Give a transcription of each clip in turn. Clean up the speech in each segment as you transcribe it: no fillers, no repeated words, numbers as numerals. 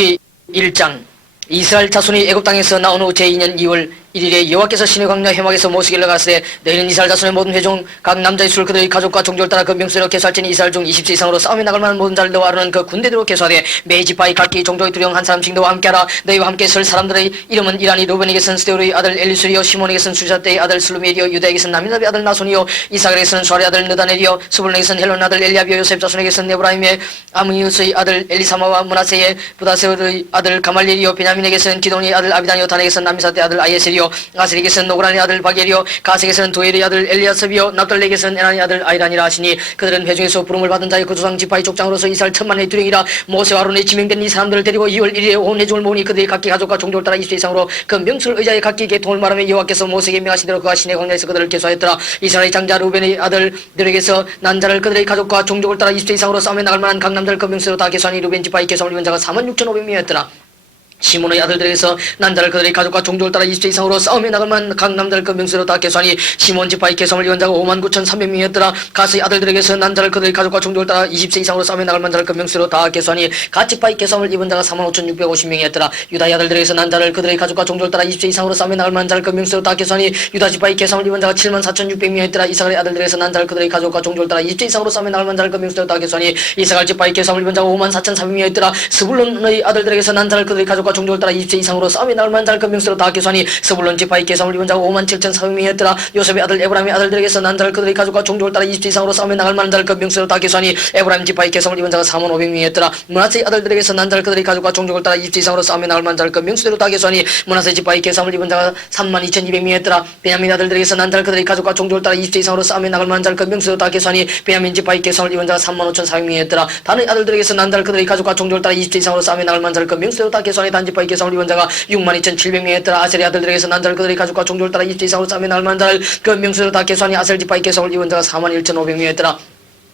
이 1장 이스라엘 자손이 애굽 땅에서 나온 후 제2년 2월 1일에 여호와께서 시내 광야 회막에서 모시기를 가라사대 너희는 이스라엘 자손의 모든 회중 각 남자의 수를 그들의 가족과 종족을 따라 그 명수대로 계수할지니 이스라엘 중 20세 이상으로 싸움에 나갈 만한 모든 자를 너와 아론은 그 군대대로 계수하되 매 지파의 각기 종족의 두령 한 사람씩 너와 함께하라. 너희와 함께 설 사람들의 이름은 이란이 루벤에게서는 스데울의 아들 엘리술이요 시몬에게서는 수자떼의 아들 슬루미엘이요 유다에게서는 나미나의 아들 나손이요 이삭에게서는 수아의 아들 느다넬이요 스불론에게서는 헬론 아들 엘리압이요 요셉 자손에게서는 에브라임의 아므이우스의 아들 엘리사마와 문하세의 부다세의 아들 가말리엘이요 베냐민에게서는 기돈의 아들 아비단이요 단에게서는 남미사의 아들 아예셀이요 아셀에게서는 노그란의 아들 바겔이요 가세에게서는 도엘의 아들 엘리아섭이요 납달레에게서는 에난의 아들 아이란이라 하시니 그들은 회중에서 부름을 받은 자의 그 조상 지파의 족장으로서 이스라엘 천만의 두령이라. 모세와 아론의 지명된 이 사람들을 데리고 2월 1일에 온 회중을 모으니 그들의 각기 가족과 종족을 따라 20세 이상으로 그 명수를 의자에 각기 계통을 말하며 여호와께서 모세에게 명하신 대로 그가 시내 광야에서 그들을 계수하였더라. 이스라엘의 장자 루벤의 아들들에게서 난 자를 그들의 가족과 종족을 따라 20세 이상으로 싸움에 나갈 만한 각 남자를 그 명수로 다 계수하니 루벤 지파의 계성을 이룬 자가 46,500명이었더라. 시몬의 아들들에게서 난 자를 그들의 가족과 종족을 따라 20세 이상으로 싸움에 나갈 만한 각 남자를 그 명수로 다 계수하니 시몬 지파의 계성을 이룬 자가 59,300명이었더라. 가스의 아들들에게서 난 자를 그들의 가족과 종족을 따라 20세 이상으로 싸움에 나갈 만한 자를 그 명수로 다 계수하니 갓 지파의 계성을 입은 자가 45,650명이었더라. 유다의 아들들에게서 난 자를 그들의 가족과 종족을 따라 20세 이상으로 싸움에 나갈 만한 자를 그 명수로 다 계수하니 유다 지파의 계성을 입은 자가 74,600명이었더라. 이사갈의 아들들에게서 난 자를 그들의 가족과 종족을 따라 20세 이상으로 싸움에 나갈 만한 자를 그 명수로 다 계수하니 이사갈 지파의 계성을 입은 자가 54,400명이었더라. 스불론의 아들들에게서 난 자를 그들의 가족과 종족을 따라 20세 이상으로 싸움에 나갈 만한 자를 그 명수로 다 계수하니 스불론 지파의 계성을 입은 자가 57,400명이었더라. 요셉의 아들 에브라임의 아들들에게서 난 자를 그들의 가족과 종족을 따라 20세 이상으로 싸움에 나갈 만한 자를 그 명수로 다 계수하니 에브라임 지파의 계성을 입은 자가 45,500명이었더라. 문하세의 아들들에게서 난 자를 그들의 가족과 종족을 따라 20세 이상으로 싸움에 나갈 만한 자를 그 명수대로 다 계수하니 문하세 지파의 계성을 입은 자가 32,200명이었더라. 베냐민 아들들에게서 난 자를 그들의 가족과 종족을 따라 20세 이상으로 싸움에 나갈 만한 자를 그 명수대로 다 계수하니 베냐민 지파의 계성을 입은 자가 35,400명이었더라. 단의 아들들에게서 난 자를 그들의 가족과 종족을 따라 20세 이상으로 싸움에 나갈 만한 자를 그 명수대로 다 계수하니 단 지파의 계성을 입은 자가 62,700명이었더라. 아셀의 아들들에게서 난 자를 그들의 가족과 종족을 따라 20세 이상으로 싸움에 나갈 만한 자를 그 명수대로 다 계수하니 아셀 지파의 계성을 입은 자가 41,500명이었더라.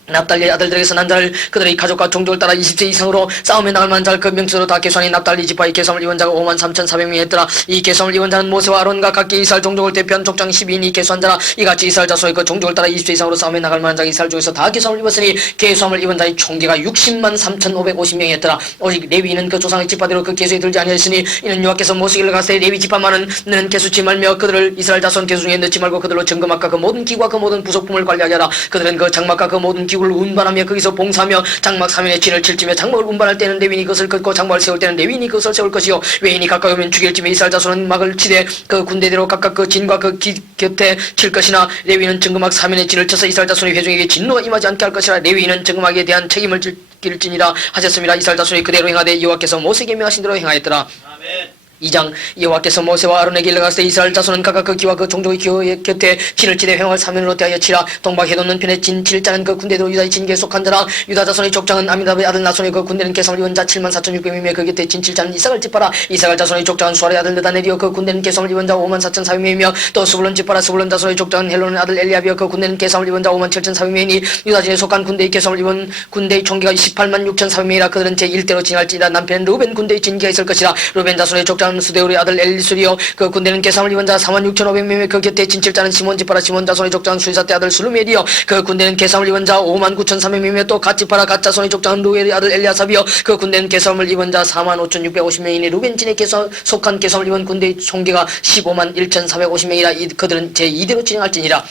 납달리의 아들들에게서 난 자를 그들의 가족과 종족을 따라 20세 이상으로 싸움에 나갈 만한 자를 그 명수로 다 계수하니 납달리 지파의 계성을 입은 자가 53,400명이었더라. 이 계성을 입은 자는 모세와 아론과 각기 이스라엘 종족을 대표한 족장 12인이 계수한 자라. 이같이 이스라엘 자손의 그 종족을 따라 20세 이상으로 싸움에 나갈 만한 자가 이스라엘 중에서 다 계성을 입었으니 계수함을 입은 자의 총계가 603,550명이었더라. 오직 레위인은 그 조상의 지파대로 그 계수에 들지 아니하였으니 이는 여호와께서 모세에게 가라사대 레위 지파만은 너는 계수치 말며 그들을 이스라엘 자손 계수 중에 넣지 말고 그들로 정금악과 그 모든 기구와 그 모든 부속품을 관리하게 하라. 그들은 그 장막과 그 모든 기구를 운반하며 거기서 봉사하며 장막 3인의 진을 칠지며 장막을 운반할 때는 레위인이 그것을 긋고 장막을 세울 때는 레위인이 그것을 세울 것이요 외인이 가까이 오면 죽일지며 이스라엘 자손은 막을 치되 그 군대대로 각각 그 진과 그 곁에 칠 것이나 레위인은 정금막 3인의 진을 쳐서 이스라엘 자손의 회중에게 진노가 임하지 않게 할 것이라. 레위인은 정금막에 대한 책임을 질지니라 하셨습니다. 이스라엘 자손이 그대로 행하되 여호와께서 모세에게 명하신 대로 행하였더라. 아멘. 2장 여호와께서 모세와 아론에게 일러가시되 이스라엘 자손은 각각 그 기와 그 종족의 기호의 곁에 진을 치되 횡을 사면으로 대하여 치라. 동박 해돋는 편에 진 칠 자는 그 군대도 유다의 진계에 속한 자라. 유다 자손의 족장은 아미나답의 아들 나손의 그 군대는 계성을 입은 자 74,600명이며 그 곁에 진 칠 자는 이삭을 지파라. 이삭을 자손의 족장은 수아의 아들 느다넬이요 그 군대는 계성을 입은 자 54,400명이며 또 스불론 지파라. 스불론 자손의 족장은 헬론의 아들 엘리압이요 그 군대는 계성을 입은 자 57,400명이니 유다 진에 속한 군대의 계성을 입은 군대의 총기가 186,400명이라. 그들은 제1대로 진할지라. 남편 루벤 군대의 진기가 있을 것이라. 루벤 자손의 족장은 수데울의 아들 엘리술이요 그 군대는 계성을 입은 자 46,500명이며 그 곁에 진칠자는 시몬 지파라. 시몬 자손의 족장은 수이사때 아들 슬루멜이요 그 군대는 계성을 입은 자 59,300명이며 또 갓 지파라. 갓 자손의 족장은 루엘의 아들 엘리아삽이요 그 군대는 계성을 입은 자 45,650명이니 루벤 진에 속한 계성을 입은 군대의 총계가 151,450명이라. 그들은 제2대로 진행할지니라.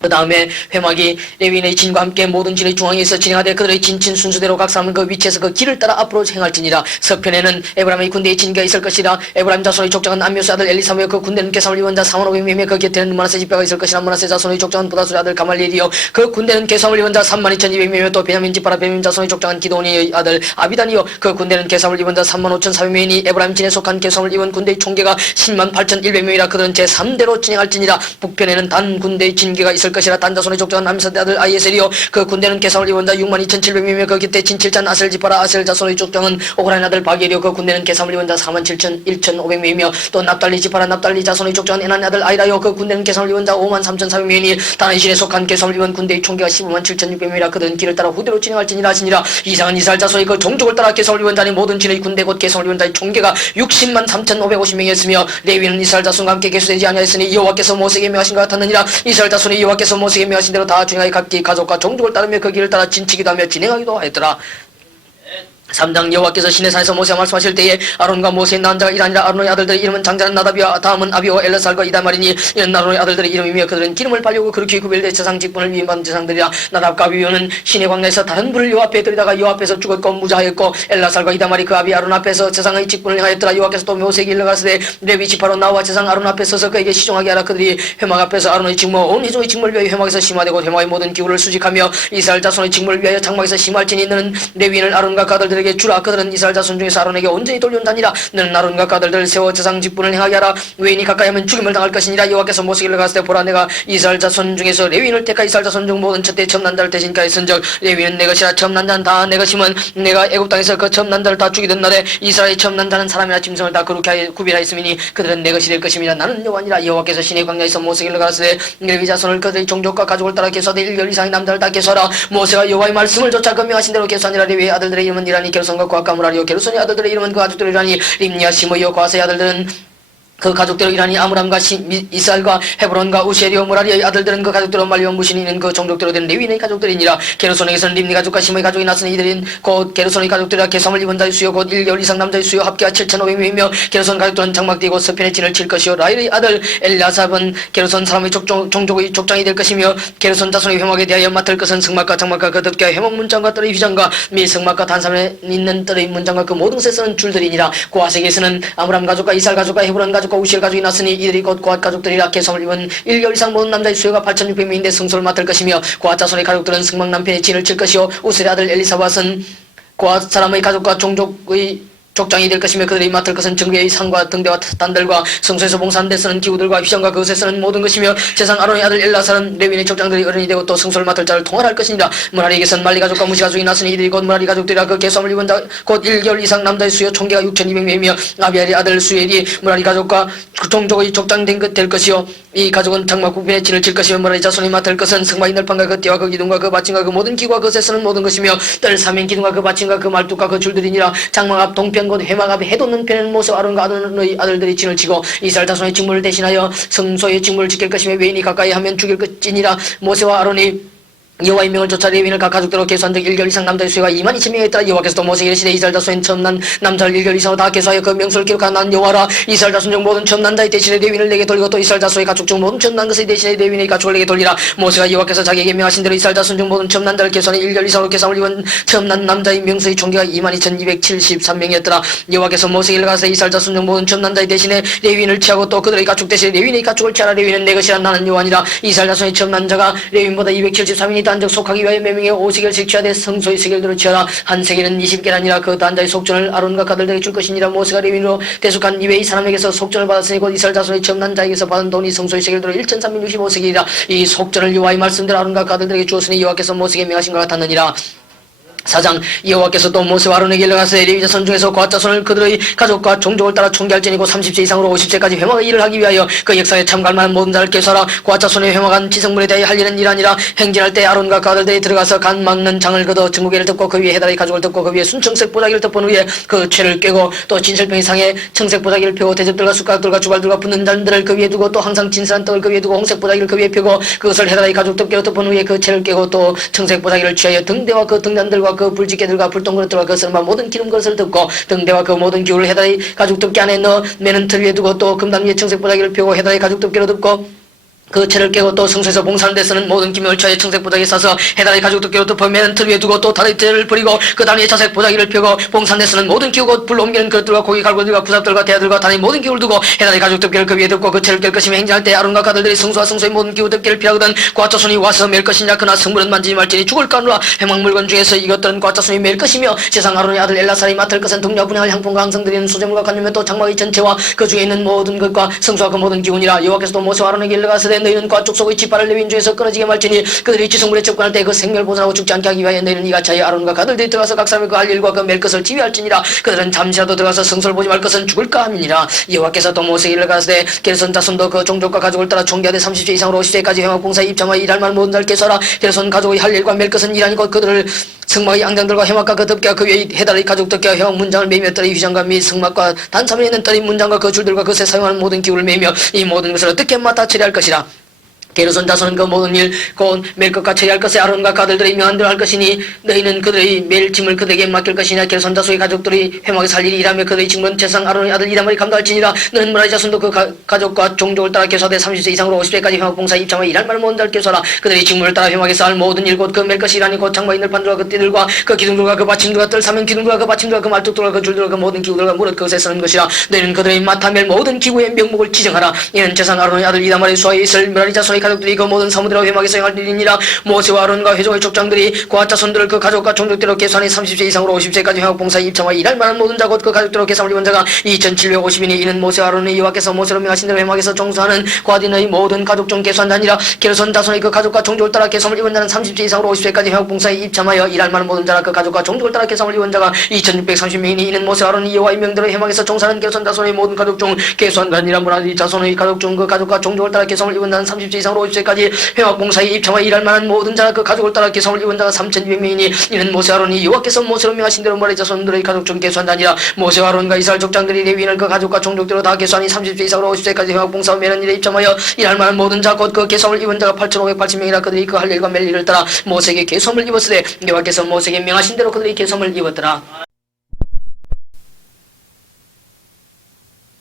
그 다음에 회막이 레위인의 진과 함께 모든 진의 중앙에서 진행하되 그들의 진친 순수대로 각 사람은 그 위치에서 그 길을 따라 앞으로 행할지니라. 서편에는 에브라임의 군대의 진기가 있을 것이라. 에브라임 자손의 족장은 암묘스 아들 엘리사무요 그 군대는 계성을 입은 자 4500명이며 그 곁에는 문하세 지파가 있을 것이라. 문하세 자손의 족장은 부다술의 아들 가말리엘이요 그 군대는 계성을 입은 자 32,200명이며 또 베냐민 지파라. 베냐민 자손의 족장은 기도니의 아들 아비단이요 그 군대는 계성을 입은 자 35,400명이니 에브라임 진에 속한 계성을 입은 군대의 총계가 108,100명이라. 그들은 제3대로 진행할지니라. 북편에는 단 군대의 진기가 있을 것이라. 단 자손의 족장은 남미사대 아들 아예셀이요 그 군대는 계성을 입은 자 62,700명이며 그 곁에 진칠잔 아셀 지파라. 아셀 자손의 족장은 오그라인 아들 바겔이요 그 군대는 계성을 입은 자 47,1,500명이며 또 납달리 지파라. 납달리 자손의 족장은 에난 아들 아이라요 그 군대는 계성을 입은 자 53,400명이니 단의 진에 속한 계성을 입은 군대의 총계가 157,600명이라. 그들은 길을 따라 후대로 진행할지니라 하시니라. 이상은 이스라엘 자손의 그 종족을 따라 계성을 입은 자니 모든 진의 군대 곧 계성을 입은 자의 총계가 603,550명이었으며 레위는 이스라엘 자손과 함께 계수되지 아니하였으니 여호와께서 모세에게 명하신 것 같았느니라. 이스라엘 자손이 여호와께서 모세에게 명하신 대로 다 중하여 각기 가족과 종족을 따르며 그 길을 따라 진치기도 하며 진행하기도 하였더라. 3장 여호와께서 시내산에서 모세와 말씀하실 때에 아론과 모세의 낳은 자가 이라니라. 아론의 아들들의 이름은 장자는 나답이와 다음은 아비와 엘라살과 이다말이니 이는 아론의 아들들의 이름이며 그들은 기름을 발려고 그렇게 구별돼 제상 직분을 위임받은 제상들이라. 나답과 아비오는 시내 광야에서 다른 불을 여호와 앞에 들이다가 여호와 앞에서 죽었고 무자하였고 엘라살과 이다말이 그 아비 아론 앞에서 제상의 직분을 행하였더라. 여호와께서 또 모세에게 일러가시되 레위 지파로 나와 제상 아론 앞에 서서 그에게 시종하게 하라. 그들이 회막 앞에서 아론의 직무 온 회족의 직무를 위하여 회막에서 심화되고 회막의 모든 기구를 수직하며 이스라엘 자손의 직무를 위하여 장막에서 심할지니 너는 레위인을 아론과 그 아들들에게 주라. 그들은 이스라엘 자손 중에서 아론에게 온전히 돌려온다니라. 너는 아론과 그 아들들을 세워 제상 직분을 행하게 하라. 외인이 가까이 하면 죽임을 당할 것이니라. 여호와께서 모세에게 일러가시되 보라 내가 이스라엘 자손 중에서 레위인을 택하 이스라엘 자손 중 모든 첫째 처음 난 자를 대신까지 쓴적 레위는 내 것이라. 처음 난 자는 다 내 것이면 내가 애굽 땅에서 그 처음 난 자를 다 죽이던 날에 이스라엘의 처음 난 자는 사람이나 짐승을 다 그렇게 구별하였음이니 그들은 내 것이 될 것임이라. 나는 여호와니라. 여호와께서 시내 광야에서 모세에게 일러가시되 레위 자손을 그들의 종족과 가족을 따라 계수하되 1열 이상의 남자를 다 계수하라. 모세가 여호와의 말씀을 좇아 금명하신 대로 계수하니라. 레위의 아들들의 이름은 이라니 게르손과 고앗과 무라리요. 게르손의 아들들의 이름은 그 가족들이라니 림니와 시므이요. 고앗의 아들들은 그 가족대로 이라니 아므람과 이스라엘과 헤브론과 우시엘이요. 무라리의 아들들은 그 가족대로 말리온 무신이는 그 종족대로 된 레위인의 가족들이니라. 게르손에게서는 림니 가족과 시므의 가족이 났으니 이들은 곧 게르손의 가족들이라. 계sam을 입은 자의 수요 곧 1개월 이상 남자의 수요 합계가 7,500명이며 게르손 가족들은 장막되고 서편의 진을 칠 것이요. 라헬의 아들 엘라삽은 게르손 사람의 종족의 족장이 될 것이며 게르손 자손의 회막에 대하여 맡을 것은 성막과 장막과 그 덮개 회막 문장과 뜰의 휘장과 및 성막과 단삼에 있는 뜰의 문장과 그 모든 것을 쓰는 줄들이니라. 고아색에서는 아므람 가족과 이스라엘 가족과 헤브론 가족 우시엘 가족이 났으니 이들이 곧 고앗 가족들이라. 계sam을 입은 1개월 이상 모든 남자의 수요가 8,600명인데 성소를 맡을 것이며 고앗 자손의 가족들은 성막 남편의 진을 칠 것이요. 우셀의 아들 엘리사밧은 고앗 사람의 가족과 종족의 족장이 될 것이며 그들이 맡을 것은 정배의 상과 등대와 단들과 성소에서 봉사하는 데 쓰는 기구들과 휘장과 그것에 쓰는 모든 것이며 제상 아론의 아들 엘라살은 레위인의 족장들이 어른이 되고 또 성소를 맡을 자를 통할할 것이니라. 무라리에게서는 말리 가족과 무시 가족이 났으니 이들이 곧 무라리 가족들이라. 그 계수함을 입은 자 곧 1개월 이상 남자의 수요 총계가 6,200명이며 아비엘의 아들 수엘이 무라리 가족과 그 종족의 족장 될 것이요. 이 가족은 장막 구편에 진을 칠 것이며 무라리 자손이 맡을 것은 성막의 널판과 그 띠와 그 기둥과 그 받침과 그 모든 기구와 그것에 쓰는 모든 것이며 뜰 사면 기둥과 그 받침과 그 말뚝과 그 줄들이니라. 장막 앞 동편 곧 회막 앞에 해돋는 편에는 모세 아론과 아론의 아들들이 진을 치고 이스라엘 자손의 직무를 대신하여 성소의 직무를 지킬 것이며 외인이 가까이 하면 죽일 것이니라. 모세와 아론이 여호와의 명을 쫓아 레위인을 각 가족대로 계수한 적 1개월 이상 남자의 수요가 22,000명이었더라. 여호와께서 또 모세에게 이르시되 이스라엘 자손인 처음 난 남자를 1개월 이상으로 다 계수하여 그 명수를 기록한 난 여호와라. 이스라엘 자손 중 모든 처음 난 자의 대신에 레위인을 내게 돌리고 또 이스라엘 자손의 가축 중 모든 처음 난 것의 대신에 레위인의 가축을 내게 돌리라. 모세가 여호와께서 자기에게 명하신 대로 이스라엘 자손 중 모든 처음 난 자를 계수하는 1개월 이상으로 계산을 입은 처음 난 남자의 명수의 총계가 22,273명이었더라. 여호와께서 모세에게 일러가시되 이스라엘 자손 중 모든 처음 난 자의 대신에 레위인을 취하고 또 그들의 가축 대신에 레위인의 가축을 취하라. 레위인은 내 것이라. 나는 여호와니라. 이스라엘 자손의 처음 난 자가 레위인보다 273인이 단적 속하기 위하여 명의 5세겔씩 취하되 성소의 세겔대로 취하라. 한 세겔은 20개라니라. 그 단자의 속전을 아론과 가들에게 줄 것이니라. 모세가 레위인으로 대속한 이외의 사람에게서 속전을 받았으니 곧 이스라엘 자손의 처음 난 자에게서 받은 돈이 성소의 세겔대로 1,365세겔이라. 이 속전을 여호와의 말씀대로 아론과 가들에게 주었으니 여호와께서 모세에게 명하신 것 같았느니라. 4장 여호와께서 또 모세와 아론에게 일러가시되 레위 자손 중에서 고앗 자손을 그들의 가족과 종족을 따라 총계할지니고 30세 이상으로 50세까지 회막의 일을 하기 위하여 그 역사에 참갈 만한 모든 자를 계수하라. 고앗 자손의 회막한 지성물에 대해 할 일은 이라니라. 행진할 때 아론과 그 아들들이 들어가서 간 막는 장을 걷어 증거계를 덮고 그 위에 해달의 가죽을 덮고 그 위에 순청색 보자기를 덮은 후에 그 채를 꿰고 또 진설병이 상에 청색 보자기를 펴고 대접들과 숟가락들과 주발들과 붙는 잔들을 그 위에 두고 또 항상 진설한 떡을 그 위에 두고 홍색 보자기를 그 위에 펴고 그것을 해달의 가죽 덮개로 덮은 후에 그 채를 꿰고 또 청색 보자기를 취하여 등대와 그 등잔들과 그 불집게들과 불똥그릇들과 그 쓸만 모든 기름 그릇을 덮고 등대와 그 모든 기울을 해달의 가죽 덮개 안에 넣어 매는 틀 위에 두고 또 금단 위에 청색 보자기를 펴고 해달의 가죽 덮개로 덮고 그 채를 깨고 또 성소에서 봉사하는 데 쓰는 모든 기명을 취하여 청색 보자기에 싸서 해달의 가죽 덮개로 덮어 매는 틀 위에 두고 또 다리 째를 버리고 그 다음에 자색 보자기를 펴고 봉사하는 데 쓰는 모든 기구 곧 불 옮기는 그릇들과 고기 갈고들과 부삽들과 대야들과 다리 모든 기구를 두고 해달의 가죽 덮개를 그 위에 덮고 그 채를 깰 것이며 행진할 때 아론과 가들들이 성소와 성소의 모든 기구 덮개를 피하거든 고앗 자손이 와서 맬 것이냐. 그나 성물은 만지지 말지니 죽을까 하노라. 회막 물건 중에서 이것들은 고앗 자손이 맬 것이며 세상 아론의 아들 엘라살이 맡을 것은 동료 분양할 향품과 항성드리는 수제물과 간념에 또 장막의 전체와 그 중에 있는 모든 것과 성소와 그 모든 기운이라. 여호와께서 또 모세와 아론에게 일러가시되 너희는 고앗 족속의 지파를 레위인 중에서 끊어지게 말지니 그들이 지성물에 접근할 때 그 생명을 보존하고 죽지 않게 하기 위하여 너희는 이같이 하여 아론과 가들들이 들어가서 각 사람의 그 할 일과 그 맬 것을 지휘할지니라. 그들은 잠시라도 들어가서 성소를 보지 말 것은 죽을까 함이니라. 여호와께서 또 모세에게 일러가시되 게르손 자손도 그 종족과 가족을 따라 총계하되 30세 이상으로 50세까지 회막봉사에 입장하여 일할 만한 모든 자를 계수하라. 게르손 가족의 할 일과 맬 것은 일하니 곧 그들을 성막의 앙장들과 회막과 그 덮개와 그 위에 해달의 가죽 덮개와 회막 문장을 매며 뜰의 휘장과 및 성막과 단삼에 있는 뜰의 문장과 그 줄들과 그것에 사용하는 모든 기구를 매며 이 모든 것을 어떻게 맡아 처리할 것이라. 게르손 자손은 그 모든 일 곧 멜 것과 처리할 것에 아론과 그 아들들이 명한 대로 할 것이니 너희는 그들의 멜 짐을 그들에게 맡길 것이냐. 게르손 자손의 가족들이 회막에 살 일이 일하며 그들의 직분 제상 아론의 아들 이람을 감당할지니라. 너는 무라리 자손도 그 가족과 종족을 따라 교사되 30세 이상으로 50세까지 회막 봉사에 입장하여 일할 말을 모든 자를 교사라. 그들의 직무를 따라 회막에서 할 모든 일 곧 그 멜 것이 일하니 곧 장막이 늘판들과 그 띠들과 그 기둥들과 그 받침들과 뜰 사면 기둥들과 그 받침들과 그 말뚝들과 그 줄들과 그 모든 기구들과 무릇 그것에 쓰는 것이라. 너희는 그들의 맡아멜 모든 기구의 명목을 지정하라. 이는 제상 아론의 아들 이람의 수하에 있을 무라리 자손의 가족들이 그 모든 사무대로 회막에서 행할 일이니라. 모세와 아론과 회종의 족장들이 고아 자손들을 그 가족과 종족대로 계산해 30세 이상으로 50세까지 회막 봉사에 입장하여 일할 만한 모든 자 곧 그 가족대로 계산을 입은 자가 2750이니 이는 모세와 아론의 여호와께서 모세로 명하신 대로 회막에서 종수하는 고아딘의 모든 가족 중 계수한 자니라. 게르손 자손의 그 가족과 종족을 따라 계산을 입은 자는 30세 이상으로 50세까지 회막 봉사에 입장하여 일할 만한 모든 자라. 그 가족과 종족을 따라 계산을 입은 자가 2630명이니 이는 모세와 아론의 여호와의 명대로 회막에서 종사하는 게르손 자손의 모든 가족 중 계수한 자니라. 무라리 자손의 가족 중 그 가족과 종족을 따라 계산을 입은 자는 30세 이상으로 50세까지 회막 봉사에 입장하여 일할 만한 모든 자라. 그 가족을 따라 계성을 입은 자가 3200명이니 이는 모세 아론이 여호와께서 모세로 명하신 대로 무라리 자손들의 가족 중 계수한 자니라. 모세와 아론과 이스라엘 족장들이 레위인을 그 가족과 종족대로 다 계수하니 30세 이상으로 50세까지 회막 봉사와 매는 일에 입장하여 일할 만한 모든 자 곧 그 계성을 입은 자가 8580명이라. 그들이 그 할 일과 멜 일을 따라 모세에게 계성을 입었으되 여호와께서 모세에게 명하신 대로 그들이 계성을 입었더라.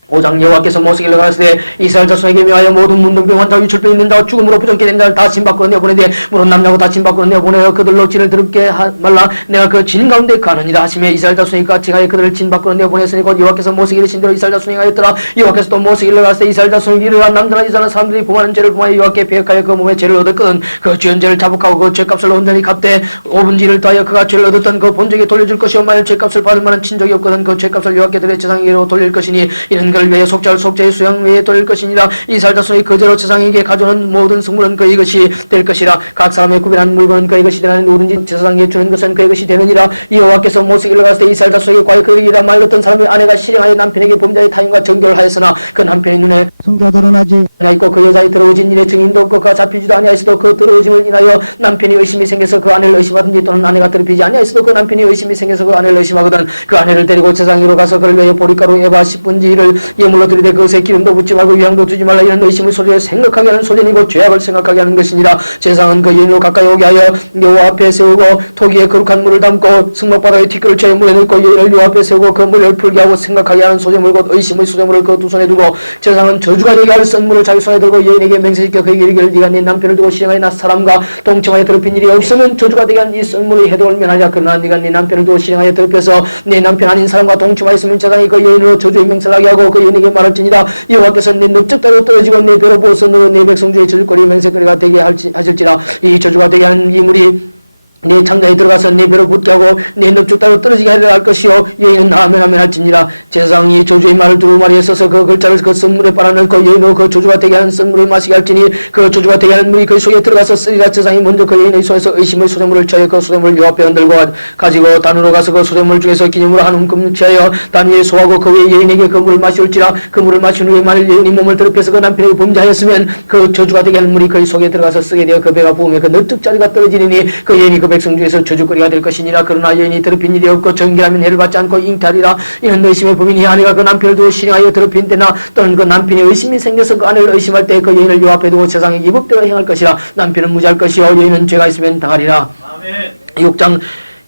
5장 여호와께서 모세에게 가라사대 이스라엘 자손에게 명하여 모든 문둥병 환자 위출병 있는 자와 죽음으로 부정케 된 자를 다 진밖으로 내보내되 물은 남자고 다 진밖으로 내보내어 그들로 진을 더럽게 말라. 내가 그 진 가운데 가느니라 하시며 이스라엘 자손이 같이 가여 그들을 진 밖으로 내보냈으니 곧 여호와께서 모세에게 이르신 대로 이스라엘 자손이 하였더라. 여호와께서 또 모세에게 가라사대 이스라엘 자손에게 이르라. 남자나 여자나 사람들이 범하는 죄를 범하여 여호와께 배역하여 그 몸에 죄를 얻었거든 그 죄은 죄를 자복하고 그 죄값을 온전히 갚되 5분지를 더하여 그가 죄를 얻었던 그 본적에 돌려줄 것이요 만일 죄값을 받을 만한 친족이 없거든 그 죄값을 여호와께 드려 제사장에게로 돌릴 것이니 이는 그를 위해 속죄할 속죄의 수양 외에 돌릴 것이니라. 이스라엘 자손이 그대로 제사장에게 가져오는 모든 성물은 그의 것이 될 것이라. 각 사람의 구별한 물건은 그의 것이 되나니 누구든지 제사장에게 주는 것은 그의 것이 되느니라. 여호와께서 모세에게 일러가시되 이스라엘 자손에게 과연 그에게 이라 말로 어떤 사람의 아내가 실행하여 남편에게 범죄의 타인과 정결을 하였으나 그 남편의 눈에 성기가 드러나지 있고 그 여자의 들어오진 일에 증인도 없고 그가 잡히지도 아니하였어도 그 들어오짐을 인하여 남편이 의심이 생겨서 그 아내를 의심하든지 또는 아내가 더럽히지 아니하였어도 그 남편이 의심이 생겨서 그 아내를 의심하거든 그 아내를 데리고 제사장으로 가서 그를 위하여 보리가루 에바 10분지를 예물로 드리되 그것에 기름도 붓지 말고 유향도 두지 말라. 이런 의심을 소리에 생각하게 하는 소년이고 죄악을 생각하게 하는 것이니라. 제사장은 그 여인으로 가까이 오게 하여 여호와 앞에 세우고 토기에 거룩한 물을 담고 승막바닥에 티끌을 채워 물에 넣고 여인을 여호와 앞에 세우고 그 물을 풀게 하고 생각하게 하는 소재물 곧 의심의 소재물을 그 두 손에 두고 제사장은 저주가 되게 할 썬물을 자기 손에 들고 여인에게 맹세시켜 그에게 이르기를 네가 네 남편을 두고 실행하여 나 사람과 동침하여 더럽힌 일이 없으면 저주가 되게 한 이 썬물의 해독을 면하자. 그러나 네가 네 남편을 두고 실행하여 더럽혀서 네 남편 아닌 사람과 동침하였으면 제사장이 그 여인으로 저주의 맹세를 하게 하고 그 여인에게 말할지니라. 여호와께서 내 넓적다로 떨어지고 내 배로 부어서 너로 내 백성 중에 저주거리 맹세거리가 되게 하실지라. 이 저주가 되게 하는 이물이 네 창자에 들어가서 네 배로 붙게 하고 네 넓적다로 떨어지게 하려 할 것이요 여인은 아멘 아멘 할지니라. 제사장이 저주의 말을 두루마리에 써서 그 글자를 그 썬물에 빨아넣고 여인으로 그 저주가 되게 하는 썬물을 마시게 할지니 그 저주가 되게 하는 물이 그 속에 들어가서 쓰리라. 제사장이 먼저 그 여인의 손에서 의심의 소재물을 취하여 그 소재물을 여호와 앞에 흔들고 가지고 단으로 가서 그 소재물 중에서 기념으로 한 움큼 취하여 단위에 소하고 그 위에 여인에게 그 물을 마시올지라. 그 물을 마신 후에 만일 여인이 몸을 더럽혀서 그 남편에게 범죄하였으면 그 저주가 되게 하는 물이 그의 속에 들어가서 쓰게 되어 그 배가 부으며 그 넓적자리가 떨어지니 그 여인이 그 백성 중에서 저주거리가 될 것이니라. 그러나 여인이 더럽힌 일이 없고 정결하면 해를 받지 않고 잉태하리라. 이는 의심의 범인이 아내가 그 남편을 두고 실행하여 더럽힌 때나 또는 그 남편이 의심이 생겨서 그 아내를 의심할 때 그 여인을 요 앞에 두고 세상에 이법대로 행할 것이라. 남편은 무지할 것이요 여인은 죄가 있으면 당하리라. 아멘. 6장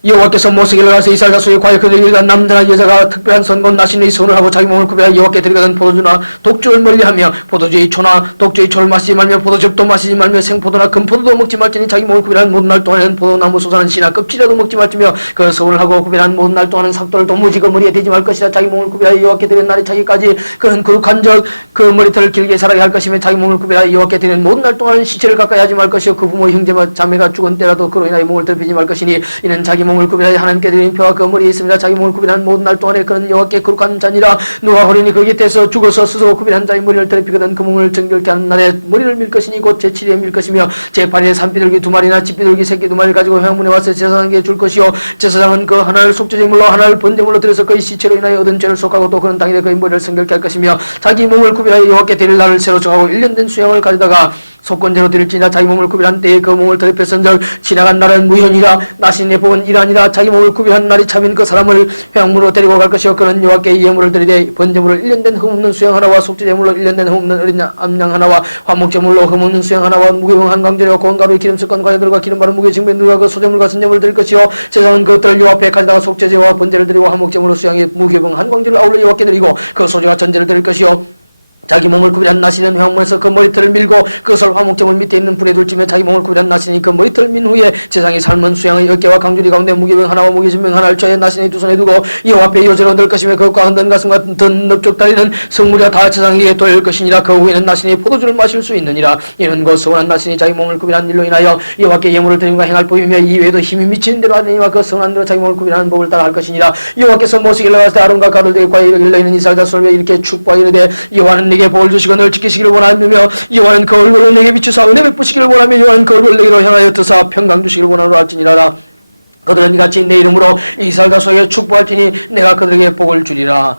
여호와께서 모세에게 일러가서 이스라엘 자손이 과연 그들에게 남자나 여자가 특별한 선건 나신의 손을 하고 자기 몸을 구별하여 여호와께 드리거든 포도주나 독주를 멀리하며 포도주의 초나 독주의 초를 마시지 말며 포도즙도 마시지 말며 생포도나 금포도도 먹지 말지니 자기 몸을 구별한 모든 날 동안에는 포도나무 솟아난 씨나 껍질이라도 먹지 말지며 그 서원을 하고 구별한 모든 날 동안은 삭도를 도무지 그 머리에 대지 말 것이라. 자기 몸을 구별하여 여호와께 드리는 날이 차기까지 그는 거룩한 적 그 머리털을 길게 자라게 할 것이며 자기 몸을 구별하여 여호와께 드리는 모든 날 동안은 시체를 가까이 하지 말 것이요 그 부모 형제와 자매가 죽은 때라도 그로 인하여 몸을 더럽히지 말 것이니 이는 자기 몸을 구별하여 하나님께 드린 표와 그 머리에 있습니다. 자기 몸을 구별한 모든 날 동안에 그는 여호와께 거룩한 자니라. 누가 호련히 그 곁에서 죽어서 스스로 구별한 자의 머리를 더럽히거든 그 몸을 정결케 하는 날에 머리를 밀 것이니 곧 제7일에 밀 것이며 제8일에 산비둘기 2마리나 집비둘기 새끼 2마리를 가지고 회막문에 와서 제사장에게 줄 것이요 제사장은 그 하나를 속죄제물로 하나를 번제물로 드려서 그의 시체로 인하여 얻은 죄를 속하고 또 그는 당일에 그의 머리를 성결케 할 것이며 자기 몸을 구별하여 여호와께 드릴 날을 새로 정하고 1년 된 수양을 가져다가 속건제로 드릴지니라. 자기 몸을 구별한 때에 그 몸을 더럽혔은즉 지나간 날은 무현이라. 나신의 복은 이러한 아니라 자기 몸을 구별한 날이 참인 그 사람을 회양문으로 데리고 갈 것이요 그는 여호와께 예물을 드리되 번제물을 1년 된 흠없는 수양 하나와 속죄제물로 1년 된 흠없는 어린 암양 하나와 화목제물로 흠없는 수양 하나와 무교병 한 강제로 고운가루 기름 섞은 과자들과 기름 바른 무게 증변들과 그 소제물과 선제물을 드릴 것이요 제사장은 그것들을 여호와 앞에 가져다가 속죄제와 번제를 드리고 화목제물로 수양의 무교병 한 광제를 아울러 여호와께 드리고 그 소제와 전제를 드릴 것이요 자기 몸을 구별한 나시는 회막문에서 그 머리털을 밀고 그것을 화목제물 밑에 있는 불에 둘지며 자기 몸을 구별한 나시니 그 머리털을 민 후에 제상이 삶은 수양의 어깨와 강줄이 가운데 무게병 하나와 무게진병 하나를 쳐에 나시니 두 손에 두고 여호와 앞에 요제로 넣을 것이며 그것과 흔든 가슴과 든 넓적 다리는 성물이라 다 제상에게 돌릴 것이니라. 그 후에는 나시니 포도주를 마실 수 있느니라. 이는 그 서운한 나시니 자기 몸을 구별한 일로 인하여 여호와께 예물을 드림과 행할 법이며 이 외에도 힘이 미치는 대로 하느니와 그 선한 대로 자기 몸을 구별하는 법을 따라 할 것이니라. 여호와께서 모세에게 일러가시되 아론과 가들들과 이르기를 이스라엘 자손을 왜 이렇게 축복하이르되 여호와는 내게 복을 주시고 너를 지키시기를 원하며 여호와는 그 얼굴을 내게 비추사 은혜 베푸시기를 원하며 여호와는 그 얼굴을 내게로 향하여 뜨사 평강 주시기를 원하노라 할지니라. 그들은 이같이 내 이름으로 이스라엘 자손에게 축복할 테니 내가 그들에게 복을 주리라.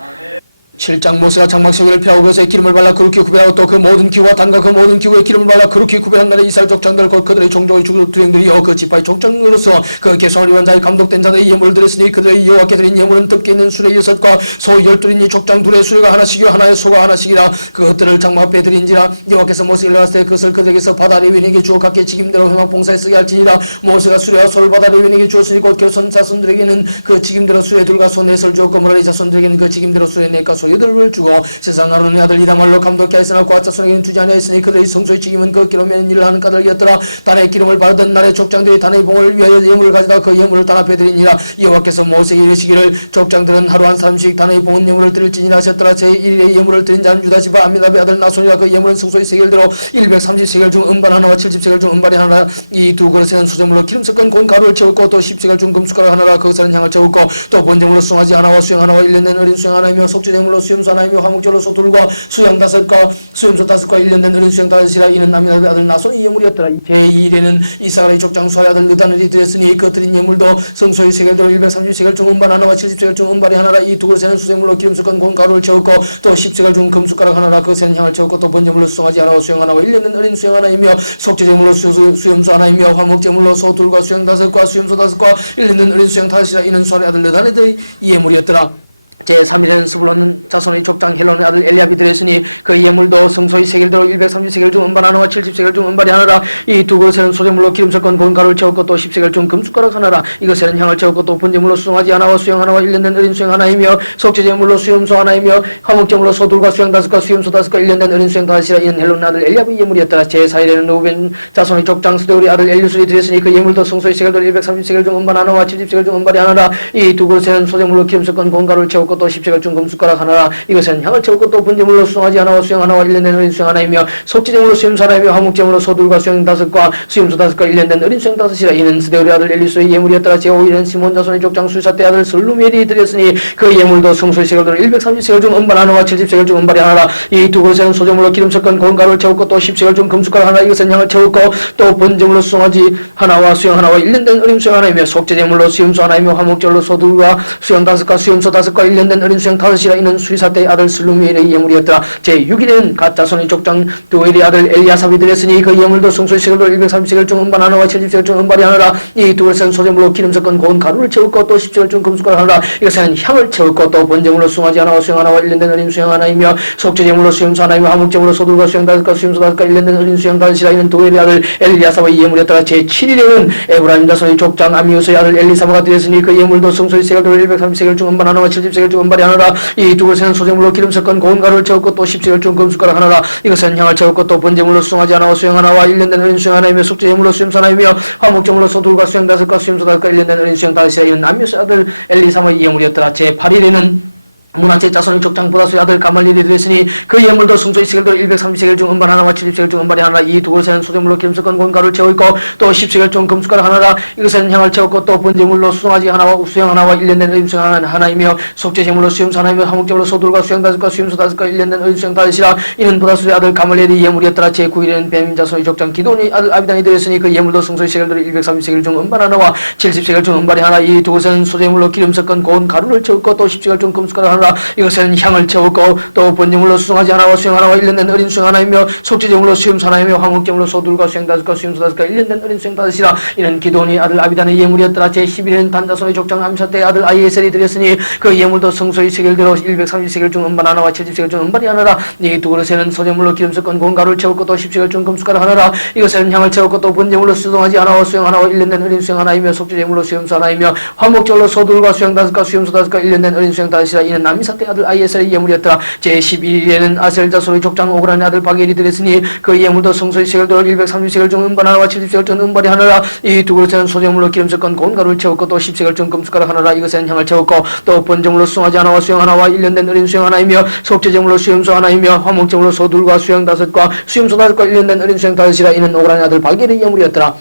7장 모세가 장막세계를 피하고 그것에 기름을 발라 그렇게 구별하고 또 그 모든 기후와 단과 그 모든 기후에 기름을 발라 그렇게 구별한 날에 이스라엘 족장들 곧 그들의 종족의 두행들이여 그 지파의 족장으로서 그 계송을 이룬 자의 감독된 자들의 예물을 드렸으니 그들의 여호와께 드린 예물은 덮개 있는 수레 6과 소 12이니 족장 둘의 수레가 하나씩이요 하나의 소가 하나씩이라. 그것들을 장막 앞에 드린지라. 여호와께서 모세에게 일러가시되 그것을 그들에게서 바다 레위인에게 주어 각기 직임대로 회막 봉사에 쓰게 할지니라. 모세가 수레와 소를 바다 레위인에게 주었으니 곧 교손 자손들에게는 그 직임대로 수레 둘과 소 넷을 주었고 머라리 자손들에게는 그 직임대로 수레 넷과 소 8을 주고 세상 아론의 아들 이다말로 감독케 하였으나 그와 자손에게는 주지 아니하였으니 그들의 성소의 직임은 그 기름면 일을 하는 까닭이었더라. 단의 기름을 바르던 날에 족장들이 단의 봉을 위하여 예물을 가져다 그 예물을 단합해 드리니라. 여호와께서 모세에게 이르시기를 족장들은 하루 한 사람씩 단의 봉은 예물을 드릴지니라 하셨더라. 제1일에 예물을 드린 자는 유다지파 암미나베 아들 나손이라. 그 예물은 성소의 세겔대로 130세겔 중 은발 하나와 70세겔 중 은발이 하나라. 이 두 그릇에는 수제물로 기름 섞은 고운 가루를 채웠고 또 10세겔 중 금숟가락 하나라. 그것에는 향을 채웠고 또 번제물로 송아지 하나와 수영 하나와 1년 된 어린 수영 하나이며 속죄제물로 수염소 하나이며 화목제로 소둘과 수양 5과 수염소 5과 1년 된 어린 수양 5이라. 이는 남의 아들 나손의 예물이었더라. 제2일에는 이사가의 족장 수아의 아들 느다늘이 드렸으니 그 드린 예물도 성소의 세겔대로 130세겔 중 은발 하나와 70세겔 중 은발이 하나라. 이 두 그릇에는 수제물로 기름 섞은 고운 가루를 채웠고 또 10세겔 중 금숟가락 하나라. 그것에는 향을 채웠고 또 번제물로 송아지 하나와 수양 하나와 1년 된 어린 수양 하나이며 속죄제물로 수염소 하나이며 화목제물로 소둘과 수양 5과 수염소 5과 1년 된 어린 수양 5이라. 이는 수아의 아들 느다늘의 예물이었더라. 제3일에는 스불론 자손의 족장 헬론의 아들 엘리압이 드렸으니 그 예물도 성소의 세겔대로 130세겔 중 은발 하나와 70세겔 중 은발이 하나라. 이 두 그릇에는 소제물로 기름 섞은 고운 가루를 채웠고 또 10세겔 중 금숟가락 하나라. 이것에는 향을 채웠고 또 번제물로 수송아지 하나와 수양 하나와 1년 된 어린 수양 하나이며 속죄제물로 수염소 하나이며 화목제물로 소둘과 수양 5과 수염소 5과 1년 된 어린 수양 5이라. 이는 헬론의 아들 엘리압의 예물이었더라. 제4일에는 루벤 자손의 족장 스데울의 아들 엘리술이 드렸으니 그 예물도 성소의 세겔대로 130세겔 중 은발 하나와 70세겔 중 은발이 하나라. 이 두 그릇에는 소제물로 기름 섞은 고운 가루를 채웠고 또 10세겔 중 금숟가락 하나라. 이것은 향을 채웠고 또 번제물로 수송아지 하나와 수양 하나와 1년 된 어린 수양 하나이며 속죄제물로 수염소 하나이며 화목제물로 소둘과 수양 5과 수염소 5과 1년 된 어린 수양 5이라. 이는 스데울의 아들 엘리수의 예물이었더라. 제5일에는 시몬 자손의 족장 수사대 아들 슬루멜이 드렸으니 그 예물도 성소의 세겔대로 130세겔 중 은발 하나와 70세겔 중 은발이 하나라. 이 두 그릇에는 소제물로 기름 섞은 고운 가루를 채웠고 또 10세겔 중 금숟가락 하나. 이것은 향을 채웠고 또 번제물로 수송아지 하나와 수양 하나와 1년 된 어린 수양 하나이며 속죄제물로 수염소 하나이며 화목제물로 소둘과 수양 5과 수염소 5과 1년 된 어린 수양 5이라. 이는 수이사대의 아들 슬루미엘의 예물이었더라. 제6일에는 갓 자손의 족장 두엘의 아들 엘리아삽이 드렸으니 그 예물도 성소의 세겔로 130세겔 중 은발 하나와 70세겔 중 은발이 하나라. 이 두 그릇은 소제물로 기름 섞은 고운 가루를 채웠고 또 10세겔 중 금숟가락 하나라. 이것에는 향을 채웠고 또 번제물로 수송아지 하나와 수양 하나와 1년 된 어린 수양 하나이며 속죄제물로 수염소 하나이며 화목제물로 소둘과 수양 5과 수염소 5과 1년 된 어린 수양 5이라. 이는 두엘의 아들 엘리아삽의 예물이었더라. 제7일에는 에브라임 자손의 족장 아미우스의 아들 엘리사바가 드렸으니 그 예물도 성소의 세겔로 130세겔 중 은발 하나와 70세겔 중 은발이 하나라. 이 두 그릇에는 소제물로 기름 섞은 고운 가루를 채웠고 또 10세겔 중 금숟가락 하나라. 이것은 향을 채웠고 또 번제물로 수송아지 하나와 수양 하나와 1년 된 어린 수양 하나이며 속죄제물로 수염소 하나이며 화목제물로 소둘과 수양 5과 수염소 5과 1년 된 어린 수양 5이라. 이는 아미우스 아들 엘리사마의 예물이었더라. 제8일에는 문하세 자손의 족장 보다수의 아들 가말리엘이 드렸으니 그 예물도 성소의 세겔대로 130세겔 중 은발 하나와 70세겔 중 은발이 하나라. 이 두 그릇에는 소제물로 기름 섞은 고운 가루를 채워있고 또 10세겔 중 금숟가락 하나라. 이것에는 향을 채웠고 또 번제물로 수송아지 하나와 수양 하나와 1년 된 어린 수양 하나이며 속죄제물로 수염소 하나이며 화목제물로 소둘과 수양 5과 수염소 5과 1년 된 어린 수양 5이라. 이는 보다수의 아들 가말리엘의 예물이었더라. 제9일에는 베냐민 자손의 족장 기도니 아들 아비단이 드렸으니 그 예물도 성소의 세겔대로 130세겔 중 은발 하나와 70세겔 중 은발이 하나. 이 두 그릇에는 소제물로 기름 섞은 고운 가루를 채웠고 또 10세겔 중 금숟가락 하나. 하느라. 이것은 향을 채웠고 또 번제물로 수송아지 하나와 수영 하나와 1년 된 어린 수영 하나이며 속죄제물로 수염소 하나이며 화목제물로 소둘과 수영 다섯과 수염소 다섯과 1년 된 어린 수영 다섯이라. 이는 기도니 아들 아비단의 예물이었더라. 제11일은 단자손의 족장 암사 때 아들 아이에셀이 드렸으니 그 예물도 성소의 세겔대로 130세겔 중 은반 하나와 70세겔 중 은반이 하나라. 이 두 그릇에는 소제물로 기름 섞은 고운 가루를 채웠고 또 10세겔 중 금숟가락 하나라. 이것은 향을 채웠고 또 번제물로 수송아지 하나와 수영 하나와 1년 된 어린 수영 하나이며 속죄제물로 수염소 하나이며 화목제물로 소둘과 수영 다섯과 수염소 다섯과 1년 된 어린 수영 다섯이라. 이는 암사 때 아들 아이에셀의 예물이었더라. 제11일에는 아셀 자손의 족장 오그란의 아들 바겔이 드렸으니 그 예물도 성소의 세겔대로 130세겔 중 은반 하나와 70세겔 중 은발이 하나라. 이 두 그릇에는 소제물로 기름 섞은 고운 가루를 채웠고 또 10세겔 중 금숟가락 하나라. 이것은 향을 채웠고 또 번제물로 수송아지 하나와 수영 하나와 1년 된 어린 수영 하나이며 속죄제물로 수염소 하나이며 화목제물로 소둘과 수영 다섯과 수염소 다섯과 1년 된 어린 수영 다섯이라. 이는 오그란의 아들 바겔의 예물이었더라.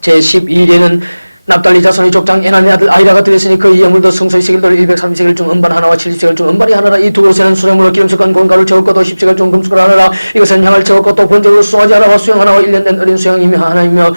제12일에는 납달리 자손의 족장 에난의 아들 아이라가 드렸으니 그 예물도 성소의 세겔대로 130세겔 중 은반 하나와 70세겔 중 은발이 하나라. 이 두 그릇에는 소제물로 기름 섞은 고운 가루를 채웠고 또 10세겔 중 금숟가락 하나라. 이것은 향을 채웠고 또 번제물로 수송아지 하나와 수영 하나와 1년 된 어린 수영이며 하나이며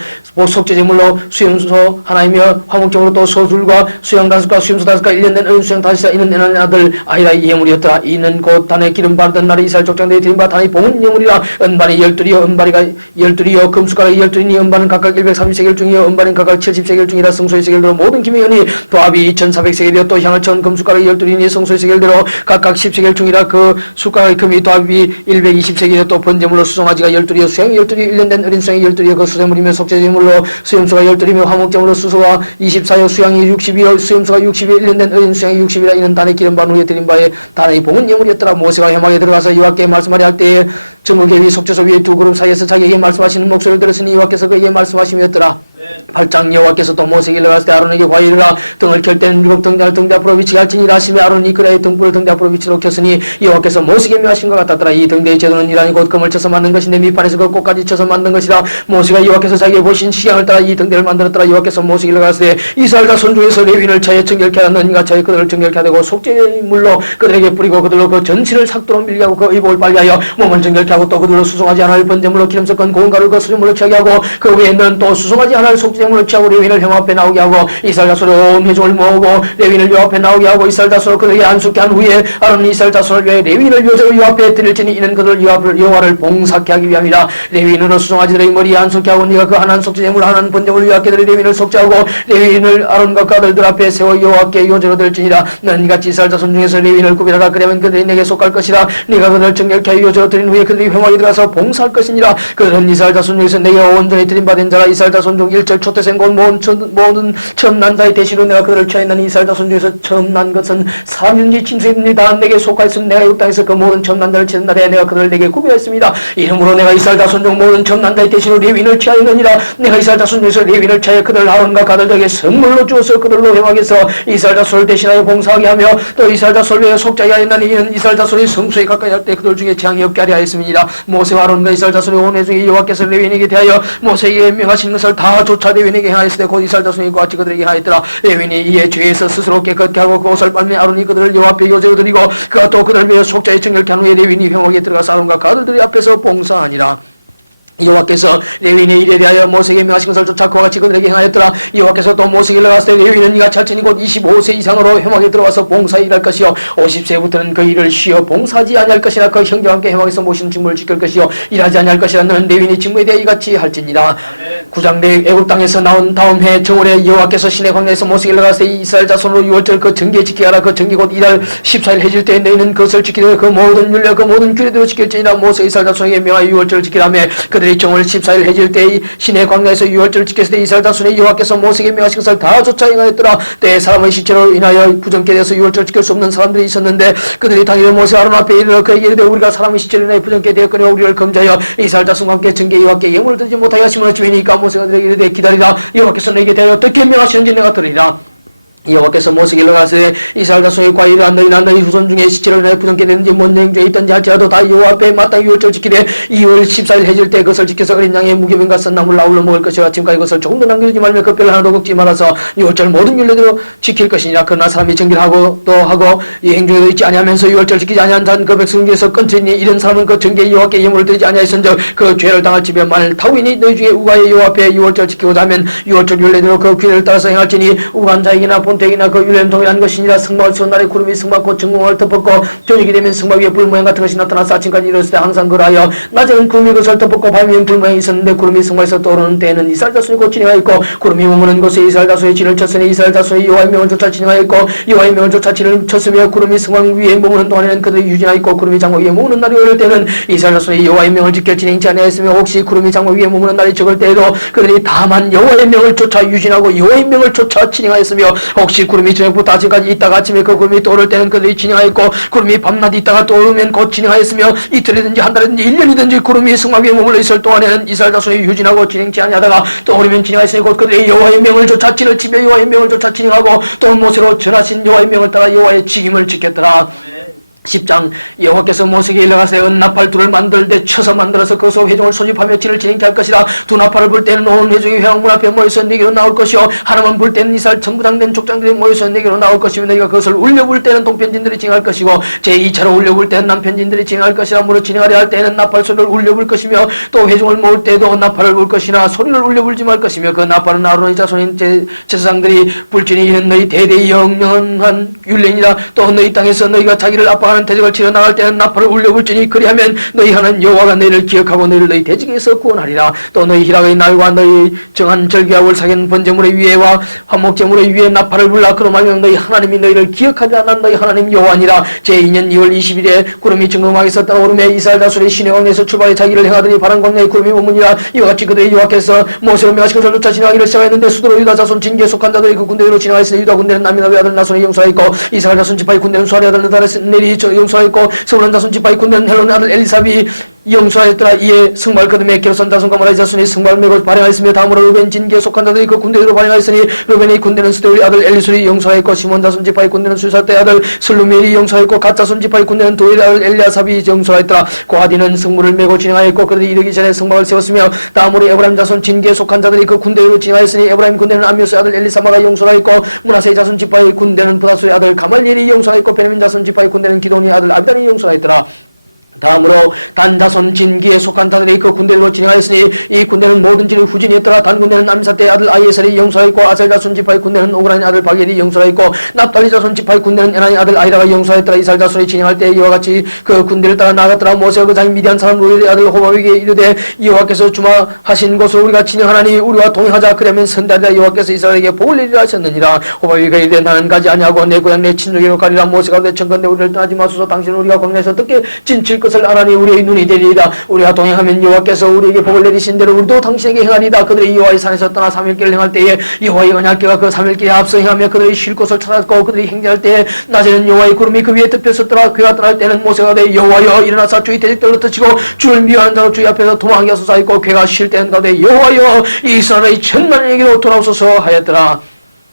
속죄제물로 수염소 하나이며 화목제물로 또 소둘과 수영 다섯과 수염소 다섯과 1년 된 어린 수영 다섯이라. 이는 에난의 아들 아이라의 예물이었더라. 이는 곧 단에 기름 바르던 날에 이스라엘 족장들이 드린 바 단의 봉은 예물이라. 은반이 12이요 은발이가 12이요 금숟가락이 12이니 은반은 각각 130세겔 중이요 은발은 각각 70세겔 중이라. 성소의 세겔대로 모든 기묘연이 도합이 2400세겔이요 또 향을 천 금숟가락이 12이니 성소의 세겔대로 각각 10세겔 중이라. 그 숟가락의 금이 도합이 120세겔이요 또 번제물로 수송아지가 12이요 수양이 12이요 1년 된 어린 수양이 12이요 그 수제물이며 속죄제물로 수염소가 12이며 화목제물로 수소가 24요 수양이 60이요 수염소가 60이요 1년 된 어린 수양이 60이라. 이는 단의 기름 반 후에 드린 바에 단의 봉은 예물이었더라. 모세가 회막에 들어가서 여호와께 말씀하려 할 때에 정흑의 위 속죄소 위에 두 그룹 사이에서 자기에게 말씀하시는 목소리를 들었으니 여호와께서 그에게 말씀하심이었더라. 8장 여호와께서 또 모세에게 일러가시되 아론에게 과일이라. 등을 켤 때는 7등대를 등대 앞으로 비치게 할지니라 하시며 아론이 그라의 등불을 등대 앞으로 비치도록 켰으니 여호와께서 모세에게 명하신 것 같았더라. 이 등대의 제도는 이란이 곧 금을 쳐서 만든 것인데 밑판에서 그 꽃까지 쳐서 만든 것이라. 모세가 여호와께서 자기의 보신 시향을 따라 이 등대를 만들었더라. 여호와께서 모세에게 일러가시되 이스라엘 자손 중에서 레위인을 차에 정결케 하라. 너희가 차에 그들을 정결케 하되고 속죄물로 그들에게 뿌리고 그들로 그 전신을 삭도로 밀게 하고 그 의복을 빨게 하여 몸을 정결케 하고 또 그들로 수송하지 않을 번제물로 기름 섞은 고운 가루를 그 수제물로 취하게 하고 그 외에는 또 수송하지 않을 속죄물로 취하고 레위인을 형 앞에 나오게 하고 이스라엘 자손을 온 회중을 모으고 레위인을 요 앞에 나오게 하고 이스라엘 자손을 그들에게 안수케 한 후에 아론은 이스라엘 자손을 위해 레위인을 요제로 요 앞에 드릴지니 이는 그들 여호와를 봉사케 하기 위함이라. 레위인으로 수송아지들의 머리에 안수케 하고 네가 그 하나는 속죄제물 하나는 번제물을 요 앞에 드릴 레위인을 속죄하고 레위인을 아론과 그 아들들 앞에 세워 여호와께 요제로 드릴지니라. 너는 같이 이스라엘 자손 중에서 레위인을 구별하라. 그러면 그들이 내게 속할 것이라. 네가 그들을 정결케 하여 요제로 드린 후에 그들이 회막에 들어가서 봉사할 것이니라. 그들은 이스라엘 자손 중에서 내게 온전히 드린 바 된 자라. 이스라엘 자손 중 일절 초태생 곧 모든 처음 난 자의 대신으로 내가 그들을 취하였나니 이스라엘 자손 중에서 처음 난 것은 4년지 친세입니다. 내게 속하였으면 내가 이 땅에서 그 모든 처음 난 자를 치는 날에 내가 그들을 내게 구별했습니다. 이러므로 내가 이스라엘 자손 중 모든 처음 난 자의 대신으로 레위인을 취하였느니라. 내가 이스라엘 자손 중에서 레위인을 취하여 그들 아론과 가들에게 선물로 주어서 그들로 회막에서 이스라엘 자손을 대신하여 봉사하게 하며 또 이스라엘 자손을 위하여 속죄하게 하였나니 이는 이스라엘 자손이 성소에 가까이 할 때 그들 중에 재앙이 없게 하려 하였음이니라. 모세와 아론과 이스라엘 자손의 온 회중이 여호와께서 레위인에게 대하여 모세에게 명하신 것을 다 조차 레위인에게 행하였으되 곧 이스라엘 자손이 그와 같이 그들에게 하였더라. 레위인이 이에 죄에서 스스로 깨끗게 하고 그 옷을 빨매 아론이 그들을 여호와 앞에 요제로 드리고 그가 또 그들을 위해 속죄에 정결케 한 후에 레위인이 회막에 들어가서 아론과 그 아들들이 앞에서 봉사하니라. 여호와께서 레위인의 일에 대하여 모세에게 명하신 것을 쫓아 그와 같이 그들에게 행하였더라. 여호와께서 또 모세에게 일러가시되 레위인은 네가 찰진이 곧 25세 이상으로 회막에 들어와서 봉사에 일할 것이요 50세부터는 그 일을 쉬어 봉사하지 아니할 것이나 그 형제와 함께 회막에서 모시는 직무를 지킬 것이요 일하지 아니할 것이라. 너는 레위인의 직무에 대해 이같이 할지니라. 9장 내 애굽 땅에서 나온 다음 해 정월에 여호와께서 시내 광야에서 모세에게 일러가시되 이스라엘 자손으로 6월절 그 정기에 지키게 하라. 그 정기 곧 이달 14일 해질 때에 너희는 그것을 지키되 그 모든 율례 그 모든 규례대로 지킬지니라. 모세 이스라엘 자손에게 명하여 6월절을 지키라며 그들이 정월 14일 해질 때의 시내 광야에서 6월절을 지켰을 때 이스라엘 자손의 여호와께서 모세에게 명하신 것을 다 조차 행하였더라. 때에 사람의 시체로 인하여 부정케 되어서 6월절을 지킬 수 없는 사람들이 있었는데 그들이 당일에 모세 아론 앞에 이르러 그에게 이르되 우리가 사람의 시체로 인하여 부정케 되었거니와 우리를 검자하여 이스라엘 자손과 함께 정계 여호와께 예물을 드리지 못하게 하심을 어찌미니까. 모세가 그들에게 이르되 기다리라. 여호와께서 너에게 대하여 어떻게 명하시는지 내가 들으리라. 여호와께서 모세에게 일러가시되 이스라엘 자손의 과일을 너희나 너희 후손 중에 시체를 인하여 부정케 되는지 뭔 행죄에 있든지 할지라도 다 여호와 앞에 마땅히 6월절 지키되 2월 14일 해질 때 그것을 지켜서 어린 양의 무교병과 썬나물 아울러 먹을 것이라. 아침까지 그것을 조금도 남겨두지 말며 그 뼈를 하나도 걷지 말아서 6월절 모든 율례대로 지킬 것이니라. 그러나 사람이 정결하고 또 하고 이 행중에도 있지 아니하면서 6월절 지키지 아니한 자는 그 백성 중에서 끊치니 이런 사람은 그 정죄의 여호와께 예물을 드리지 아니하였은즉 그 죄를 당할 집에 만일 타우인이 너희 중에 우가의 여호와 앞에 6월절 지키고자 하면 6월절 율례대로 그 규례를 따라서 행할지니 우간 자에게나 성막은 되기나 그 율례는 동일한 것이니라. 성막을 세운 날에 구름이 성막과 증공을 덮었고 저녁이 되면 성막 위에 불 모양 같은 것이 나타나서 아침까지 이르렀을 때 항상 그러하여 낮에는 구름이 그것을 덮었고 밤에는 불 모양이 있었는데 구름이 성막에서 떠오르는 때에는 이스라엘 자손이 곧 진행하였고 구름이 머무는 곳에 이스라엘 자손이 진을 쳤으니 이스라엘 자손이 여호와의 명을 쫓아 진행하였고 여호와의 명을 쫓아 진을 쳤으며 구름이 성막 위에 머무는 동안에는 그들이 유진하였고 구름이 장막 위에 머무는 날이 오를 때는 이스라엘 자손이 여호와의 명을 지켜 진행치 아니하였으며 혹시 구름이 장막 위에 머무는 날이 적을 때에도 그들이 다만 여호와의 명을 쫓아 유진하고 여호와의 명을 쫓아 진행하였으며 혹시 구름이 저녁부터 아침까지 있다가 아침에 그 구름이 떠오를 때는 그들이 진행하였고 구름이 밤낮 있다가 떠오르면 곧 진행하였으며 이틀이든지 한 달이든지 1년이든지 구름이 성막 위에 머물러 있을 동안에는 이스라엘 자손이 유진하고 진행치 아니하다가 떠오르면 진행하였으니 곧 그들이 여호와의 명을 쫓아 진을 치며 여호와의 명을 쫓아 진행하고 또 모세로 전하신 여호와의 명을 따라 여호와의 직임을 지켰더라. 10장 여호와께서 모세에게 일러가세 은나팔 둘을 만들되 쳐서 만들어서 그것으로 회중을 소집하며 진을 진행케 할 것이라. 두 나팔을 불 때는 온 회중이 회왕문 앞에 모여서 네게로 나올 것이요 하나만 불 때는 이스라엘 전부장된 족장들이 모여서 네게로 나올 것이며 너희가 그것을 울려 불 때는 동편진들이 진행할 것이고 제2차로 울려 불 때는 남편진들이 진행할 것이라. 무릇 진행하려 할 때는 나팔 소리를 울려 불 것이며 또 회중을 모을 때도 나팔을 불 것이나 소리를 울려 불지 말 것이며 그 나팔은 아론의 자손인 제사장들이 불지니 이는 너희 대대의 영영한 율례니라. 또 너희 땅에서 너희가 자기를 압박하는 대적을 치러 나갈 때는 나팔을 울려불지니 그리하면 너희 하나님 여호와가 너희를 기억하고 너희를 너희 대적에서 구원하리라. 또 너희 희락의 날과 너희 정한 절기와 월삭인 번제물의 위에와 화목제물의 위에 나팔을 불라. 그러면 너희 하나님이 너희를 기억하리라. 난 너희 하나님 여호와니라. 제2년 2월 20일에 구름이 증거막에 섰다가 오름에 이스라엘 자손이 시내왕에서 출발해 자기를 행하더니 바람 광야에 구름이 머무니라. 이와 같이 그들의 여호와께서 모세로 명하신 것을 쫓아 진행하기를 시작했는데 수도로 유다 자손 진기에 속한 자들이 그 군대로 진행하였으니 유다 군대는 아미나답의 아들 나손이 용서하였고 이스라엘 자손 지파의 군대는 수아의 아들 느다레이 용서하였고 스불론 자손 지파의 군대는 헬론의 아들 엘리사비 영수하였더라. 이에 승발 거듭에 게르손 자손과 메라리 자손이 승발 메고 발행하였으며 다음으로 루벤 진기에 속한 자들이 그 군대로 발행하였으니 루벤의 군대는 스데울의 아들 엘리술이 영수하였고 시몬 자손 지파의 군대는 수사떼의 아들 슬루미엘이 영수하였고 갓 자손 지파의 군대는 도엘의 아들 엘리아삽이 영수하였더라. 고하디는 승무를 메고 진행하였고 그들이 이르기 전에 승막을 세웠으며 다음으로 에브라임 자손 진기에 속한 자들이 그 군대로 진행하였으니 에브라임 군대는 암미스의 아들 엘리사마가 영수하였고 므낫세 자손 지파의 군대는 부다수의 아들 가말리엘이 영수하였고 베냐민 자손 지파의 군대는 기돈의 아들 아비단이 영수하였더라. 다음으로 단 자손 진기에 속한 자들이 그 군대로 진행하였으니 이 군대는 모든 진의 후진이었더라. 단 군대는 암사떼의 아들 아이에셀이 영수하였고 아셀 자손 지파의 군대는 오그라니 아들 바겔이 영수하였고 납달리 자손 지파의 군대는 에나니 아들 아이라가 영수하였더라. 이스라엘 자손이 진행할 때 이와 같이 그 군대를 따라 나아갔더라. 모세가 그 장인 미디안 사람 루엘의 아들 호바에게 이르되 여호와께서 주마하신 곳으로 우리가 진행하나니 우리와 동행하자. 그러면 선달이라. 여호와께서 이스라엘에게 복을 내리라 하셨느니라. 호바에게 이르되 나는 가지 아니하고 내 고향 내 친족에로 가리라. 모세가 그대 청건대 우리를 떠나지 마소서. 당신은 우리가 광야에서 어떻게 진칠 것을 아나니 우리의 눈이 되리이다. 우리가 동행하면 여호와께서 우리에게 복을 내리신 대로 우리도 당신에게 행하리이다. 그들이 여호와의 산에서 떠나 3일길을 행할 때에 여호와의 언약궤가 그 3일길에 앞서 행하며 그들이 쉴 곳을 찾았고 그들이 행진할 때에 낮에는 여호와의 구름이 그 위에 덮였었더라. 그가 떠날 때는 모세가 되 여호와여 일어나사 주의 대적들을 흩으시고 주를 미워하는 자로 주의 앞에서 도망하게 하소서 하였고 그가 쉴 때는 가되 여호와여 이스라엘의 천만에게로 돌아오소서 하였더라.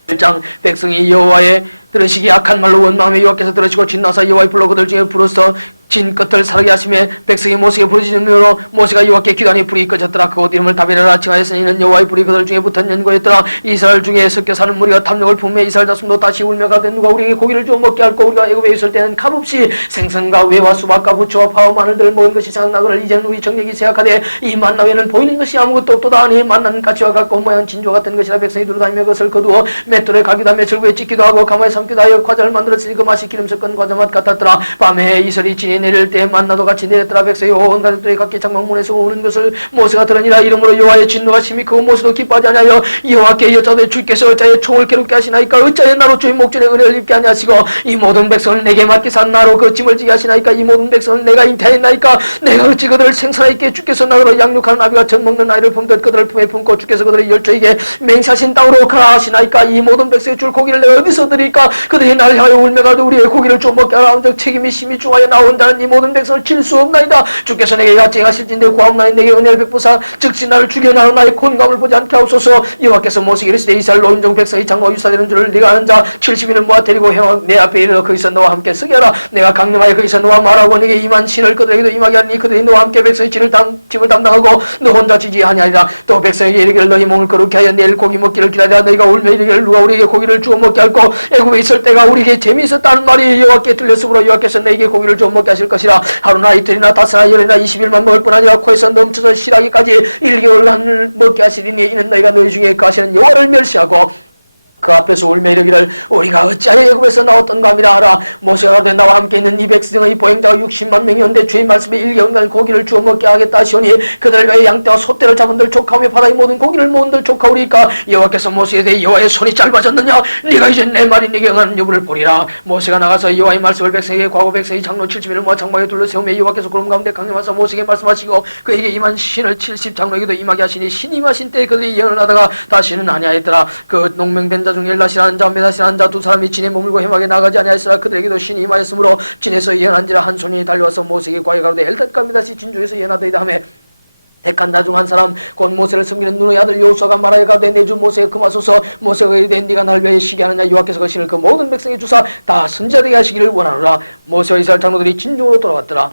1장 백성이 여호와의 들으시기 악한 말로 온 마음에 여호와께서 들으시고 진나사 여호와의 불로 그들 중에 불어서 진 끝을 사르게 하시며 백성이 모세에게 부르짖음으로 모세가 여호와께 기도하니 불이 꺼졌더라. 그곳 이름을 다베라라 칭하였으니 이는 여호와의 불이 그들 중에 붙은 연고였더라. 이스라엘 중에 섞여 사는 무리가 탐욕을 품에 이스라엘 자손도 다시 울며 가되 누가 우리에게 고기를 주어 먹게 할까. 우리가 애굽에 있을 때는 값없이 생선과 외와 수박과 부추와 파와 마늘들을 먹은 것이 생각나거늘 이제는 우리 정력이 생각하되 이 만나 외에는 보이는 것이 아무것도 없도다 하니 만나는 가치와 같고 모양 진주와 같은 것이라. 백성이 두루다니며 그것을 거두어 맷돌에 가기도 하며 절구에 찢기도 하고 가마에 삶기도 하여 과자를 만들었으니 그 맛이 기름 섞은 과자 맛 같았더라. 밤에 이슬이 진이 내릴 때 만나도 같이 내렸더라. 백성이 온 가족들이 각기 장막문에서 오는 것을 모세가 들으니라. 이러므로 여호와의 진노가 심히 크고 모세도 기뻐하지 아니하여 여호와께 여짜되 주께서 어찌하여 총을 괴롭게 하시나이까. 어찌하여 나로 주의 목전에 은혜를 입게 하냐시고 이 모든 백성을 내게 맡기사 나로 그 짐을 지게 하시나이까. 이 모든 백성을 내가 인태하였나이까. 내가 어찌 그들을 생사있게 주께서 나로 양육하는 아비가 젖 먹는 아이를 품듯 그들을 품에 품고 주께서 그들의 열조에게 맹세하신 땅으로 가라 하시나이까. 이 모든 백성의 줄 고기를 내가 어디서 드릴까. 그들이 나를 향하여 울며 가도 우리의 고기를 좀 먹게 하라 한즉 책임이 심히 중하여 나온다는 이 모든 백성을 칠 수 없나이다. 주께서 내게 같이 행하실진데 구하옵나니 내게 은혜를 베푸사 즉시 나를 죽여 나로 나의 곤감을 보지 않게 하옵소서. 여호와께서 모세에게 이르시되 이스라엘 노인종 백성이 장로 유사되는 줄을 네가 아는 자 70인을 모아 데리고 행왕 내 앞에 이르러 거기서 너와 함께 서게 하라. 내가 강림하여 거기서 너와 말하고 네게 임한 신을 그들에게도 임하게 하니 그들이 너와 함께 백성의 짐을 담당하고 너 혼자 지지 아니하리라. 또 백성에게 이르기를 너희 몸을 거룩히 하여 내일 고기 먹기를 기다리라. 너희가 울며 이르기를 누가 우리에게 고기를 주어 먹게 할꼬. 애굽에 있을 때가 우리에게 재미있었다는 말이 여호와께 들렸으므로 여호와께서 너희에게 고기를 주어 먹게 하실 것이라. 하루나 이틀이나 다섯나 열이나 20일만 먹을 뿐 아니라 코에서 넘쳐서 실하기까지 1개월간을 먹게 하시리니 이는 너희가 너희 중에 가시는 여호와를 멸시하고 그 앞에서 울며 이르기를 우리가 어찌하여 애굽에서 나왔던가 함이라 하라. 모세가 가로되 나와 함께 있는 이 백성의 보행자가 60만 명이었는데 주의 말씀에 일개월간 고기를 주워 먹게 하겠다 하시오니 그들 외에 양떼와 소떼를 잡은들 조카며 바다의 모든 고기를 모은들 조카오리까. 여호와께서 모세에 대해 여호와의 손이 짧아졌느냐 네가 이제 내 말이 네게 응하는 여부를 보리라. 모세가 나가서 여호와의 말씀을 백성에게 과거 백성의 장로 70인을 모아 장막에 둘러세우며 여호와께서 구름 가운데 강림하사 모세에게 말씀하시고 그에게 임한 신을 70 장로에게도 임하게 하시니 신이 임하신 때에 그들이 예언을 하다가 다시는 아니하였더라. 그 농맹된 자 중에 엘라시라는 자 메다시라는 자 두 사람이 진에 머물고 해막에 나가지 아니하였으나 그들에게도 신이 임하였으므로 진에서 예언한지라. 한 손이 달려와서 모세에게 과에 가로되 엘닷과 메다시 진 중에서 예언하더이다 하며 택한 자 중 한 사람 곧 모세를 섬기는 눈의 아들 여호수아가 말하여 가로되 내 주 모세가 금하소서. 모세가 이르되 네가 나를 위하여 시기 하느냐 여호와께서 그 신을 그 모든 백성에 주사 다 선지자되게 하시기를 원하노라. 모세와 이스라엘 장로들이 진중으로 돌아왔더라.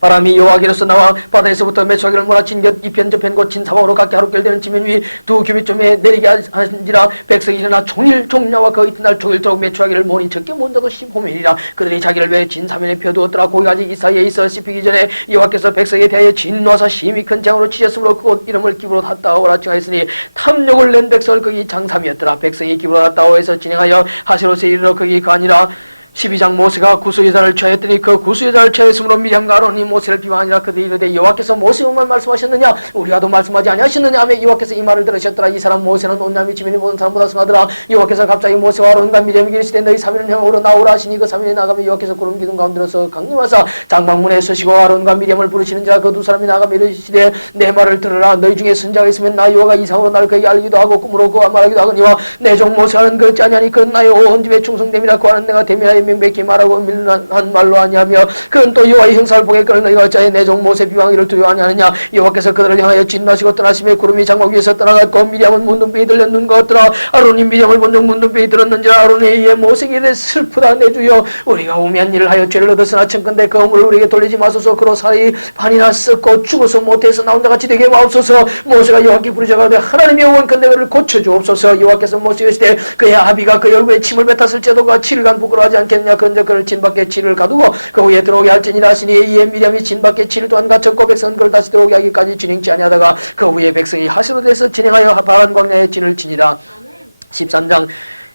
바람이 여호와께로서 나와 바다에서부터 메추라기를 몰아친 곁 이편 저편 곧진 사방으로 각기 하루결되는 지면 위 두 규빗쯤에 내리게 하신지라. 백성이 일어나 종일 종려와 그 이튿날 종일토록 메추라기를 모니 적게 먼저도 15일이라. 그들이 자기를 위해 진 사면에 펴두었더라. 고기가 아직 이 사이에 있어 씹히기 전에 여호와께서 백성에 대하여 진노하사 심히 큰 재앙으로 치셨으므로 그곳 이름을 기브로 핫다오라 칭하였으니 탐욕을 낸 백성을 거기 장삼이었더라. 백성이 기브로 핫다오에서 진행하여 하세롯에 이르러 거기 가니라. 12장 모세가 구스여자를 취하였더니 그 구스여자를 취하였으므로 미리암과 아론이 모세를 비방하니라. 그들이 이르되 여호와께서 모세에만 말씀하셨느냐 우리와도 말씀하지 아니하셨느냐 하며 여호와께서 이 말을 들으셨더라. 이 사람 모세는 온남이 지면이 모든 사람보다 승하더라. 여호와께서 갑자기 모세와 아론과 미리암에게 이르시되 너희 사면을 향하러 나오라 하시니 그 사면에 나가며 여호와께서 구름 기둥 가운데로서 강림하사 장막문에 서시고 아론과 미리암을 부르시는지라. 그 두 사람이 나가며 이르시되 내 말을 들으라. 너희 중에 선자가 있으면 나 여호와가 이상으로 나를 그에게 알기도 하고 꿈으로 그와 말하기도 하거니와 내 종 모세와는 그렇지 아니하니 그는 나의 온 집에 충성됨이라. 그와는 내가 대면하여 명백히 말하고 밀란한 말로 아니하며 그는 또 여호와의 형상을 보겠거늘 너희가 어찌하여 내 종 모세 비방하기를 두려워하니 하느냐. 여호와께서 그들을 향하여 진노하시고 떠나시며 구름이 장막 위에서 떠나갔고 미리암은 문둥병이 들려 눈과 같더라. 아론이 미리암을 본 적 문둥병이 들었는지라. 아론에 의해 모세에게 이르되 슬프다 내 주여 우리가 우매한 일을 하여 죄를 얻었으나 청컨대 그 허물을 우리에게 돌리지 마소서. 그로 살이 반이나 썩고 죽어서 모태에서 나온 자 같이 되게 마옵소서. 모세가 여호와께 부르짖어가되 하나님의 원컨대 그를 고쳐주옵소서. 여호와께서 모세에게 이르시되 그의 아비가 그 얼굴에 침을 뱉었을지라도 그 7일간 부끄러워하지 않겠느냐. 그런즉 그를 진 밖에 7을 가두고 그 후에 들어오게 할지니라 하시니 이에 미리암이 진 밖에 7일 동안 갇혔고 백성은 그를 다시 들어오게 하기까지 진행치 아니하다가 그 후에 백성이 하스로드에서 진행하여 바란 광야에 진을 치니라. 13장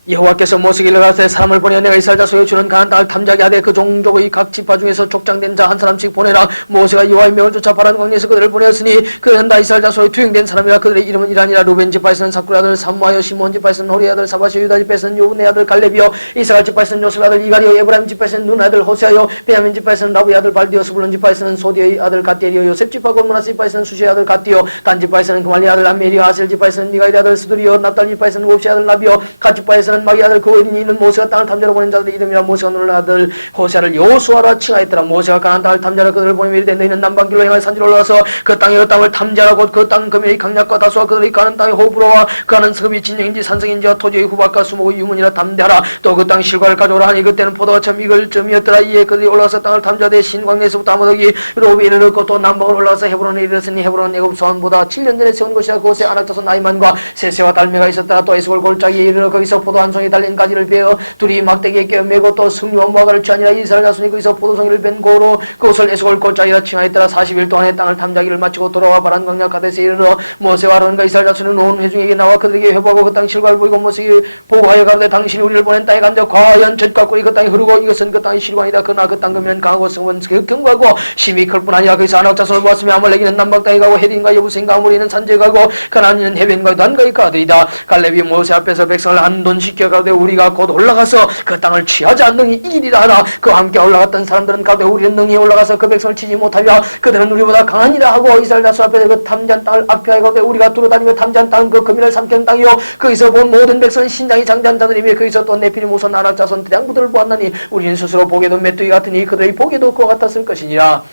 여호와께서 모세에게 이르시되 사람을 보내어 내가 이스라엘 자손에게 주는 가나안 땅을 탐지하게 하되 그 종족의 각 지파 중에서 족장된 자 한 사람씩 보내라. 모세가 여호와의 명을 쫓아 바란 광야에서 그들을 보내었으니 그는 다 이스라엘 자손의 투영된 사람이라. 그들의 이름은 이라니라. 루벤 지파에서는 사쿠의 아들 삼무하여 시몬 지파에서는 호리의 아들 사바시오 유다 지파에서는 요분의 아들 갈렙이요 이스라엘 지파에서는 요셉의 아들 이갈이요 에브라임 지파에서는 눈의 아들 호세아요 베냐민 지파에서는 라브의 아들 발디오 스불론 지파에서는 소디의 아들 갓디엘이요 요셉 지파 곧 므낫세 지파에서는 수시의 아들 갓디요 단 지파에서는 그말리의 아들 암멜이요 아셀 지파에서는 미가엘의 아들 스두리요 납달리 지파에서는 옵시의 아들 나비요 갓 지파에서는 마기의 아들 그오린이 이는 모세가 땅을 탐지하러 보낸 자들의 이름이라. 모세가 눈의 아들 호세아를 여호수아라 칭하였더라. 모세가 가나안 땅을 탐지하러 그들을 보내며 이르되 너희는 남방길로 향하여 산지로 올라가서 그 땅의 땅을 탐지하라. 곧 그 땅 금의 강약과 다수와 그들이 가는 땅의 호불호와 그하는 성읍이 진영인지 산성인지와 토지의 후박과 수목의 유문이라 탐대하라. 또 그 땅 실과를 가져오라 하니 그때는 포도가 참 익을 쯤이었더라. 이에 그들이 올라가서 땅을 탐지하되 신광야에서부터 아모덕이 로비에 이르렀고 또 남방으로 올라가서 헤브론에 이르렀으니 헤브론은 애굽 소환보다 7년 전에 세운 곳이라. 그곳에 아낙자손 나이만과 세세와 달메가 있었더라. 또 에스골 골짜기에 이르러 거기서 포도 한 송이 달린 가지를 베어 둘이 막대기에 끼어 메고 또 승류와 무화과를 취하니라. 이스라엘 자손이 거기서 포도송이를 벤 고로 그곳을 에스골 골짜기라 칭하였더라. 40일 동안에 땅을 탐지하기를 마치고 돌아와 바란 광야 가데스에 이르러 모세와 아론과 이스라엘 자손은 온 회중에게 나와 그들에게 회복하고 그 땅 실과를 보이고 모세에게 보고하여 가로되 당신이 우리를 보낸 땅에 간자 과연 젖과 꿀이 그 땅에 흐르고 이것은 그 땅의 실관이다. 그러나 그 땅 금면 강하고 성은 견고하고 심히 클 뿐 아니라 거기서 아낙 자손을 보았으며 아말렉이는 남방 땅에 가고 헤딘과 여부스인과 아모리는 산지에 가고 가나안인은 해변과 단가에 가더이다. 갈렙이 모세 앞에서 백성을 안돈시켜 가로되 우리가 곧 올라가서 그 땅을 취하지 않느니 이리라 하나. 그와 함께 올라갔던 사람들은 가로되 우리는 능히 올라가서 그 백성을 치지 못하며 그들은 우리보다 강하니라 하고 이스라엘 자손 앞에서 그 탐지한 땅을 악피하여 가로되 우리가 두루다니며 탐지한 땅은 그 금인을 삼키는 땅이요 거기서 본 모든 백성은 신장이 장대한 자들이며 거기서 또 네피림 우선 아낙 자손 대장부들을 보았나니 우리는 스스로 보기에도 메뚜기 같으니 그들의 보기에도 그와 같았을 것이니라.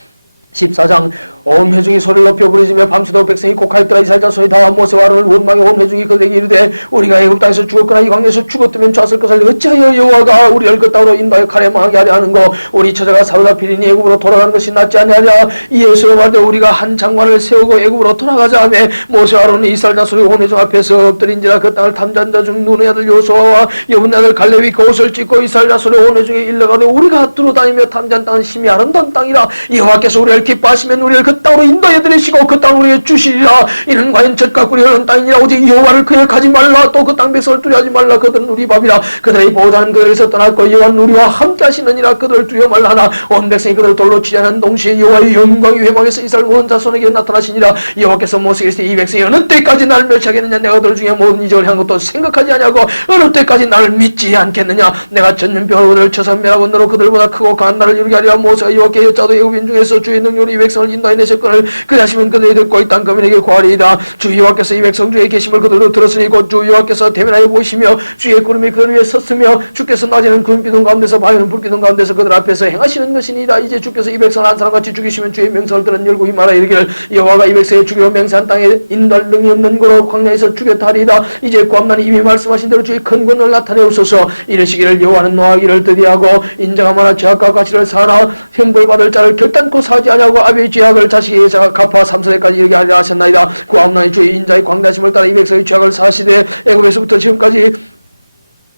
14장 온 회중이 소리를 높여 부르짖으며 밤새도록 백성이 곡하였더라. 이스라엘 자손이 다 모세와 아론을 원망해 온 회중이 그들에게 이르되 우리가 애굽 땅에서 죽었거나 이 광야에서 죽었으면 좋았을 것을 어찌하여 여호와가 우리를 그 땅으로 인도하여 칼에 망하게 하려 하는고. 우리 처자가 사로다 비리니 애굽으로 돌아가는 것이 낫지 아니하냐. 이에서 말되 우리가 한 장관을 세우고 애굽으로 돌아가자 하며 모세와 아론이 이스라엘 자손이 온 회중 앞에서 엎드린지라. 그 땅을 탐지한 자 중 눈의 아들 여호수아와 여분의 아들 갈렙이 그 옷을 찢고 이스라엘 자손이 온 회중에 일러가되 우리가 두루다니며 탐지한 땅은 심히 아름다운 땅이라. 여호와께서 우리를 기뻐하시면 우리를 그 땅으로 인도해 드리시고 그 땅을 우리에게 주시리라. 이는 과연 젖과 꿀이 흐르는 땅이니라. 오직 여호와를 거역하지 말라. 또 그 땅 백성을 두려워하지 말라. 그들은 우리 밥이라. 그들의 보호자는 그들에서 떠났고 여호와는 우리와 함께 하시느니라. 그들을 두려워 말라 하나 온 백성이 그들을 돌로 치지 않은 동시에 여호와의 영광이 회막에서 이스라엘 모든 자손에게 나타나시니라. 여호와께서 모세에게 이르시되 이 백성이 어느 때까지 나를 멸시하겠느냐. 내가 그들 중에 모든 이적을 한 것도 생각하지 아니하고 어느 때까지 나를 믿지 않겠느냐. 내가 전염병으로 그들을 쳐서 멸하고 너로 그들보다 크고 강한 나를 이루게 하리라. 모세가 여호와께 여짜도 애굽인 중에서 주의 능력으로 이 백성을 인도해 내셨거늘 그리하시면 그들이 듣고 이 땅 거민에게 구하리이다. 주 여호와께서 이 백성 중에 계심을 그들도 들었으니 곧 주 여호와께서 대면하여 보시며 주의 구름이 그들 위에 섰으며 주께서 낮에는 구름 기둥 가운데서 밤에는 불 기둥 가운데서 그들 앞에서 행하시는 것이니이다. 이제 주께서 이 백성을 한 사람같이 죽이시면 주의 명성을 들은 열고 이말하 이르기를 여호와가 이 백성을 죽이려 맹세한 땅에 인도할 능이 없는 고로 광야에서 죽였다 하리이다. 이제 구함나니 이미 말씀하신 대로 주의 큰 권을 나타내옵소서. 이르시기를 여호와는 노하기를 더디하고 인자가 많아 죄악과 가시를 사하나 형벌받을 자를 결단코 사지 아니하고 아비의 죄악을 자식에게 갚아 3세대까지 이르게 하리라 하셨나이다. 구함나니 주의 인자의 광대하심을 따라 이 백성의 죄악을 사하시되 애굽에서부터 지금까지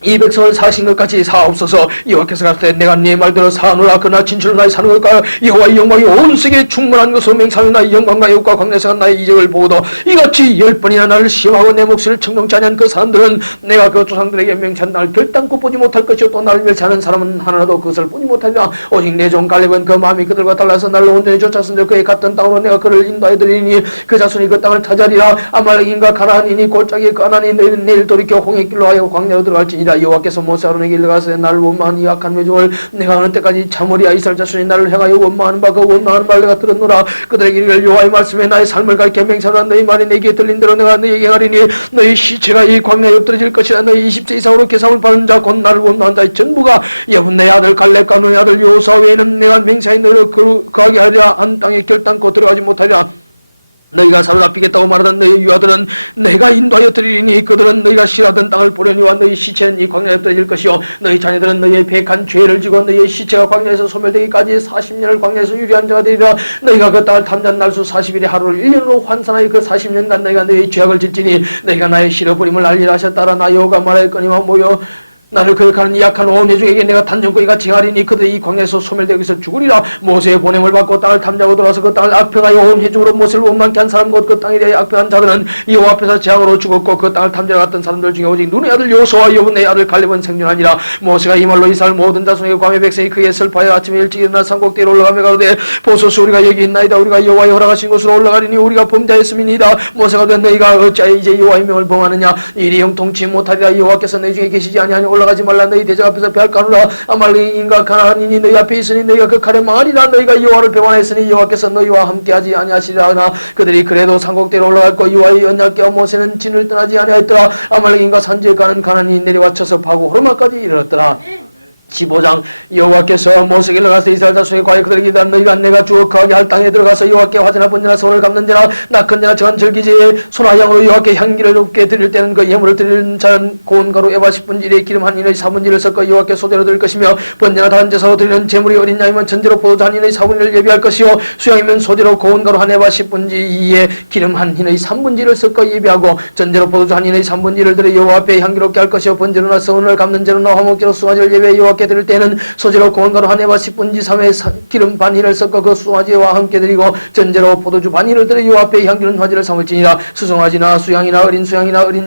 이 백성을 사신 것 같이 사옵소서. 여호와께서 가라사대 내가 네 말대로 사하노라. 그러나 진실로 나의 사는 걸까요? 여호와의 영광이 온 세계에 충만한 것으로 맹세하는 나의 영광과 애국과 광대성한 나의 이적을 보고도 이같이 10번이나 나를 시험하고 내 몫을 청정치 아니한 그 사람들은 내가 그 조상들에게 맹세한 나를 결단코 보지 못할 것이요 또 나를 멸시하는 사람은 하나라도 그것을 보지 못하리라. 오직 내 종 갈렙은 그 마음이 그들과 달라서 나를 온전히 쫓았으며 그의 갔던 땅으로 내가 그를 인도해드리니 그 자손이 그 땅을 차지하리라. 아말렉인과 가나안이니 골짜기 가나안이 너희는 내일 돌이켜 홍해 길로 하여 광야로 들어갈지니라. 여호와께서 모세 아론에게 일러가시되 나를 원망하는 이 악한 외종을 내가 어느 때까지 참으리야. 이스라엘 자손이 나를 향하여 원망하는 바 그 원망하는 말을 내가 들었노라. 그들에게 이르기를 여호와의 말씀에 나의 삶을 가르쳐 맹세하라. 너희 말이 내게 들린 대로 내가 너희에게 행하리니 너희 시체가 이 광야에 엎드러질 것이라. 너희 20세 이상으로 계상을 받은 자 곧 나를 원망한 자의 전부가 여분네 아들 갈렙과 너희 아들 여호수아 외에는 내가 맹세하여 너희를 거하게 하리라. 한 땅에 결단코 들어가지 못하리라. 너희가 사로잡히겠다고 말하던 너희 유아들은 내가 인도하여 드리리니 그들은 너희가 싫어하던 땅을 보려니와 너희 시체는 이 광야에 엎드러질 것이요 너희 자녀들은 너희의 백한 죄를 지고 너희의 시체가 광야에서 소멸되기까지 40년을 광야에서 유리한 자가 되리라. 너희가 그 땅을 탐지한 날수 40일의 하루를 1년으로 환산하여 그 40년간 너희가 너희의 죄악을 질지니 너희가 나의 싫어버림을 알리라 하셨다라. 나 여호가 말하였거니와 모여 나를 거역하는 이 약한 온 회중에게 내가 단정거리가 징하리니 그들이 이 광야에서 소멸되기 위해서 죽으리라. 모세의 보냄을 받고 땅을 탐지하고 돌아서 그 땅을 악평하여 온 회중으로 모세를 원망케 한 사람 곧 그 땅에 대해 악평한 자들은 여호와 앞에서 재앙으로 죽었고 그 땅을 탐지하러 갔던 사람들 중에 오직 눈의 아들 여호수아와 여분의 아들 갈렙은 생존하니라. 모세가 이 말로 이스라엘 모든 자손에게 광야 백성이 크게 슬퍼하여 아침에 일찍 일어나 산꼭대기로 올라가며 가로되 보소서 우리가 여기 있나이다. 우리가 여호와의 허락하신 곳으로 올라가리니 우리가 범죄하였음이니이다. 모세가 되 너희가 어찌하여 이제 여호와의 명을 범하느냐. 일이 형통치 못하리라. 여호와께서 너희 중에 계시지 아니하니 올라가지 말라. 너희 대적 앞에서 배할까누라. 아말렉인과 가나안인이 너희 앞에 있으니 너희가 그 칼에 망하리라. 너희가 여호와를 배반했으니 여호와께서 너희와 함께하지 아니하시리라. 하나 그들이 그래도 산꼭대로 올라갔고 여호와의 언약궤와 모세는 진을 떠나지 아니하였더라. 아말렉인과 산지에 가는 가나안이 내려와 쳐서 파고 호르마까지 이르렀더라. 15장 여호와께서 모세에게 일러가서 이스라엘 자손에게 과연 그들에게 이르되 너희가 내가 주어 거하게 할 땅에 들어가서 여호와께 화제나 번제나 소를 갚는 자나 낙헌 자나 정한 절기제에 소나 양으로 여호와께 향기를 높게 드릴 때는 그 예물을 드리는 자는 고운 가루 에바 10분의 1의 기름 한 인의 4분의 1을 섞어 여호와께 소대로 드릴 것이며 번제나 다른 제사로 드리는 제물이 어린 양이면 전제로 포도주 한 인의 4분의 1을 예비할 것이요 수양이면 소대로 고운 가루 한 에바 10분의 2의 기름 한 인의 3분의 1을 섞어 예비하고 전제로 포도주 한 인의 3분의 1을 드려 여호와 앞에 향기롭게 할 것이요 번제로나 서운을 갚는 제로나 화목제로 수화제를 예비해 여호와께 드릴 때는 소재로 고운 가루 한 에바 10분의 3의 기름 반인을 섞어 그 수화제와 함께 드리고 전제로 포도주 반인을 드려 여호와 앞에 향기는 화제를 삼을지니라. 수송아지나 수양이나 어린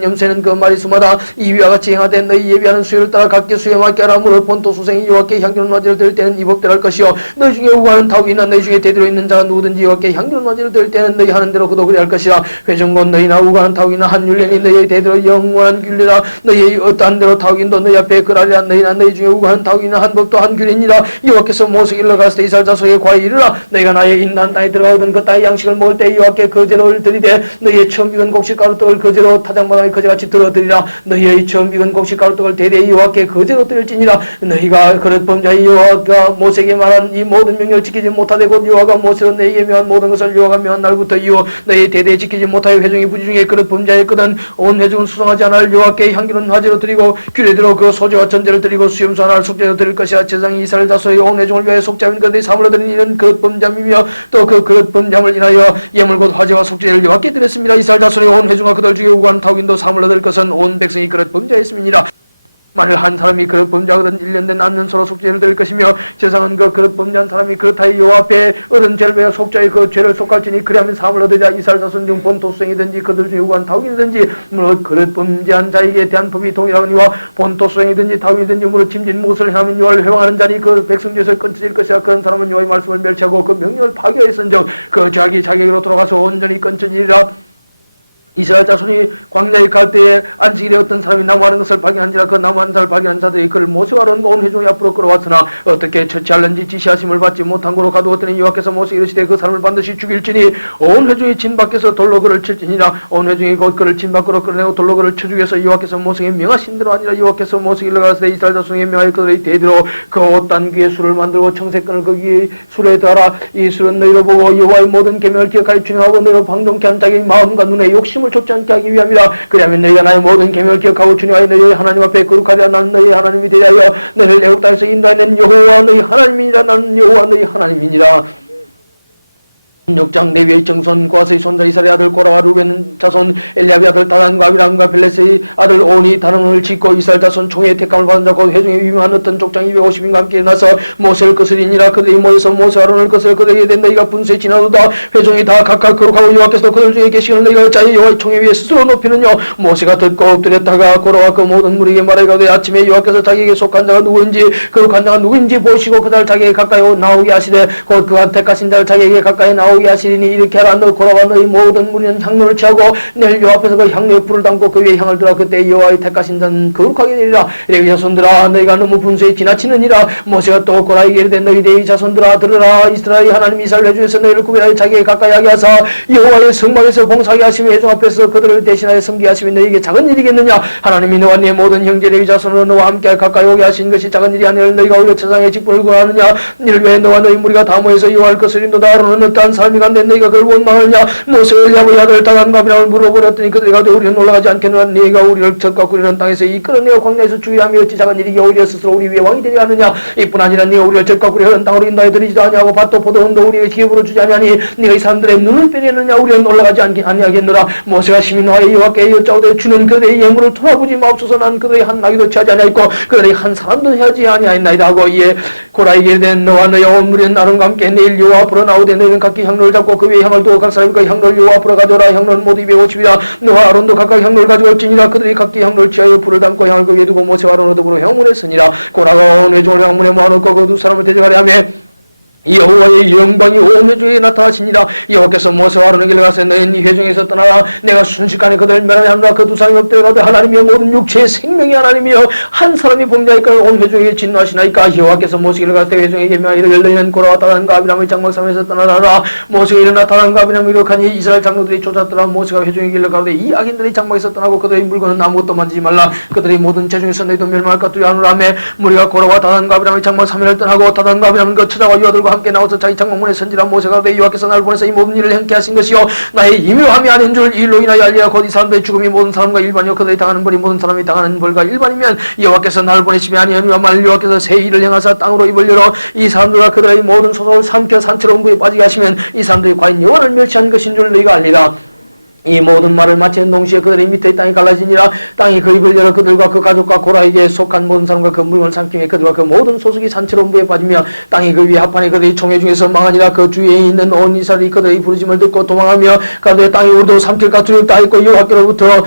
염새는 그 마리수마다 이위와 같이 행하되 너희 예비하는 수요를 따라 각기 수에 맞게 하라. 무릇 본토 수생이 여호와께 향기는 화제를 드릴 때는 이복대로 할 것이요 너희 중에 우고하는 타국이나 너희 중에 대대로 있는 자가 누구든지 여호와께 향기는 화제를 드릴 때는 너희 하는 대로 그도 그리 할 것이라. 회중곧 너희나 우고하는 타국이나 한 율례니 너희의 대대로 영원한 균례라. 너희의 어떠한 대로 타국인도 너희 앞에 그라리라. 너희나 너희 중에 우고하는 타국이나 한 법도 한 규례니라. 여호와께서 모세에게 일러가시되 이스라엘 자손에게 과히 이르라. 너희가 나의 인도한 땅에 들어가거든 그 땅의 양식을 먹을 때 여호와께 거제로를 드리되 너희의 처음 익은 곡식가루떡을 거제로 타작마당에 거제같이 들어드리라. 너희의 처음 익은 곡식가루떡을 대대히 여호와께 거제로 드릴지니라. 너희가 그릇 범자의 여호와가 모세에게 말한 이 모든 명령을 지키지 못하되 곧 여호와가 모세로 너희에게 명한 모든 것을 여호와가 명한 날부터 이후 너희 대대에 지키지 못하여 회중이 부지 중에 그릇 범자의 거든 온 회중은 수송하지 않을 여호와께 향기는 화제로 드리고 규례대로 그 소제와 전제를 드리고 수염수 하나를 속죄로 드릴 것이라. 제사장이 이스라엘 자손의 온 회중을 위하여 속죄하면 그들이 사물로 드리는 이는 그릇 범죄함이며 또 그 그릇 범죄함을 인하여 예물 곧 화제와 속죄를 여호와께 드렸습니다. 이스라엘 자손의 온 회중과 그들 중에 우고하는 타국인도 사물로 드릴 것은 온 백성이 그릇 범죄했음이니라. 만일 한 사람이 그릇 범죄하거든 1년 된 안면서로 속죄를 드릴 것이며 제사장은 그 그릇 범죄한 사람이 그릇하여 여호와 앞에 얻은 죄를 베어 속죄의 그 죄를 속할지니 그리하면 사함을 얻으자. 이스라엘 자손 중 본토수생이든지 그들 중 요구한 타국이든지 무릇 그릇 범죄한 자에게 대한 법이 동일하거니와 본토수생이든지 타국이든지 무릇 짐진 못을 행하면 여호와를 회방하는 자니 그 백성 중에서 끊어질 것이라. 그런 사람은 여호와의 말씀을 멸치하고 그 명령을 파괴하였은즉 그 자기에게로 돌아가서 온전히 끊어지리라. 이스라엘 자손이 광야에 갈 때에 안식일에 어떤 사람이 나무하는 것을 발견한지라. 그 나무하는 자를 발견한 자들이 그를 모세와 아론 온 회중이 앞으로 끌어왔으나 어떻게 처치할는지 지시하심을 받지 못한 고로 가두었더니 여호와께서 모세에게 이르시되 그 사람을 반드시 죽일지니 온 회중이 진 밖에서 돌로 그를 칠지니라. 온 회중이 곧 그를 진 밖으로 끌어내고 돌로 그를 쳐 죽여서 여호와께서 모세에게 명하신 대로 아니라. 여호와께서 모세에게 일러가시되 이스라엘 자손에게 명하여 그들의 대대로 그 옷단 귀에 술을 만들고 청색끈을 그 귀에 술에 달아 이 술은 너희로 보고 여호와의 모든 계명을 기억하여 준행하고 너희로 방종케 한 자기 마음과 눈에 욕심을 쫓지 않게 하기 위함이라. 그리하면 너희가 나의 모든 계명을 기억하고 준행하여 너희의 하나님 앞에 거룩하리라. 나는 너희의 하나님이 되리하여 너희를 애굽 땅에서 인도하는 여호와 너희 하나님이니라. 나는 여호와 너희 하나님이니라. 6장 레위의 정손 고아스의 손자 이스라엘의 아들 고라와 루벤 자손 엘리압의 아들 다단과 아비람과 벨레스의 아들 오니 다른을 짓고 이스라엘 자손 총회의 택감을 받은 자고 회중에 유명한 어떤 족장 250인과 함께 나서 모세를 거스리니라. 그들이 모여서 모세 아론을 거스려 그들에게 된 너희가 분수에 지나도다. 회중이 다 각각 거룩하고 여호와께서 그들 중에 계시는 너희가 어찌하여 여호와의 총회 위에 스스로 높이느냐. 모세가 듣고 엎드렸다가 고라와 그 모든 무리에게 말하기를 아침에 여호와께서 자기에게 속한 자가 누구인지 거룩한 자가 누구인지 보시고 그들 자기에게 가까이 나오게 하시되 곧 그가 택하신 자를 자기에게 가까이 나오게 하시리니 이렇게 하라. 너 고라와 너희 모든 무리는 향로를 취하고 내일 여호와 앞에서 그 향로에 불을 담고 그 위에 향을 들어 그때 여호와의 택하신 자는 거룩하게 되리라. 레위 자손들아 너희가 너무 분수에 지나치느니라. 모세가 또 고라에게 이르되 너희 레위 자손들아 들으라. 이스라엘 하나님 이스라엘 회중에서 너희를 구별하여 자기에게 가까이 하게 하사 여호와의 성막에서 봉사하게 하시며 회중 앞에서 그들을 대신하여 섬기게 하시면 너희에게 작은 일이겠느냐. 하나님이 너와 네 모든 형제 레위 자손으로 너와 함께 가까이 오게 하신 것이 작은 일이 아니라 너희가 오히려 세상의 직분을 구하느냐. 이를 위해 너와 너희 무리가 다 모여서 여호와를 거스린도다. 아론은 어떠한 사람이 간데 너희가 그를 원망하느냐. 모세가 엘리압의 아들 다단과 아비람을 물어보렸더니 그들이 가도 우리는 올라가지 않겠노라. 네가 우리를 적과 꾸리는 땅에서 이끌어내어 광야에서 죽이려 하며 어찌 작은 일이게 오히려 스스로 우리 위에 왕이 되려 하느냐. 이뿐 아니라 네가 우리를 적과 꾸리는 땅으로 인도하여 드리지도 아니하고 밭도 포도원도 우리에게 기업으로 주지 아니하니 네가 이 사람들의 눈을 빼내느냐. 우리는 올라가지 아니하겠노라. 모세가 심히 노하여 여호와께 여짜오되 주는 그들의 예물을 돌아보지 마옵소서. 난 그들의 한 나귀도 취하지 아니하였고 그들의 한 사람도 해하지 아니하였나이다 하고 이에 고라에게 된 너와 너희 온 무리는 아론과 함께 내일 여호와 앞으로 나오되 너희는 각기 향로를 잡고 그 위에 향을 두고 각 사람이 그 향로를 여호와 앞으로 가져오라. 향로는 모두 250이라. 너와 아론도 각각 향로를 가지고 올지니라. 그들이 각기 향로를 취하여 불을 담고 향을 그 위에 두고 모세와 아론을 더불어 향문에 쓰니라. 고라가 온 회중을 향문에 모아놓고 그 두 사람을 대적하려 하며 여호와의 영광이 온 회중에게 나타나시니라. 여호와께서 모세와 아론에게 일러가시되 너희는 이 회중에서 떠나라. 내가 순식간에 그들을 멸하리하노라. 그 두 사람이 엎드려가되 하나님이여 모든 육체의 생명이 하나님이여 한 사람이 범죄하니까 온 회중에게 진노하시나이까. 여호와께서 모세에게 일러가시되 회중에게 명하기를 너희는 고라와 다단과 아비람의 장막 삼에서 떠나라. 모세가 일어나 다단과 아비람을 이룩하니 이스라엘 장로들이 쫓았더라. 모세가 회중에게 일러가되 이 악인들이 장막에서 떠나고 그들의 물건은 아무것도 만지지 말라. 그들의 모든 재중에서 너희도 멸망할까 두려워하노라 하매 무리가 고라와 다단과 아비람의 장막 3일을 떠나고 다단과 아비람은 그 처자와 여아들과 함께 나와서 자기 장막문에 선지라. 모세가 내 여호와께서 나를 보내서 이 모든 일을 행케 하신 것이요 나의 임묘함이 아닌 줄 이 일로 인하여 알리라. 곧 이 사람들의 죽음이 모든 사람과 일반이요 그들이 당하는 벌이 모든 사람이 당하는 벌과 일반이면 여호와께서 나를 보내심이 아니하니와 만일 여호와께서 새 일을 행하사 땅으로 입을 열어 이 사람들과 그들의 모든 소속을 삼켜 산채로 음부에 빠지게 하시면 이 사람들이 과연 여호와를 멸시한 것인 줄 너희가 알리라. 이 모든 말을 마치는 동시에 그들의 밑에 땅이 갈라지니라. 땅이 그 입을 열어 그들과 그 가족과 고라에게 속한 모든 사람과 그 물건을 삼키며 그들과 그 모든 소속이 산채로 음부에 빠지며 땅이 그 위에 합하니 그들의 총회 중에서 망하니라. 그 주위에 있는 온 이스라엘이 그들의 부르짐을 듣고 도망하며 가운데 땅이 우리도 삼킬까 두렵다 했고 여호와께로부터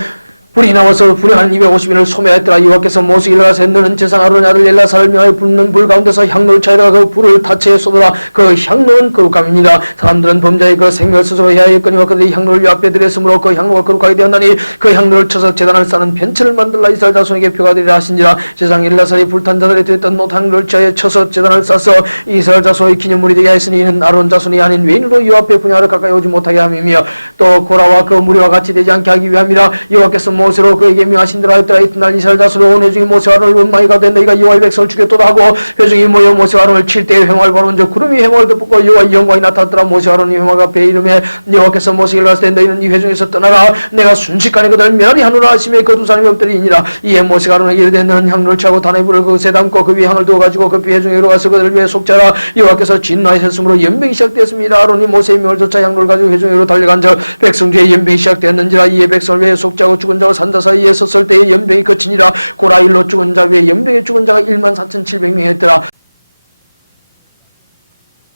불이 나와서 불행한 250인을 소멸했더라. 여호와께서 모세에게 일러가시되 너는 제사장 아론의 아들 엘라사를 명하여 붓는 불 가운데서 향로를 차에다가 그 불을 타체에 쏟아라. 그 향로는 거룩함이니라. 사람들은 범자의 그 생명을 스스로 해하였거니와 그들이 향로를 여 앞에 들였으므로 그 향로가 거룩하게 되었나니 그 향로를 쳐서 제단을 쌓는 벤처를 만들라. 이스라엘 자손에게 표가 되리라 하신지라. 제사장 엘라사리 불탄 자들에 들였던 노탕로를 취하여 쳐서 제단을 쌓아서 이스라엘 자손의 기념물이 되게 하였으니 이는 아론 자손이 아닌 외인으로 여 앞에 분야를 가까이 오지 못하게 함이며 또 고라와 그 무리와 같이 되지 않게 하기 위함이라. 여호와께서 모세로 그에게 명하신 대로 하였더라. 이튿날 이스라엘 자손으로 온 회중이 모세와 아론을 원망이 가되 너희가 여호와의 백성을 죽였도다 하고 회중이 모여 모세와 아론을 칠 때에 회막을 바라본 즉 구름이 회막을 덮고 여호와의 영광이 나타났더라. 모세와 아론이 회막 앞에 이르매 여호와께서 모세에게 일러가시되 너희는 이 회중에서 떠나라. 내가 순식간에 그들을 멸하리 하노라 하시매 그 두 사람이 엎드리니라. 이에 모세가 아론에게 이르되 너는 향로를 취하고 단의 불을 그것에 담고 그 위에 향을 두어가지고 그 회중에로 가서 그들을 위해 속죄하라. 여호와께서 진노하셨으므로 연병이 시작되었습니다. 아론이 모세의 명을 쫓아 향로를 가지고 회중에로 달려간 적 백성 중에 연병이 시작되었는지라. 이에 백성을 위해 속죄하고 죽은 자와 산자 사이에 섰을 때에 연병이 거치니라. 고라일로 죽은 자 외에 연병에 죽은 자가 14,700명이었더라.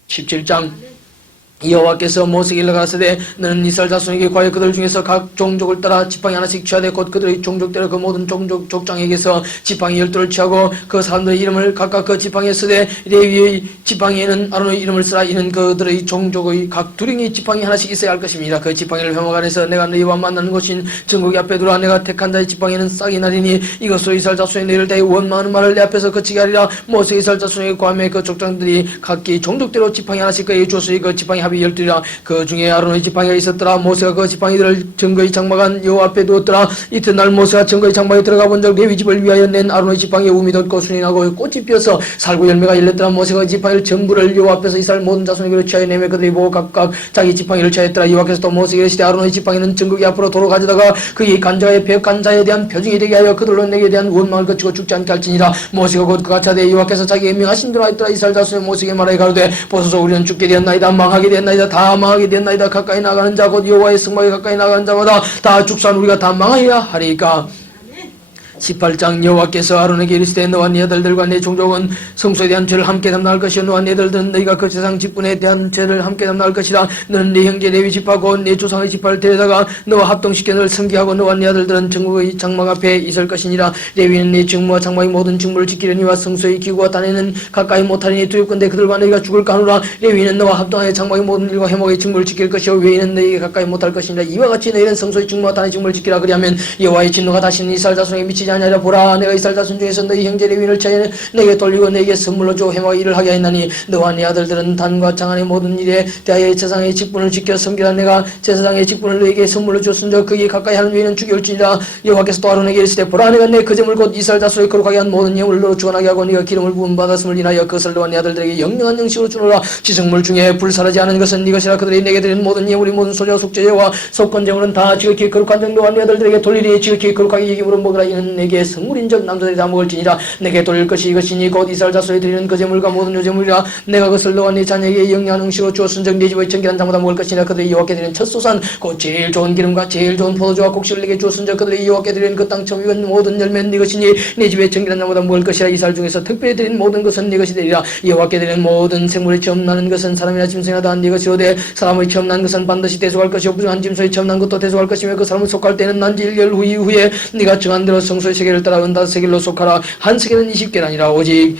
17장 여호와께서 모세에게 일러가라사대 너는 이스라엘 자손에게 과연 그들 중에서 각 종족을 따라 지팡이 하나씩 취하되 곧 그들의 종족대로 그 모든 종족 족장에게서 지팡이 12를 취하고 그 사람들의 이름을 각각 그 지팡이에 쓰되 레위의 지팡이에는 아론의 이름을 쓰라. 이는 그들의 종족의 각 두링이 지팡이 하나씩 있어야 할 것입니다. 그 지팡이를 회막 안에서 내가 너희와 만나는 곳인 정국이 앞에 두라. 내가 택한 자의 지팡이는 싹이 나리니 이것으로 이스라엘 자손의 너희를 대해 원망하는 말을 내 앞에서 그치게 하리라. 모세 이스라엘 자손에게 구하매 그 족장들이 각기 종족대로 지팡이 하나씩 그에게 주었으니 그 지팡이 합이 12라. 그 중에 아론의 지팡이가 있었더라. 모세가 그 지팡이들을 증거의 장막안 여호와 앞에 두었더라. 이튿날 모세가 증거의 장막에 들어가 본적 레위 집을 위하여 낸 아론의 지팡이에 우미 돋고 순이 나고 꽃이 피어서 살구 열매가 열렸더라. 모세가 그 지팡이를 전부를 여호와 앞에서 이스라엘 모든 자손에게 취하여 내매 그들이 보고 각각 자기 지팡이를 취하였더라. 여호와께서 또 모세에게 이르시되 아론의 지팡이는 증거기 앞으로 도로 가져다가 그의 간자의 배역한 자에 대한 표징이 되게 하여 그들로 내게 대한 원망을 거치고 죽지 않게 할지니라. 모세가 곧 그가 차되 여호와께서 자기에게 명하신 대로 하였더라. 이스라엘 자손의 모세에게 말하여 가로되 보소서 우리는 죽게 되었나이다. 망하게 되었나이다. 다 망하게 되었나이다. 가까이 나가는 자 곧 여호와의 성막에 가까이 나가는 자마다 다 죽산 우리가 다 망하여야 하리까. 18장 여호와께서 아론에게 이르시되 너와 네 아들들과 네 종족은 성소에 대한 죄를 함께 담당할 것이요 너와 네 아들들은 너희가 그 세상 직분에 대한 죄를 함께 담당할 것이라. 너는 네 형제 레위 지파고 네 조상의 지파를 데려다가 너와 합동시켜 너를 섬기하고 너와 네 아들들은 정국의 장막 앞에 있을 것이니라. 레위는 네 직무와 장막의 모든 직무를 지키려니와 성소의 기구와 단에는 가까이 못하리니 두렵건대 그들과 너희가 죽을까 하노라. 레위는 너와 합동하여 장막의 모든 일과 해목의 직무를 지킬 것이요 외에는 너희에게 가까이 못할 것이니라. 이와 같이 너희는 성소의 직무와 단의 직무를 지키라. 그리하면 여호와의 진노가 다시는 이스라엘 자손에게 미치지 아니하리라. 보라 내가 이스라엘 자손 중에서 너희 형제 레위인을 취하여 너희에게 돌리고 너희에게 선물로 줘 해마의 일을 하게 하였나니 너와 네 아들들은 단과 장안의 모든 일에 대하여 제사장의 직분을 지켜 섬기라. 내가 제사장의 직분을 너희에게 선물로 줬은즉 그에게 가까이 하는 외에는 죽일지니라. 여호와께서 또 아론에게 이르시되 보라 내가 내 거제물 곧 이스라엘 자손의 거룩하게 한 모든 예물을 너로 주관하게 하고 네가 기름을 부음 받았음을 인하여 그것을 너와 네 아들들에게 영영한 형식으로 주노라. 지성물 중에 불사르지 않은 것은 네 것이라. 그들이 내게 드린 모든 예물이 모든 소재와 속죄제와 속건제물은 다 지극히 거룩한 정도와 네 아들들에게 돌리니 지극히 거룩하게 여김으로 먹으라. 이는 내게 성물인적 남자들이 다 먹을지니라. 내게 돌릴 것이 이것이니 곧 이스라엘 자손이 드리는 거제물과 모든 요제물이라. 내가 그것을 너와 네 자녀에게 영영한 음식으로 주었은즉 네 집의 정결한 자마다 먹을 것이니라. 그들이 여호와께 드리는 첫 소산 곧 제일 좋은 기름과 제일 좋은 포도주와 곡식을 내게 주었은즉 그들이 여호와께 드리는 그 땅 처음 익은 모든 열매는 네 것이니 네 집의 정결한 자마다 먹을 것이라. 이스라엘 중에서 특별히 드린 모든 것은 네 것이 되리라. 여호와께 드리는 모든 생물의 처음 나는 것은 사람이나 짐승이나 다 네 것이로되 사람의 처음 난 것은 반드시 대속할 것이요 부정한 짐승의 처음 난 것도 대속할 것이며 그 사람을 속할 때는 난지 1개월 후에 네가 정한 대로 성소의 세계를 따라 은다 세겔로 속하라. 한 세겔은 20개라니라. 오직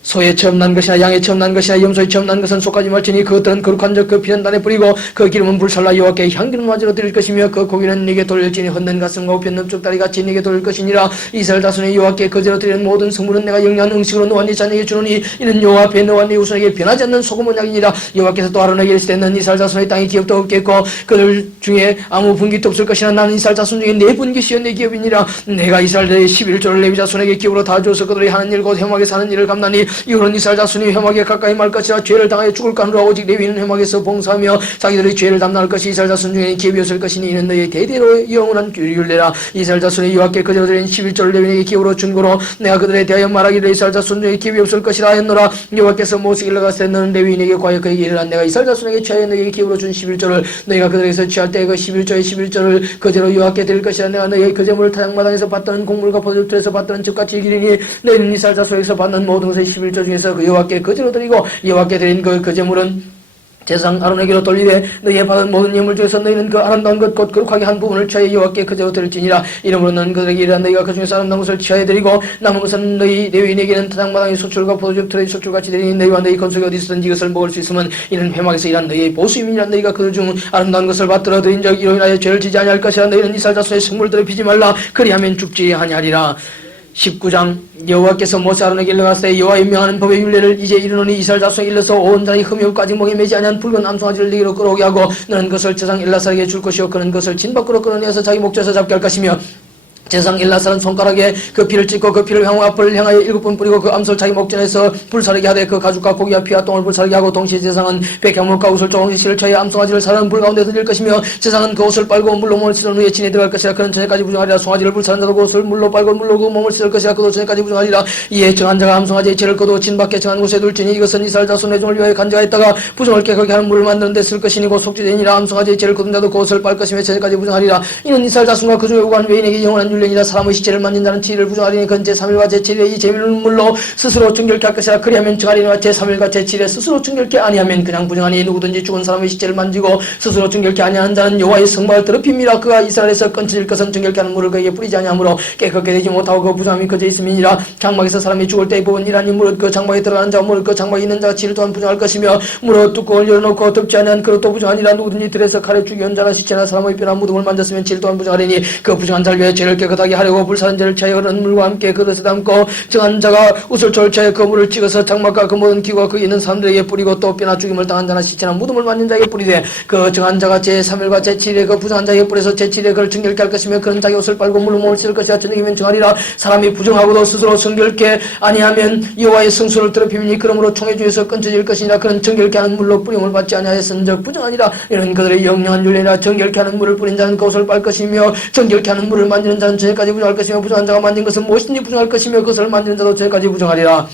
소의 처음 난 것이나 양의 처음 난 것이나 염소의 처음 난 것은 속하지 말지니 그것들은 거룩한 적 그 피는 단에 뿌리고 그 기름은 불살라 여호와께 향기름 맞으러 드릴 것이며 그 고기는 네게 돌릴지니 흔든 가슴과 우편 넓적다리 같이 네게 돌릴 것이니라. 이스라엘 자손의 여호와께 거제로 드리는 모든 성물은 내가 영영한 음식으로 너와 네 자녀에게 주노니 이는 여호와 앞에 너와 네 후손에게 변하지 않는 소금 언약이니라. 여호와께서 또 아론에게 이르시되 너는 이스라엘 자손의 땅에 기업도 없겠고 그들 중에 아무 분깃도 없을 것이나 나는 이스라엘 자손 중에 네 분깃이여 네 기업이니라. 내가 이스라엘의 11조를 레위 자손에게 기업으로 다 주어서 그들이 하는 일 곧 회막에 사는 일을 감나니 이후로는 이스라엘 자손이 회막에 가까이 말 것이라. 죄를 당하여 죽을까 하노라. 오직 레위는 회막에서 봉사하며 자기들의 죄를 담당할 것이 이스라엘 자손 중에 기업이 없을 것이니 이는 너희의 대대로 영원한 율례라. 이스라엘 자손의 여호와께 거제로 드린 11조를 레위에게 기업으로 준 거로 내가 그들에 대하여 말하기를 이스라엘 자손 중에 기업이 없을 것이라 하였노라. 여호와께서 모세에게 일러가시되 너는 레위인에게 과연 그에게 이르라. 내가 이스라엘 자손에게 취하여 너희에게 기업으로 준 11조를 너희가 그들에게서 취할 때 그 11조의 11조를 거제로 여호와께 드릴 것이라. 내가 너희의 거제물을 타작마당에서 받던 곡물과 포도주에서 받던 즙같이 이기리니 너희는 이스라엘 자손에게서 받는 모든 것의 11조 중에서 그 여호와께 거제로 드리고 여호와께 드린 그 거제물은 제사장 아론에게로 돌리되 너희의 받은 모든 예물 중에서 너희는 그 아름다운 것 곧 거룩하게 한 부분을 취하여 여호와께 거제로 드릴지니라. 이러므로 너는 그들에게 이르라. 너희가 그 중에서 아름다운 것을 취하여 드리고 남은 것은 너희 레위인에게는 타작마당의 소출과 포도즙 틀의 소출같이 드리니 너희와 너희 건속이 어디서든지 이것을 먹을 수 있으면 이는 회막에서 일한 너희의 보수임이라. 너희가 그들 중 아름다운 것을 받들어 드린 적 이로 인하여 죄를 지지 아니할 것이라. 너희는 이스라엘 자손의 성물들을 비지 말라. 그리하면 죽지 아니하리라. 19장 여호와께서 모세 아론에게 일러가시되 여호와의 명하는 법의 율례를 이제 이르노니 이스라엘 자손에 일러서 온 자의 흠이 없까지 목에 매지 아니한 붉은 암송아지를 네게로 끌어오게 하고 너는 그것을 제사장 엘라살에게 줄 것이요 그는 그것을 진 밖으로 끌어내어서 자기 목젖에서 잡게 할 것이며 제사장 엘라사는 손가락에 그 피를 찍고 그 피를 향후 앞을 향하여 7번 뿌리고 그 암소를 자기 목전에서 불사르게 하되 그 가죽과 고기와 피와 똥을 불사르게 하고 동시에 제사장은 백향목과 옷을 조금씩 실을 차에 암송아지를 사르는 불 가운데 던질 것이며 제사장은 그 옷을 빨고 물로 몸을 씻은 후에 진에 들어갈 것이라. 그는 저녁까지 부정하리라. 송아지를 불사른 자도 그 옷을 물로 빨고 물로 그 몸을 씻을 것이라. 그도 저녁까지 부정하리라. 이에 정한 자가 암송아지의 죄를 거두어 진 밖에 정한 곳에 둘지니 이것은 이스라엘 자손 회중을 위하여 간제하였다가 부정을 깨끗하게 하는 물을 만드는 데 쓸 것이니 곧 속죄되니라. 암송아지의 죄를 거둔 자도 그 옷을 빨 것이며 저녁까지 부정하리라. 이는 이스라엘 자손과 그 중에 오간 외인에게 영원한 율례니라. 사람의 시체를 만진 자는 7일을 부정하리니 그건 제3일과 제7일에 이 제물로 스스로 정결케 할 것이라. 그리하면 정하리니와 제3일과 제7일에 스스로 정결케 아니하면 그냥 부정하니 누구든지 죽은 사람의 시체를 만지고 스스로 정결케 아니하는 자는 여호와의 성막을 더럽힙니다. 그가 이스라엘에서 끊어질 것은 정결케 하는 물을 그에게 뿌리지 아니하므로 깨끗게 되지 못하고 그 부정함이 거저 있음이니라. 장막에서 사람이 죽을 때의 부분이라니 무릇 그 장막에 들어가는 자와 무릇 그 장막에 있는 자가 질 또한 부정할 것이며 무릇 뚜껑을 열어놓고 덮지 아니한 그릇도 부정하니라. 누구든지 들에서 칼에 죽이온 자나 시체나 사람의 뼈나 무덤을 만졌으면 질 또한 부정하리니 그 부정한 자를 위해 죄를 깨끗하게 하려고 불사른 죄를 차여 흐르는 물과 함께 그릇에 담고 정한 자가 웃을 졸차에 그 물을 찍어서 장막과 그 모든 기구와 그 있는 사람들에게 뿌리고 또 뼈나 죽임을 당한 자나 시체나 무덤을 만진 자에게 뿌리되 그 정한 자가 제3일과 제7일에 그 부정한 자에게 뿌려서 제7일에 그를 정결케 할 것이며 그는 자기 옷을 빨고 물로 몸을 씻을 것이야. 저녁이면 정하리라. 사람이 부정하고도 스스로 정결케 아니하면 여호와의 성소를 더럽히니 그러므로 총회 중에서 끊어질 것이니라. 그는 정결케 하는 물로 뿌림을 받지 아니하였은즉 부정하니라. 이는 그들의 영영한 율례라. 정결케 하는 물을 뿌린 자는 그 옷을 빨 것이며 정결케 하는 물을 만지는 자는 저녁까지 부정할 것이며 부정한 자가 만진 것은 무엇이든지 부정할 것이며 그것을 만지는 자도 저녁까지 부정하리라.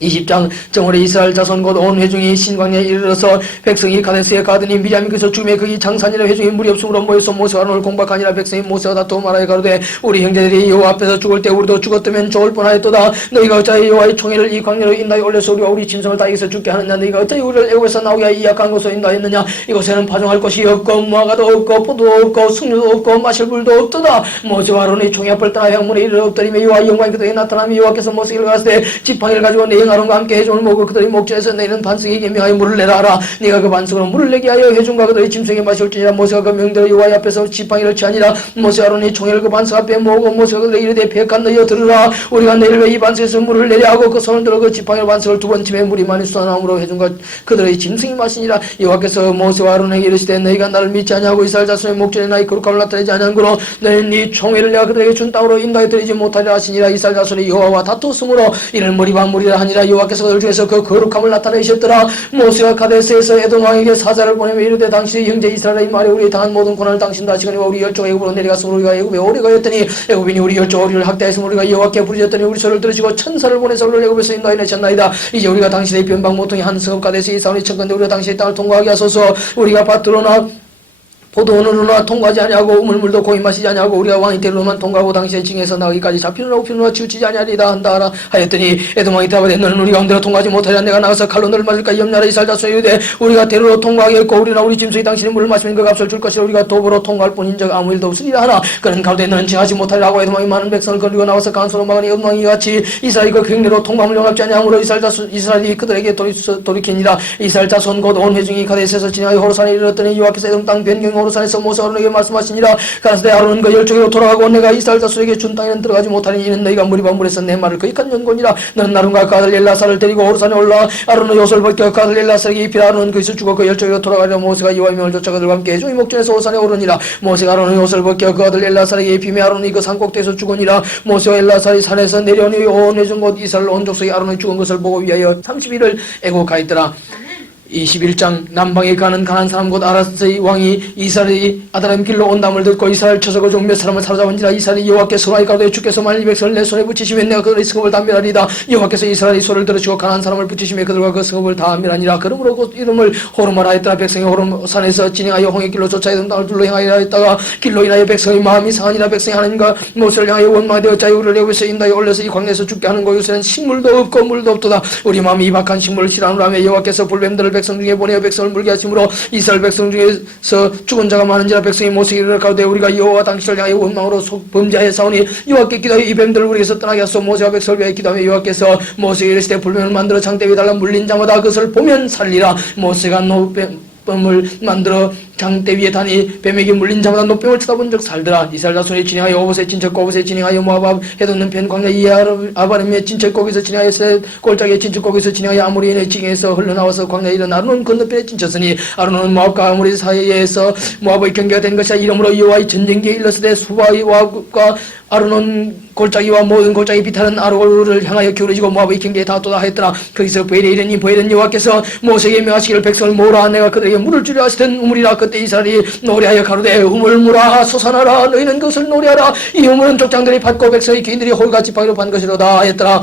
20장 정월에 이스라엘 자손 곧 온 회중이 신광야에 이르러서 백성이 가데스에 가더니 미리암이 그래서 죽음에 거기 장산이라. 회중이 물이 없으므로 모여서 모세와 아론을 공박하니라. 백성이 모세와 다투어 말하여 가로되 우리 형제들이 여호와 앞에서 죽을 때 우리도 죽었다면 좋을 뻔하였도다. 너희가 어찌하여 여호와의 총회를 이 광야로 인도하여 올려서 우리와 우리 짐승을 다 이기서 죽게 하느냐. 너희가 어찌하여 우리를 애굽에서 나오게 하여 이 약한 곳으로 인도하였느냐. 이곳에는 파종할 것이 없고 무화과도 없고 포도도 없고 석류도 없고 마실 물도 없도다. 모세와 아론이 총회 앞을 떠나 향문에 이르러 엎드리며 여호와의 영광이 그들에게 나타나며 여호와께서 모세에게 가라사대 지팡이를 가지고 내 형 아론과 함께 회중을 모으고 그들의 목전에서 너희는 반석에게 명하여 물을 내라 하라. 네가 그 반석으로 물을 내게 하여 회중과 그들의 짐승에 마실지니라. 모세가 그 명대로 여호와의 앞에서 지팡이를 취하니라. 모세 아론이 총회를 그 반석 앞에 모으고 모세가 그들에게 이르되 백한 너희여 들으라. 우리가 너희를 왜 이 반석에서 물을 내려 하고 그 손을 들어 그 지팡이로 반석을 두 번 치매 물이 많이 솟아나므로 회중과 그들의 짐승이 마시니라. 여호와께서 모세와 아론에게 이르시되 너희가 나를 믿지 아니하고 이스라엘 자손의 목전에 나의 거룩함을 나타내지 아니한거로 너희는 이 총회를 내가 그들에게 준 땅으로 인도하여 드리지 못하리라 하시니라. 이스라엘 자손이 여호와와 다투었으므로 이를 머리반물이라 하니라. 여호와께서 그들 중에서 그 거룩함을 나타내셨더라. 모세가 가데스에서 에돔 왕에게 사자를 보내며 이르되 당신의 형제 이스라엘의 말에 우리 당한 모든 고난을 당신도 하시거니와 우리 열조가 애굽으로 내려갔으므로 우리가 애굽에 오래 가였더니 애굽인이 우리 열조 우리를 학대했으므로 우리가 여호와께 부르짖었더니 우리 소리를 들으시고 천사를 보내서 우리를 애굽에서 인도하여 내셨나이다. 이제 우리가 당신의 변방 모퉁이 한 성읍 가데스에 이사오니 청건대 우리가 당신의 땅을 통과하게 하소서. 우리가 밭으로나 포도원으로나 통과하지 아니하고 우물물도 고이 마시지 아니하고 우리가 왕이 대로만 통과하고 당신의 징에서 나가기까지 잡히느라 우피느라 치우치지 아니하리다 한다 하라 하였더니 에돔 왕이 대답하되 너는 우리 가운데로 통과하지 못하리라. 내가 나가서 칼로 너를 맞을까 염려하라. 이스라엘 자손이 이르되 우리가 대로로 통과하겠고 우리나 우리 짐승이 당신의 물을 마시면 그 값을 줄 것이라. 우리가 도보로 통과할 뿐인적 아무 일도 없으리라 하나 그는 가로되 너는 징하지 못하리라 하고 에돔 왕이 많은 백성을 거느리고 나와서 강한 손으로 막으니 에돔 왕이 같이 이스라엘이 그 경내로 통과함을 용납지 아니하므로 이스라엘이 그들에게 돌이키니라. 이스라엘 자손 곧 온 회중이 가데스에서 진행하여 호로산에 이르렀더니 여호와께서 에돔 땅 변경 호로산에서 모세 아론에게 말씀하시니라. 가라사대 아론은 그 열조기로 돌아가고 내가 이스라엘 자손에게 준 땅에는 들어가지 못하니 이는 너희가 무리반물에서 내 말을 거역한 연고니라. 너는 아론과 그 아들 엘라사를 데리고 호르산에 올라 아론의 옷을 벗겨 그 아들 엘라사에게 입히라. 아론은 거기서 죽어 그 열조기로 돌아가려. 모세가 여호와의 명을 쫓아 그들과 함께 회중의 목전에서 호르산에 오르니라. 모세가 아론의 옷을 벗겨 그 아들 엘라사에게 입히며 아론이 그 산꼭대에서 죽으니라. 모세와 엘라사의 산에서 내려오니 온 회중 곧 이스라엘 온 족속이 아론의 죽은 것을 보고 위하여 30일을 애고 가있더라. 21장 남방에 가는 가난 사람 곧 아라스의 왕이 이스라엘이 아다람 길로 온담을 듣고 이스라엘 처소가 중 몇 사람을 사로잡은지라. 이스라엘이 여호와께서 가로되 주께서 만일 이 백성을 내 손에 붙이시면 내가 그들의 성읍을 다 멸하리이다. 여호와께서 이스라엘의 소를 들으시고 가난 사람을 붙이시며 그들과 그 성읍을 다 멸하니라. 그러므로 곧 이름을 호르마라 하였더라. 백성이 호르산에서 진행하여 홍해 길로 쫓아 에돔 땅을 둘러 행하여 하였다가 길로 인하여 백성의 마음이 상하니라. 백성이 하나님과 모세를 향하여 원망하되 어찌하여 우리를 애굽에서 인도하여 올려서 이 광야에서 죽게 하는 곳에는 식물도 없고 물도 없도다. 우리 마음이 이박한 식물을 싫어하노라 하며 여호와께서 불뱀들을 백성 중에 보내어 백성을 물게 하심으로 이스라엘 백성 중에서 죽은 자가 많은지라. 백성이 모세에게 이르러 가로되 우리가 여호와 당신을 향하여 원망으로 범죄하여 싸우니 여호와께 기도하여 이 뱀들을 우리에게서 떠나게 하소서. 모세와 백성을 위하여 기도하며 여호와께서 모세에게 이르시되 불뱀을 만들어 장대 위에 달라 물린 자마다 그것을 보면 살리라. 모세가 노뱀을 만들어 장대 위에 다니 뱀에게 물린 자마다 노뱀을 쳐다본 적 살더라. 이스라엘 자손이 진행하여 오봇에 진척 고봇에 진행하여 모압 해돋는 편 광야 이아바름의 진척 거기서 진행하여 셋 골짜기의 진척 거기서 진행하여 아모리인의 징에서 흘러나와서 광야 이른 아르논 건너편에 진쳤으니 아르논은 모압과 아모리 사이에서 모압의 경계가 된 것이야. 이러므로 여호와의 전쟁기에 일렀으되 수바의 모압과 아르논 골짜기와 모든 골짜기 비탈은 아르고를 향하여 기울어지고 모압의 경계에 닿았도다 했더라. 거기서 보엘에 이르니 보엘은 여호와께서 모세에게 명하시기를 백성을 모으라 내가 그들에게 물을 주려 하시던 우물이라. 그때 이스라엘이 노래하여 가로되 우물물아 솟아나라 너희는 그것을 노래하라. 이 우물은 족장들이 받고 백성의 귀인들이 홀같이 바위로 판 것이로다 했더라.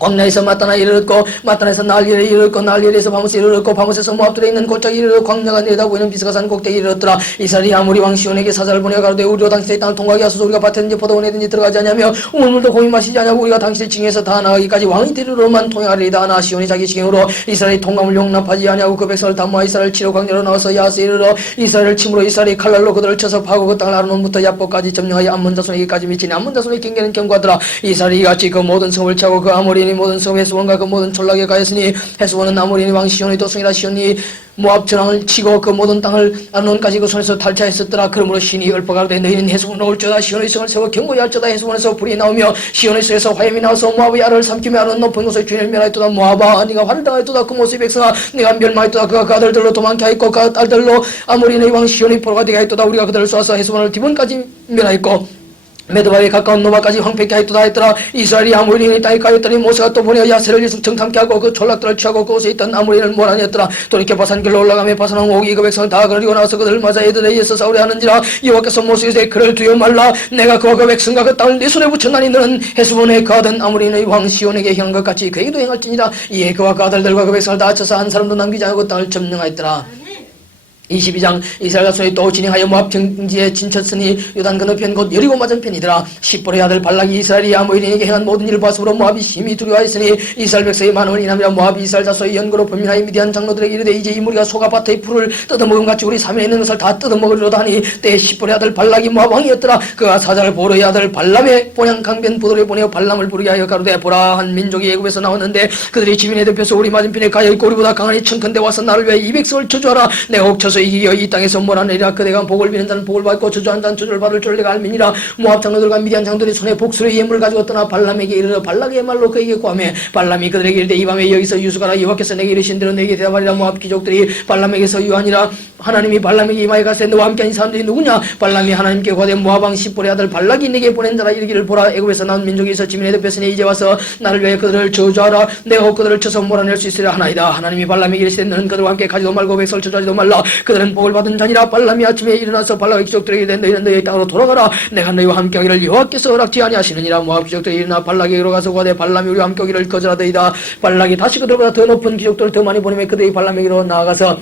광야에서 마따나에 이르렀고 마따나에서 날리에 이르렀고 날리에서 바못에 이르렀고 바못에서 모압들에 있는 골짜기 이르렀고 광야가 내다 보이는 비스가산 꼭대기 이르렀더라. 이스라엘이 아모리 왕 시온에게 사자를 보내어 가로되 우리로 당신의 땅을 통과하게 하소서. 우리가 밭에든지 포도원에든지 들어가지 아니하며 우물물도 고이 마시지 아니하고 우리가 당신의 징에서 다 나가기까지 왕이 되리로만 통행하리이다. 하나 시온이 자기 징행으로 이스라엘이 통감을 용납하지 아니하고 그 백성을 담모하 이스라엘 치러 광야로 나와서 야하스에 이르러 이스라엘을 침으로 이스라엘이 칼날로 그들을 쳐서 파고 그 땅을 아르논부터 야복까지 점령하여 암몬 자손에게까지 미치니 암몬 자손의 경계는 견고하더라. 이스라엘이 이같이 그 모든 성을 차고 그 아모리인이 모든 성 헤스본과 그 모든 전락에 가였으니 헤스본은 아모리인 왕 시온의 도성이라. 시온이 모압 전황을 치고 그 모든 땅을 아르논까지 그 손에서 탈취하였었더라. 그러므로 신이 읊어가로되 너희는 헤스본으로 올지어다. 시온의 성을 세워 경고히 할지어다. 헤스본에서 불이 나오며 시온의 성에서 화염이 나와서 모압의 알을 삼키며 아르논 높은 곳에 주인을 멸하였도다. 모압아 네가 화를 당하였도다. 그 모습의 백성아 네가 멸망하였도다. 그가 그 아들들로 도망케 하였고 그 아들들로 아모리인의 왕 시온의 포로가 되게 하였도다. 우리가 그들을 쏘아서 헤스본을 디본까지 멸하였고 메드바에 가까운 노바까지 황폐케 하였도다 했더라. 이스라엘이 아모리인의 땅에 가였더니 모세가 또 보내어 야세를 정탐케 하고 그 전락들을 취하고 그곳에 있던 아모리인을 몰아냈더라. 돌이켜 바산길로 올라가며 바산왕 오기 그 백성을 다 거느리고 나서 그들을 맞아 애들에 의해서 싸우려 하는지라. 여호와께서 모세에게 그를 두려 말라. 내가 그와 그 백성과 그 땅을 네 손에 붙였나니 너는 헤스본에 거하던 아모리인의 왕 시온에게 행한 것 같이 그에게도 행할지니라. 이에 그와 그 아들들과 그 백성을 다 합쳐서 한 사람도 남기지 않고 그 땅을 점령하였더라. 22장 이스라엘 자손이 또 진행하여 모압 경지에 진쳤으니 요단 건너편 곧 여리고 맞은편이더라. 십볼의 아들 발락이 이스라엘이 아모리인에게 행한 모든 일을 봤으므로 모압이 심히 두려워하였으니 이스라엘 백성의 많음을 인하며 모압이 이스라엘 자손의 연고로 범민하여 미디안 장로들에게 이르되 이제 이 무리가 소가 밭의 풀을 뜯어먹음같이 우리 사면에 있는 것을 다 뜯어먹으리로다 하니 때에 십볼의 아들 발락이 모압 왕이었더라. 그가 사자를 보로의 아들 발람의 본향 강변 부도를 보내어 발람을 부르게 하여 가로되 보라 한 민족이 애굽에서 나왔는데 그들이 지민에 덮여서 우리 맞은편에 가여 있고 우리보다 강하니 청컨대 와서 나를 위하여 이 백성을 저주하라. 내가 옥쳐서 이기어 이 땅에서 몰아내리라. 그대가 복을 비는 자는 복을 받고 저주한 자는 저주를 받을 줄 내가 알미니라. 모압 장로들과 미디안 장로들이 손에 복수의 예물을 가지고 떠나 발람에게 이르러 발락의 말로 그에게 구하며 발람이 그들에게 이르되 이 밤에 여기서 유수가라. 여호와께서 내게 이르신 대로 내게 대답하리라. 모압 귀족들이 발람에게서 유하니라. 하나님이 발람에게 이마에 가세 너와 함께한 사람들이 누구냐. 발람이 하나님께 고하되 모압 왕 십볼의 아들 발락이 내게 보낸 자라. 이르기를 보라 애굽에서 나온 민족이 있어 지민에 덮였으니 이제 와서 나를 위해 그들을 저주하라. 내가 혹 그들을 쳐서 몰아낼 수 있으려 하나이다. 하나님이 발람에게 이르시되 너는 그들과 함께 가지도 말고 백성을 저주하지도 말라. 그들은 복을 받은 자니라. 발람이 아침에 일어나서 발락의 귀족들에게 이르되 너희는 너희의 땅으로 돌아가라. 내가 너희와 함께하기를 여호와께서 허락지 아니하시느니라. 모압 귀족들이 일어나 발락에게로 가서 구하되 발람이 우리와 함께하기를 거절하더이다. 발락이 다시 그들보다 더 높은 귀족들을 더 많이 보내며 그들이 발람에게로 나아가서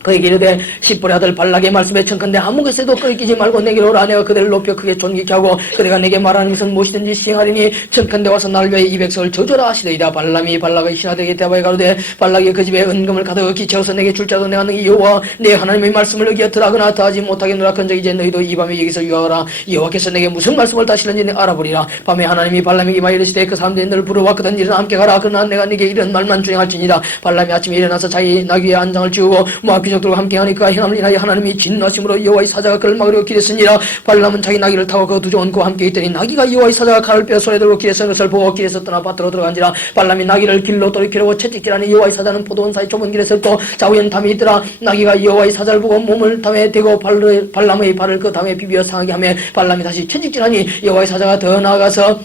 그에게 이르되 십볼의 아들 발락의 말씀에 청컨대 아무 것에도 끓이지 말고 내게로 오라. 내가 그들을 높여 크게 존귀케 하고 그대가 내게 말하는 것은 무엇이든지 시행하리니 청컨대 와서 나를 위하여 이 백성을 저주라 하시더이다. 발람이 발락의 신하들에게 대답하여 가로되 발락이 그 집에 은금을 가득히 채워서 내게 줄 자도 내가 능히 여호와 내 하나님의 말씀을 어기어 들하거나 더하지 못하게 누락한적 이제 너희도 이 밤에 여기서 유하라. 여호와께서 내게 무슨 말씀을 다시는지 내가 알아보리라. 밤에 하나님이 발람에게 임하여 이르시되 그 사람들이 너를 부르왔거든 일어나 함께 가라. 그러나 내가 네게 이런 말만 주행할지니라. 발람이 아침에 일어나서 자기 나귀의 안장을 지우고 모압 귀족들과 함께하니 그가 행함을 인하여 하나님이 진노하심으로 여호와의 사자가 그를 막으려 길에 서니라. 발람은 자기 나귀를 타고 그 두 종은 그와 함께 있더니 나귀가 여호와의 사자가 칼을 빼어 손에 들고 길에 서는 것을 보고 길에서 떠나 밭으로 들어간지라. 발람이 나귀를 길로 돌이키려고 채찍질하니 여호와의 사자는 포도원 사이 좁은 길에 섰고 좌우에는 담이 있더라. 나귀가 여호와의 사자를 보고 몸을 담에 대고 발람의 발을 그 담에 비비어 상하게 하며 발람이 다시 채찍질하니 여호와의 사자가 더 나아가서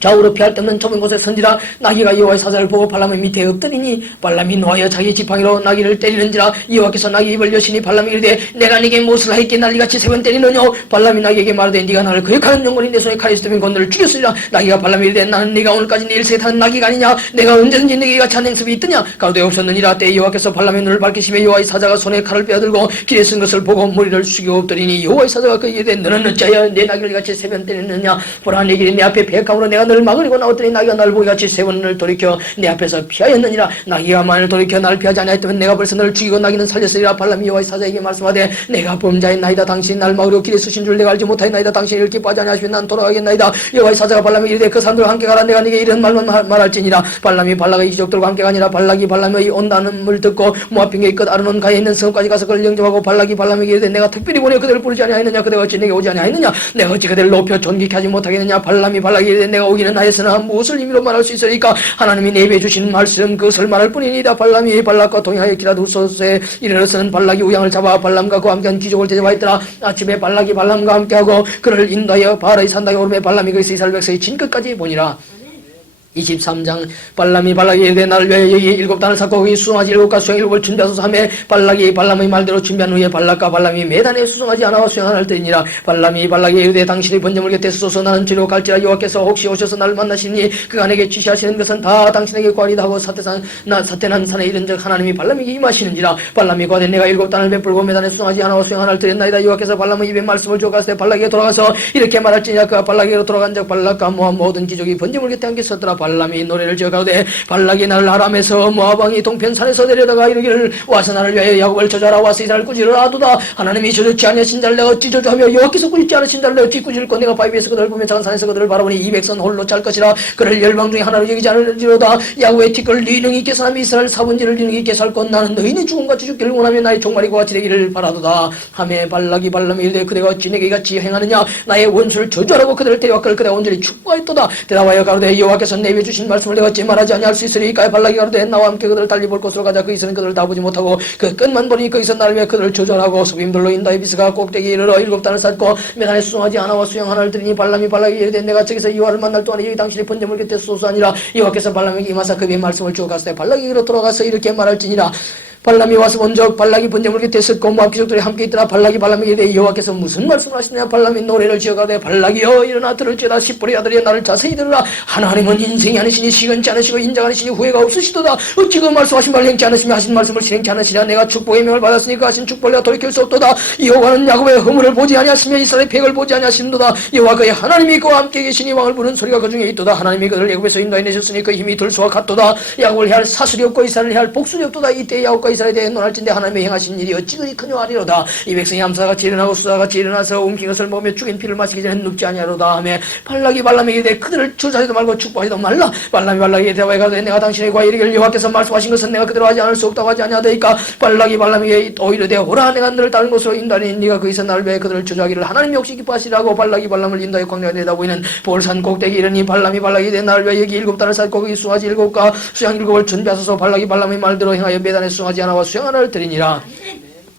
좌우로 피할 데 없는 좁은 곳에 선지라. 나귀가 여호와의 사자를 보고 발람의 밑에 엎드리니 발람이 노하여 자기 지팡이로 나귀를 때리는지라. 여호와께서 나귀 입을 여시니 발람이 이르되 내가 네게 무엇을 하였기에 난리같이 세 번 때리느냐. 발람이 나귀에게 말하되 네가 나를 거역하는 영혼이 내 손에 칼이 있으면 건너를 죽였으리라. 나귀가 발람이 이르되 나는 네가 오늘까지 내 일생에 타는 나귀가 아니냐. 내가 언제든지 네게 같이 한 행습이 있더냐. 가로되 없었느니라. 때에 여호와께서 발람의 눈을 밝히시며 여호와의 사자가 손에 칼을 빼어들고 길에 쓴 것을 보고 머리를 숙이고 엎드리니 여호와의 사자가 그에게 이르되 너는 어찌하여 내 나귀를 같이 세 번 때리느냐. 보라 내 길이 내 앞에 배역함으로 내가 너를 막으려고 나왔더니 나귀가 나를 보기 같이 세 번을 돌이켜 내 앞에서 피하였느니라. 나귀가 만일 돌이켜 나를 피하지 아니하였다면 내가 벌써 너를 죽이고 나귀는 살렸으리라. 발람이 여호와의 사자에게 말씀하되 내가 범자였나이다. 당신이 나를 막으려 길에 쓰신 줄 내가 알지 못하였나이다. 당신이 이를 기뻐하지 아니하시면 난 돌아가겠나이다. 여호와의 사자가 발람에게 이르되 그 사람들과 함께 가라. 내가 네게 이런 말만 말할지니라. 발람이 발락의 이족들과 함께 가니라. 발락이 발람의 온다는을 듣고 모압 빙의 끝 아르논 가에 있는 성까지 가서 그를 영접하고 발락이 발람에게 이르되 내가 특별히 보내 그들을 부르지 아니하였느냐. 그대가 어찌 내게 오지 아니하였느냐. 내가 어찌 그들을 높여 존귀케 하지 못하겠느냐. 발람이 발락에게 이르되 내가 오기는 하였으나 무엇을 의미로 말할 수 있으리까. 하나님이 내비해 주신 말씀 그것을 말할 뿐이니이다. 발람이 발락과 동행하여 기라드 후소스에 이르러서는 발락이 우양을 잡아 발람과 그와 함께한 귀족을 대접하였더라. 아침에 발락이 발람과 함께하고 그를 인도하여 바알의 산당에 오르매 발람이 거기서 이스라엘 백성의 진끝까지 보니라. 23장 발람이 발락에게 이르되 나를 위하여 여기 7단을 쌓고 거기 수송아지 7과 수양 7을 준비하소서 하매 발락이 발람의 말대로 준비한 후에 발락과 발람이 매단에 수송아지 하나와 수양 하나를 드리니라. 발람이 발락에게 이르되 당신이 번제물 곁에 서소서 나는 저리로 갈지라. 여호와께서 혹시 오셔서 나를 만나시니 그가 내게 지시하시는 것은 다 당신에게 구하리다 하고 사태난 산에 이른즉 하나님이 발람에게 임하시는지라. 발람이 고하되 내가 7단을 베풀고 매단에 수송아지 하나와 수양 하나를 드렸나이다. 여호와께서 발람의 입에 말씀을 주어 가시되 발락에게 돌아가서 이렇게 말할지니라. 그가 발락에게로 돌아간즉 발락과 모압 모든 기족이 번제물 곁에 함께 섰더라. 발람이 노래를 지어 가로되 발락이 나를 아람에서 모압 왕이 동편산에서 내려다가 이르기를 와서 나를 위하여 야곱을 저주하라. 와서 이스라엘 꾸짖으라 하도다. 하나님이 저주지 아니하신 자를 내가 어찌 저주하며 여호와께서 꾸짖지 않으신 자를 내가 어찌 꾸짖을꼬. 내가 바위 위에서 그들을 보며 작은 산에서 그들을 바라보니 이 백성 홀로 짤 것이라. 그를 열방 중에 하나로 여기지 않으리로다. 야곱의 티끌 네 능히 있게 사람이 이스라엘 사분지를 네 능히 있게 살고 나는 너희는 죽음같이 죽기를 원하며 나의 종말이 그같이 되기를 바라도다. 하매 발락이 발람이 이르되 그대가 어찌 내게 같이 행하느냐. 나의 원수를 저주하라고 그들을 데려와 그를 그대가 온전히 축복하였도다. 대답하여 가로되 여호와께서 내게 주신 말씀을 내가 어찌 말하지 아니할 수 있으리까. 발락이 가로되 나와 함께 그들을 달리 볼 곳으로 가자. 거기서는 그들을 다 보지 못하고 그 끝만 보니 거기서 나를 위해 그들을 조절하고 소빔들로 인도의 비스가 꼭대기에 이르러 7단을 쌓고 매단에 수송아지 하나와 수양 하나를 드리니. 발람이 발락에게 이르되 내가 저기서 여호와를 만날 동안에 여기 당신의 번제물 곁에 쏘소하니라. 여호와께서 발람에게 임하사 그의 말씀을 주어 가시되 발락에게로 돌아가서 이렇게 말할지니라. 발람이 와서 본적 발락이 번제물 곁에 섰고 모압 귀족들이 함께 있더라. 발락이 발람에게 이르되 여호와께서 무슨 말씀을 하시느냐. 발람이 노래를 지어가되 발락이여 일어나 들을지어다. 십보리 아들이여 나를 자세히 들으라. 하나님은 인생이 아니시니 시건치 않으시고 인자가 아니시니 후회가 없으시도다. 어찌 그 말씀하신 바를 행치 않으시며 하신 말씀을 실행치 않으시랴. 내가 축복의 명을 받았으니까 하신 축복을 내가 돌이킬 수 없도다. 여호와는 야곱의 허물을 보지 아니하시며 이스라엘의 폐역을 보지 아니하시는도다. 여호와 그의 하나님이 그와 함께 계시니 왕을 부르는 소리가 그 중에 있도다. 하나님이 그들을 애굽에서 인도해 내셨으니 그 힘이 들수와 같도다. 야곱을 해할 사술이 없고 이스라엘을 해할 복술이 없도다. 이때 야곱과 이스라엘에 대해 논할진대 하나님의 행하신 일이 어찌 그리 크뇨 하리로다. 이 백성이 암사같이 일어나고 수사같이 일어나서 움킨 것을 먹으며 죽인 피를 마시기 전에 눕지 아니하로다 하며 발락이 발람에게 이르되 그들을 저주하지도 말고 축복하지도 말라. 발람이 발락에게 대답하여 가되 내가 당신에게 과히 이르기를 여호와께서 말씀하신 것은 내가 그대로 하지 않을 수 없다고 하지 아니하되이까. 발락이 발람에게 오히려 되어 오라. 내가 너를 다른 곳으로 인도하니 네가 거기서 나를 위해 그들을 저주하기를 하나님이 혹시 기뻐하시라고. 발락이 발람을 인도하여 광야에 내다보이는 볼산 꼭대기 이르니. 발람이 발락이 되 나를 위해 여기 7단을 쌓고 거기 수송아지 7과 수양 7을 준비하소서. 발락이 발람의 말대로 행하여 매단에 수송아지 하나와 수양 하나를 드리니라.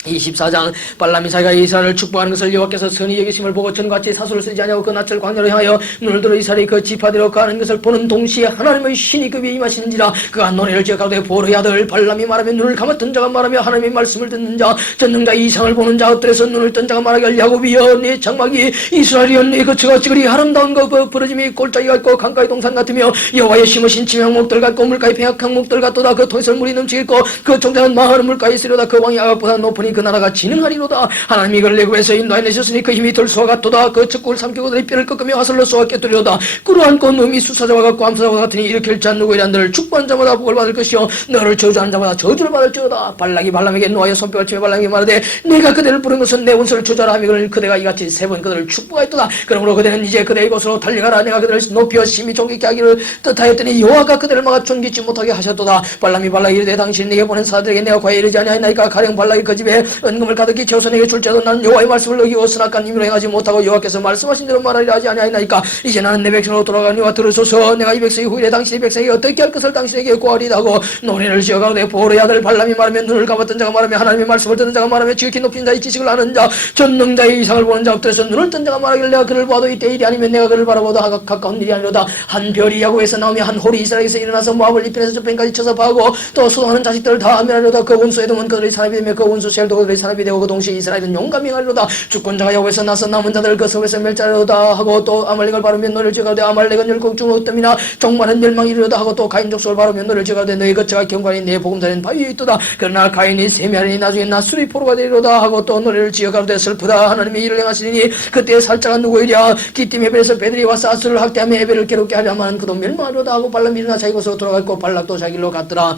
24장 발람이 자기가 이스라엘을 축복하는 것을 여호와께서 선히 여기심을 보고 전같이 사수를 쓰지 아니하고 그 낯을 광야로 향하여 눈을 들어 이스라엘이 그 지파대로 가는 것을 보는 동시에 하나님의 신이 그 위에 임하시는지라. 그가 노래를 지어 가로되 보르의 아들 발람이 말하며 눈을 감았던 자가 말하며 하나님의 말씀을 듣는 자 전능자 이상을 보는 자 엎드려서 눈을 뜬 자가 말하기를 야곱이여 네 장막이 이스라엘이여 네 거처가 찌그리 아름다운 거 부러짐이 골짜기 같고 강가의 동산 같으며 여호와의 심으신 침향목들 같고 물가의 평약항목들 같도다. 그 통에서 물이 넘치겠고 그 종자는 많은 물가에 있으려다. 그 왕이 아각보다 높으니 그 나라가 진흥하리로다. 하나님이 그를 애굽에서 인도해 내셨으니 그 힘이 들수와 같도다. 그 적국을 삼키고 그들의 뼈를 꺾으며 화살로 쏘아 깨뜨리로다. 꿇어앉고 num이 수사자와 같고 암사자와 같으니 일으킬 자 누구이라. 너를 축복한 자마다 복을 받을 것이요 너를 저주하는 자마다 저주를 받을지어다. 발락이 발람에게 노하여 손뼉을 치며 발람에게 말하되 내가 그대를 부른 것은 내 원수를 저주하라 하며 그대가 이같이 3번 그들을 축복하였도다. 그러므로 그대는 이제 그대의 곳으로 달려가라. 내가 그들을 높여 심히 존귀케 하기를 뜻하였더니 여호와가 그들을 막아 존귀치 못하게 하셨도다. 발람이 발락이 이르되 당신이 내게 보낸 사람들에게 내가 과히 이르지 아니하였나이까. 가령 발락이 그 집에 은금을 가득히 채워서 내게 줄지라도 나는 여호와의 말씀을 어기고 선악한 임의로 행하지 못하고 여호와께서 말씀하신 대로 말하리라 하지 아니하였나이까. 이제 나는 내 백성으로 돌아가니와 들으소서. 내가 이 백성이 후일에 당신의 백성에게 어떻게 할 것을 당신에게 구하리이다 하고 노래를 지어가로되 보르의 아들 발람이 말하며 눈을 감았던 자가 말하며 하나님의 말씀을 듣는 자가 말하며 지극히 높인 자의 지식을 아는 자 전능자의 이상을 보는 자 엎드려서 눈을 뜬 자가 말하기를 내가 그를 봐도 이때 일이 아니면 내가 그를 바라보다 가까운 일이 아니로다. 한 별이 야곱에서 나오며 한 홀이 이스라엘에서 일어나서 모압을 이편에서 저편까지 쳐서 파하고 또 소동하는 자식들을 다 멸하려다. 그 원수 에돔은 그들의 사람이 되며 그 원수 셀도 이스라엘도 그들의 산업이 되고 그 동시에 이스라엘은 용감히 행하리로다. 주권자가 여호와에서 나서 남은 자들을 그 섭에서 멸자리로다 하고 또 아말렉을 바르면 너를 지가되 아말렉은 율곡 중으로 어뜸이나 종말은 멸망이리로다 하고 또 가인 족속을 바르면 너를 지가되 너의 거처가 경관이 내 복음자는 바위에 있도다. 그러나 가인이 세미하리니 나중에 낫술이 포로가 되리로다 하고 또 노래를 지어 가로되 슬프다 하나님의 일을 행하시리니 그때 살짝은 누구이랴. 기띔 헤벨에서 베들이 와서 아수를 학대하며 헤벨을 괴롭게 하려면 그도 멸망하리로다 하고 발람이 일어나 자기 곳으로 돌아갔고 발락도 자기 길로 갔더라.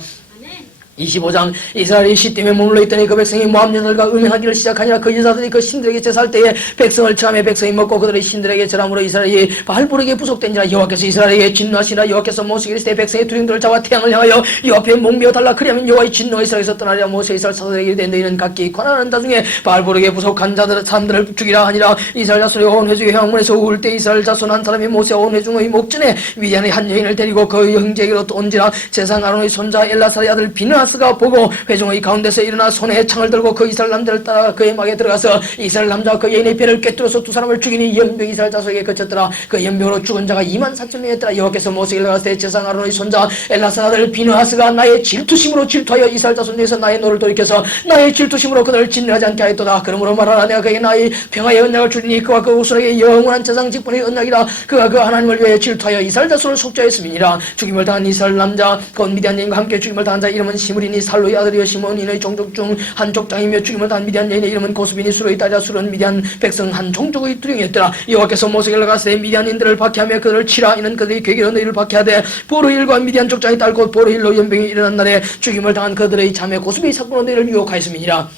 25장 이스라엘이 시딤에 머물러 있더니 그 백성이 모압 여자들과 음행하기를 시작하니라. 그 여자들이 그 신들에게 제사할 때에 백성을 처함에 백성이 먹고 그들의 신들에게 절함으로 이스라엘이 발부르게 부속된지라. 여호와께서 이스라엘에게 진노하시니라. 여호와께서 모세에게 이르시되 백성의 두령들을 잡아 태양을 향하여 여호와 앞에 목매어 달라. 그리하면 여호와의 진노가 이스라엘에서 떠나리라. 모세가 이스라엘 사도들에게 이르되 너희는 각기 관할하는 자 중에 발부르게 부속한 사람들을 죽이라 하니라. 이스라엘 자손이 온 회중의 회막문에서 울 때 이스라엘 자손 한 사람이 모세와 온 회중의 목전에 미디안의 한 여인을 데리고 그 형제에게로 온지라. 제상 아론의 손자 엘라사의 아들 비느하스가 보고 회중의 가운데서 일어나 손에 창을 들고 그 이스라엘 남자를 따라 그의 막에 들어가서 이스라엘 남자와 그 여인의 배를 꿰뚫어서 두 사람을 죽이니 연병이 이스라엘 자손에게 그쳤더라. 그 연병으로 죽은 자가 24,000명이었더라. 여호와께서 모세에게 일러가시되 제상 아론의 손자 엘라사 아들 비느하스가 나의 질투심으로 질투하여 이스라엘 자손 중에서 나의 노를 돌이켜서 나의 질투심으로 그들을 진멸하지 않게 하였도다. 그러므로 말하라. 내가 그에게 나의 평화의 언약을 주리니 그와 그 후손에게 영원한 제상 직분의 언약이라. 그가 그 하나님을 위하여 질투하여 이스라엘 자손을 속죄하였음이니라. 죽임을 당한 이스라엘 남자 곧 미디안 여인과 함께 죽임을 당한 자 이름은 시므리니 살로의 아들이여 시몬 이의 종족 중 한 족장이며 죽임을 당한 미디안 여인의 이름은 고스빈이 수로의 딸이라. 수로는 미디안 백성 한 종족의 두령이었더라. 여호와께서 모세에게 일러가시되 미디안인들을 박해하며 그들을 치라. 이는 그들이 괴기로 너희를 박해하되 보르힐과 미디안 족장이 딸 곧 보르힐로 연병이 일어난 날에 죽임을 당한 그들의 자매 고스빈이 사건으로 너희를 유혹하였음이니라.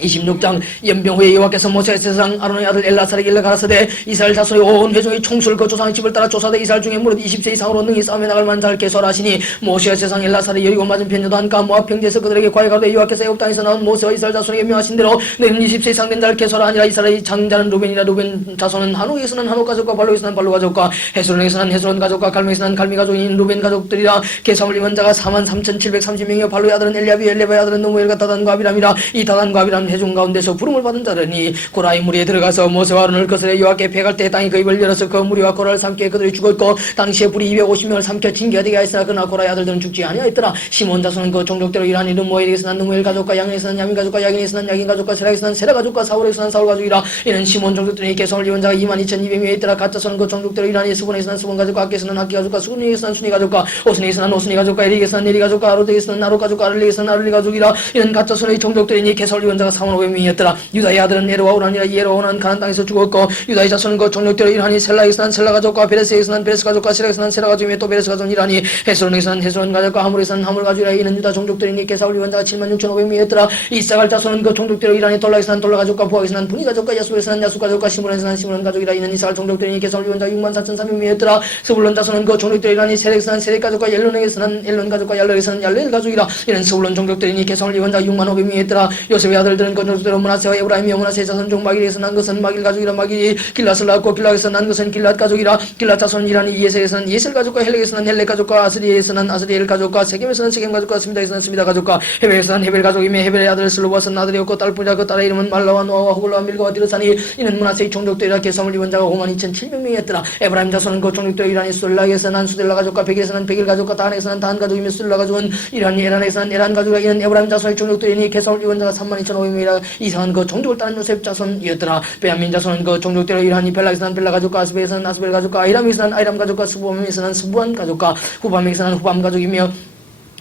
26장 연병 후에 여호와께서 모세의 세상 아론의 아들 엘라사에게 일러 가라사대 이스라엘 자손의 온 회중의 총수를 그 조상의 집을 따라 조사대 이스라엘 중에 무릇 20세 이상으로 능히 싸움에 나갈 만한 자를 개설하시니 모세의 세상 엘라사의 여리고 맞은편 요단가 모압 평지에서 그들에게 과외가로되 여호와께서 애굽 땅에서 나온 모세와 이스라엘 자손에게 명하신 대로 너희는 20세 이상 된 자를 개설하니라. 이스라엘의 장자는 루벤이라. 루벤 자손은 한옥에서는 한옥 가족과 발록에서는 발록 가족과 헤스론에서는 헤스론 가족과 갈미에서는 갈미 가족인 루벤 가족들이라. 계산을 입은 자가 43,730명이요 발로의 아들은 엘리압이 엘리압의 아들은 노무엘과 다단과 아비람이라. 이 다단과 아비람 회중 가운데서 부름을 받은 자들이니 고라의 무리에 들어가서 모세와 아론을 거스려 여호와께 배갈 때 땅이 그 입을 열어서 그 무리와 고라를 삼켜 그들이 죽었고 당시에 불이 250명을 삼켜 징계가 되게 하였으나 그러나 고라의 아들들은 죽지 아니하였더라. 시몬 자손은 그 종족대로 일하니 르모엘에서는 르모엘 가족과 양에서는 야민 가족과 야긴에서는 야긴 가족과 세락에서는 세라 가족과 사울에서는 사울 가족이라. 이는 시몬 종족들이 개성을 입은 자가 22,200명이 있더라. 가짜서는 그 종족대로 일하니 스본에서는 스본 가족과 학계에서는 학계 가족과 수니에서는 수니 가족과 오스니에서는 오스니 가족과 에릭에서는 에리 가족과 아로드에서는 아로 가족과 아를리에서는 아를리 가족이라. 이는 가짜선의 종족들이니 개성을 입은 자가 45,500명이었더라. 유다의 아들은 예로와 우란이라. 예로와는 가나안 땅에서 죽었고 유다의 자손은 그 종족대로 일하니 셀라에서는 셀라 가족과 베레스에서는 베레스 가족과 세락에서는 세라 가족이며 또 베레스 가족이라니. 헤스론에서는 헤스론 가족과 하물에서는 하물 가족이라. 이는 유다 종족들이니 개사울 입은 자가 76,500명이었더라. 이사갈 자손은 그 종족대로 일하니 돌라에서는 돌라 가족과 부하에서는 분이 가족과 야수에서는 야수 가족과 시므론에서는 시므론 가족이라. 이는 이사갈 종족들이니 개사울 입은 자가 64,300명이었더라. 스불론 자손은 그 종족대로 일하니 세렉에서는 세렉 가족과 옐론에서는 옐론 가족과 얄렐에서는 얄렐 가족이라. 이는 스불론 종족들이니 개사울 입은 자가 65,500명이었더라. 요셉의 아들들은 그 종족대로 문하세와 에브라임이 문하세 자손 중 마길에서 난 것은 마길 가족이라. 마길이 길랏을 낳고 길랏에서 난 것은 길랏 가족이라. 길랏 자손은 일하니 이에셀에서는 이에셀 가족과 헬렉에서는 헬렉 가족과 아스리에서는 아스리엘 가족과 세겜에서는 세겜 가족과 스미다에서는 스미다 가족과 헤벨에서는 헤벨 가족이며 헤벨의 아들 슬로바스는 아들이었고 딸뿐이라. 그 딸의 이름은 말라와 노아와 호글라와 밀가와 디르사니. 이는 문하세의 종족들이라. 개성을 입은 자가 52,700명이었더라. 에브라임 자손은 그 종족대로 일하니 술락에서 난 수델라 가족과 백일에서 난 백일 가족과 다한에서 난 다한 가족이며 술라 가족은 일하니 에란에서 난 에란 가족이라. 이는 에브라임 자손의 종족들이니 개성을 입은 자가 32,500명이라. 이상한 그 종족을 따른 요셉 자손이었더라. 베냐민 자손은 그 종족대로 일하니 벨라에서 난 벨라 가족과 아스베에서 난 아스벨 가족과 아이람에서 난 아이람 가족과 스부함에서 난 스부한 가족과 후밤에서 난 후밤 가족이며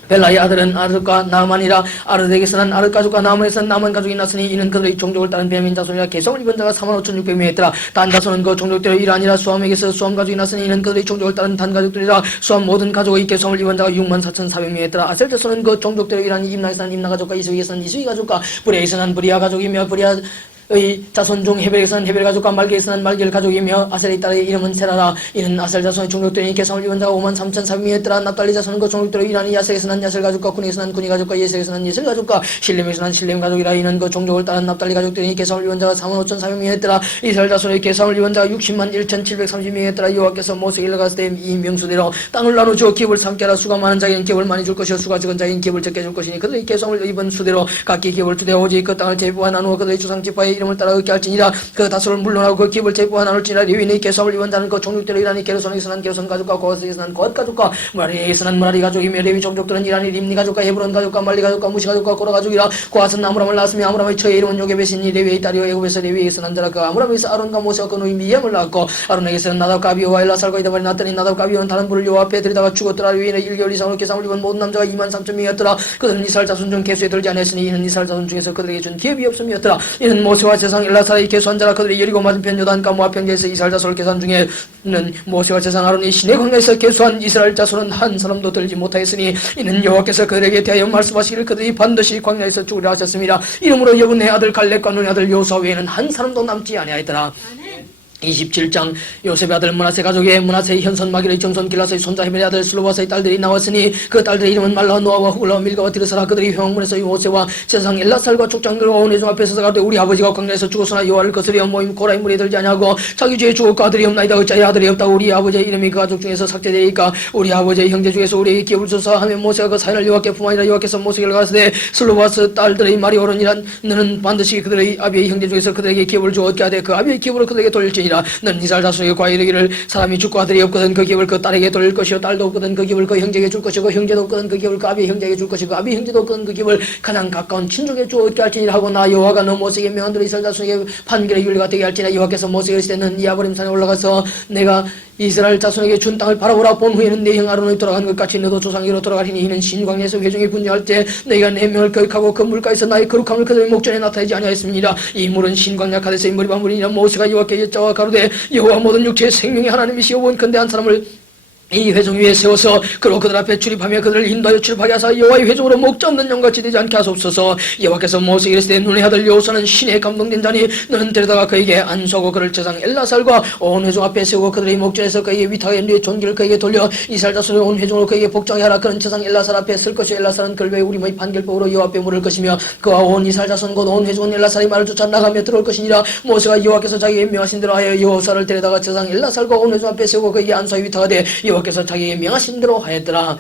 벨라의 아들은 아르과 나만이라. 아르덱에서 난 아르 가족과 나만에서 난 나만 가족이 났으니 이는 그들의 종족을 따른 베냐민 자손이라. 개성을 입은 자가 45,600명이었더라. 단 자손은 그 종족대로 일하니라. 수함에게서 수함 가족이 났으니 이는 그들의 종족을 따른 단 가족들이라. 수함 모든 가족의 개성을 입은 자가 64,400명이었더라. 아셀 자손은 그 종족대로 일하니 임나에서 난 임나 가족과 이수이에서 난 이수이 가족과 브리아에서 난 브리아 가족이며 브리아 의 자손 중 헤벨에서는 헤벨 가족과 말게에서는 말겔 가족이며 아셀의 딸의 이름은 세라라. 이는 아셀 자손의 종족들이니 개성을 입은 자가 53,300명이었더라. 납달리 자손은 그 종족대로 일하니 야색에서는 야셀 가족과 군에서는 군이 가족과 예색에서는 예셀 가족과 실렘에서는 실렘 가족이라. 이는 그 종족을 따른 납달리 가족들이니 개성을 입은 자가 45,400명이었더라. 이스라엘 자손의 개성을 입은 자가 601,730명이었더라. 여호와께서 모세에게 일러가시되 이 명수대로 땅을 나누어 기업을 삼게 하라. 수가 많은 자에게는 기업을 많이 줄 것이요 수가 적은 자에게는 기업을 적게 줄 것이니 그들의 개성을 입은 수대로 각기 기업을 주되 오직 그 땅을 제부와 나누어 그들의 주상 지파에 이름을 따라 얻게 할지니라. 그 다소를 물러나고 그 기업을 제보하 나눌지니라. 레위인의 계수함을 위반자는 그 종족대로 일하니 게르손에게서 난 게르손 가족과 고아스에게서 난 고앗 가족과 무라리에게서 난 무라리 가족이며 레위 종족들은 일하니 림니 가족과 헤브론 가족과 말리 가족과 무시 가족과 고라 가족이라. 고앗은 아므람을 낳았으며 아므람의 처의 이름은 요게벳이니 레위의 딸이요 애굽에서 레위에게서 난 자라. 그 아므람에게서 아론과 모세와 그 누이 미리암을 낳았고 아론에게서는 나답과 아비오와 엘라살과 이다말이 낳더니 나답과 아비오는 다른 불을 여호와 앞에 들이다가 죽었더라. 레위인의 1개월 이상으로 계상을 입은 모든 남자가 23,000명이었더라. 그들은 이스라엘 자손 중 계수에 들지 않았으니 이는 이스라엘 자손 중에서 그들에게 준 기업이 없음이었더라. 이는 모세와 제상 엘라살의 계수한 자라. 그들이 여리고 맞은편 요단가 모압 평지에서 이스라엘 자손을 계산 중에는 모세와 제상 아론이 시내 광야에서 계수한 이스라엘 자손은 한 사람도 들지 못하였으니 이는 여호와께서 그들에게 대하여 말씀하시기를 그들이 반드시 광야에서 죽으려 하셨습니다. 이러므로 여분의 아들 갈렙과 눈의 아들 요수아 외에는 한 사람도 남지 아니하였더라. 27장 요셉의 아들 므낫세 가족의 므낫세의 현손 마길의 정손 길라스의 손자 헤벨의 아들 슬로바스의 딸들이 나왔으니 그 딸들의 이름은 말라 노아와 후글라와 밀가와 디르사라. 그들이 회막문에서 모세와 세상 엘라살과 족장들과 온 회중 앞에 서서 가되 우리 아버지가 광야에서 죽었으나 여호와를 거스려 모임 고라의 물에 들지 아니하고 자기 죄에 죽었고 아들이 없나이다. 어찌하여 아들이 없다. 우리 아버지의 이름이 그 가족 중에서 삭제되리까. 우리 아버지의 형제 중에서 우리에게 기업을 주소서 하며 모세가 그 사연을 여호와께 품하니라. 여호와께서 모세에게 가라사대 슬로바스 딸들의 말이 옳으니라. 너는 반드시 그들의 아비의 형제 중에서 그들에게 기업을 주어 얻게 하되 그 아비의 기업으로 그들에게 돌릴지니라. 너는 이스라엘 자손에게 과이르기를 사람이 죽고 아들이 없거든 그 기업을 그 딸에게 돌릴 것이요 딸도 없거든 그 기업을 그 형제에게 줄 것이고 형제도 없거든 그 기업을 그 아비의 형제에게 줄 것이고 아비의 형제도 없거든 그 기업을 가장 가까운 친족에게 주어 얻게 할지니라 하고 나 여호와가 너 모세에게 명한 대로 이스라엘 자손에게 판결의 윤리가 되게 할지니라. 여호와께서 모세에게 이르시되 이 아버림 산에 올라가서 내가 이스라엘 자손에게 준 땅을 바라보라. 본 후에는 내 형 아론이 돌아간 것 같이 너도 조상에게로 돌아가리니 이는 신광야에서 회중이 분주할 때 내가 내 명을 거역하고 그 물가에서 나의 거룩함을 그들의 목전에 나타내지 아니하였습니다. 이 물은 신광야 가데스의 머리반 물이니라. 모세가 여호와께 여짜와 가로되 여호와 모든 육체의 생명의 하나님이시여 원컨대 한 사람을 이 회중 위에 세워서 그로 그들 앞에 출입하며 그들을 인도하여 출입하게 하사 여호와의 회중으로 목자 없는 영같이 되지 않게 하소서. 여호와께서 모세에게 이르시되 눈의 아들 여호수아는 신에 감동된 자니 너는 데려다가 그에게 안수하고 그를 제상 엘라살과 온 회중 앞에 세우고 그들의 목전에서 그에게 위탁하여 네 존귀를 그에게 돌려 이스라엘 자손의 온 회중으로 그에게 복종하게 하라. 그는 제상 엘라살 앞에 설 것이요 엘라살은 그를 위해 우림의 판결법으로 여호와 앞에 물을 것이며 그와 온 이스라엘 자손 곧 온 회중은 엘라살의 말을 쫓아 나가며 들어올 것이니라. 모세가 여호와께서 자기에게 명하신 대로 하여 여호수아를 데려다가 제상 엘라살과 온 회중 앞에 세우고 그에게 안수하여 위탁하되 여호와께서 자기에게 명하신 대로 하였더라.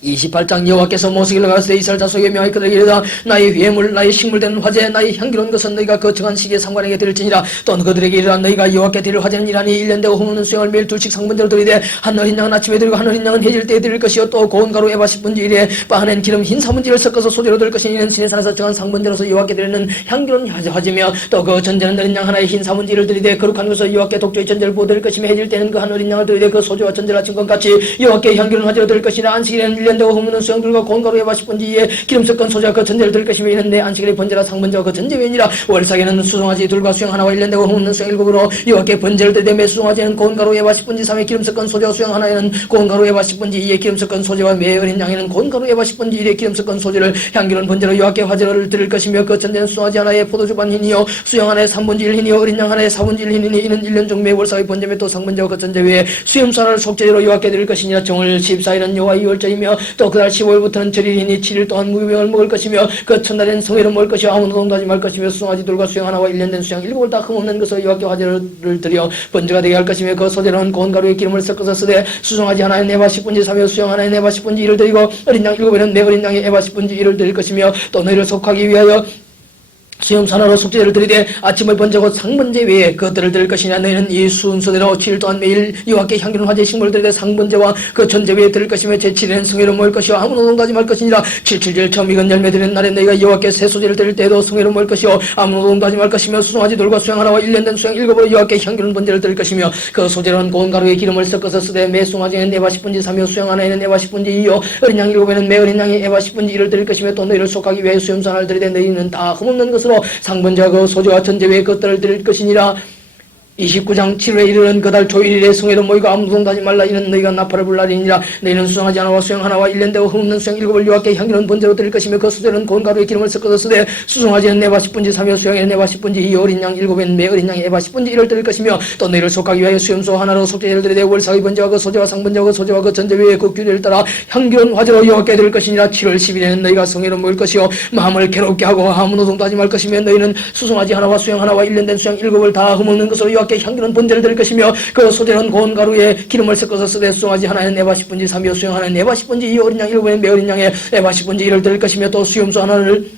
28장 여호와께서 모세에게 가라사대 이스라엘 자손에게 명하여 그들에게 이르다 나의 회물 나의 식물되는 화제 나의 향기로운 것은 너희가 거처한 시기에 상관에게 드릴지니라. 또 너희들에게 이르라 너희가 여호와께 드릴 화제는 이라니 1년 되고 흠없는 수양을 매일 둘씩 상분제로 드리되 한 어린 양은 아침에 드리고 한 어린 양은 해질 때에 드릴 것이요 또 고운 가루 에바 10분지 1에 빠하낸 기름 흰 사분지를 섞어서 소재로 드릴 것이니 이는 시내 산에서 정한 상분제로서 여호와께 드리는 향기로운 화제며 또 그 전제는 어린 양 하나의 흰 사분지를 드리되 거룩한 것을 여호와께 독주의 전제를 보드릴 것이며 해질 때는 그 한 어린 양을 드리되 그 소재와 전제를 아친 것 같이 여호와께 향기로운 화제로 드릴 것이나 안식일에는 1년 되고 흠없는 수양 과 고운 가루에 10분지 2에 기름 섞은 소재와 그 전제를 드릴 것이며 이는 내 안식일의 번제라 상번제와 그 전제 외니라. 월삭에는 수송아지 둘과 수양 하나와 1년 되고 흠없는 수양 7으로 여호와께 번제를 드리되 매 수송아지는 고운 가루에 10분지 3에 기름 섞은 소재와 수양 하나에는 고운 가루에 10분지 2에 기름 섞은 소재와 매 어린 양에는 고운 가루에 10분지 1에 기름 섞은 소재를 향기로운 번제로 여호와께 화제를 드릴 것이며 그 전제는 수송아지 하나에 포도주 반 흰이요 수양 하나에 3분지 1 흰이요 어린 양 하나에 4분지 1 흰이니 이는 1년 중 매 월삭의 번제며 또 상번제와 그 전제 외에 수염수 하나를 속죄제로 여호와께 드릴 것이니라. 정월 14일은 여호와 2월절이며 또 그달 15일부터는 절일이니 7일 동안 무교병을 먹을 것이며 그 첫날에는 성회를 먹을 것이요 아무 노동도 하지 말 것이며 수송아지 둘과 수양 하나와 1년 된 수양 7을 다 흠없는 것으로 여호와께 화제를 드려 번제가 되게 할 것이며 그 소재로는 고운 가루에 기름을 섞어서 쓰되 수송아지 하나에 네바 10분지 3여 수양 하나에 네바 10분지 1을 드리고 어린 양 7에는 네 어린 양에 에바 10분지 1을 드릴 것이며 또 너희를 속하기 위하여 수염산하로 속죄를 드리되 아침을 번제고 상번제 외에 그것들을 드릴 것이냐. 너희는 이 순서대로 7일 동안 매일 여호와께 향기로운 화제 식물을 드리되 상번제와 그 전제 외에 드릴 것이며 제7일에는 성회로 모일 것이요 아무 노동도 하지 말 것이니라. 7일 처음 익은 열매 드리는 날에 너희가 여호와께 새 소재를 드릴 때에도 성회로 모일 것이요 아무 노동도 하지 말 것이며 수송아지 돌과 수양 하나와 1년 된 수양 7으로 여호와께 향기로운 번제를 드릴 것이며 그 소재로는 고운 가루에 기름을 섞어서 쓰되 매 수송아지에는 에바 10분지 3여 수양 하나에는 에바 10분지 2여 어린 양 7에는 매 어린 양에 에바 10분지 1을 드릴 것이며 또 너희를 속하기 위하여 수염산을 드리되 너희는 다 흠없는 것으로 상번제와 그 소재와 전제 외의 것들을 드릴 것이니라. 29장 7월에 이르는 그달 조일일에 성회로 모이고 아무 노동도 하지 말라. 이는 너희가 나팔을 불 날이니라. 너희는 수송아지 하나와 수양 하나와 1년 되고 흠없는 수양 7을 여호와께 향기로운 번제로 드릴 것이며 그 소재는 고운 가루에 기름을 섞어서 쓰되 수송아지는 네바 10분지 3여 수양에는 네바 10분지 2 어린 양 7에는 매 어린 양에 에바 10분지 1을 드릴 것이며 또 너희를 속하기 위하여 수염소 하나로 속죄제를 드리되 월삭의 번제와 그 소재와 상번제와 그 소재와 그 전제 외에 그 규례를 따라 향기로운 화제로 여호와께 드릴 것이니라. 7월 10일에는 너희가 성회로 모일 것이요 마음을 괴롭게 하고 아무 노동도 하지 말 것이며 너희는 수송아지 하나와 수양 하나와 1년 된 수양 7을 다 흠없는 것으로 여호와께 향기로운 번제를 드릴 것이며 그 소재는 고운 가루에 기름을 섞어서 쓰되 수송아지 하나에는 에바 10분지 3여 수양 하나에는 에바 10분지 2 어린 양 7에는 매 어린 양에 에바 10분지 1을 드릴 것이며 또 수염소 하나를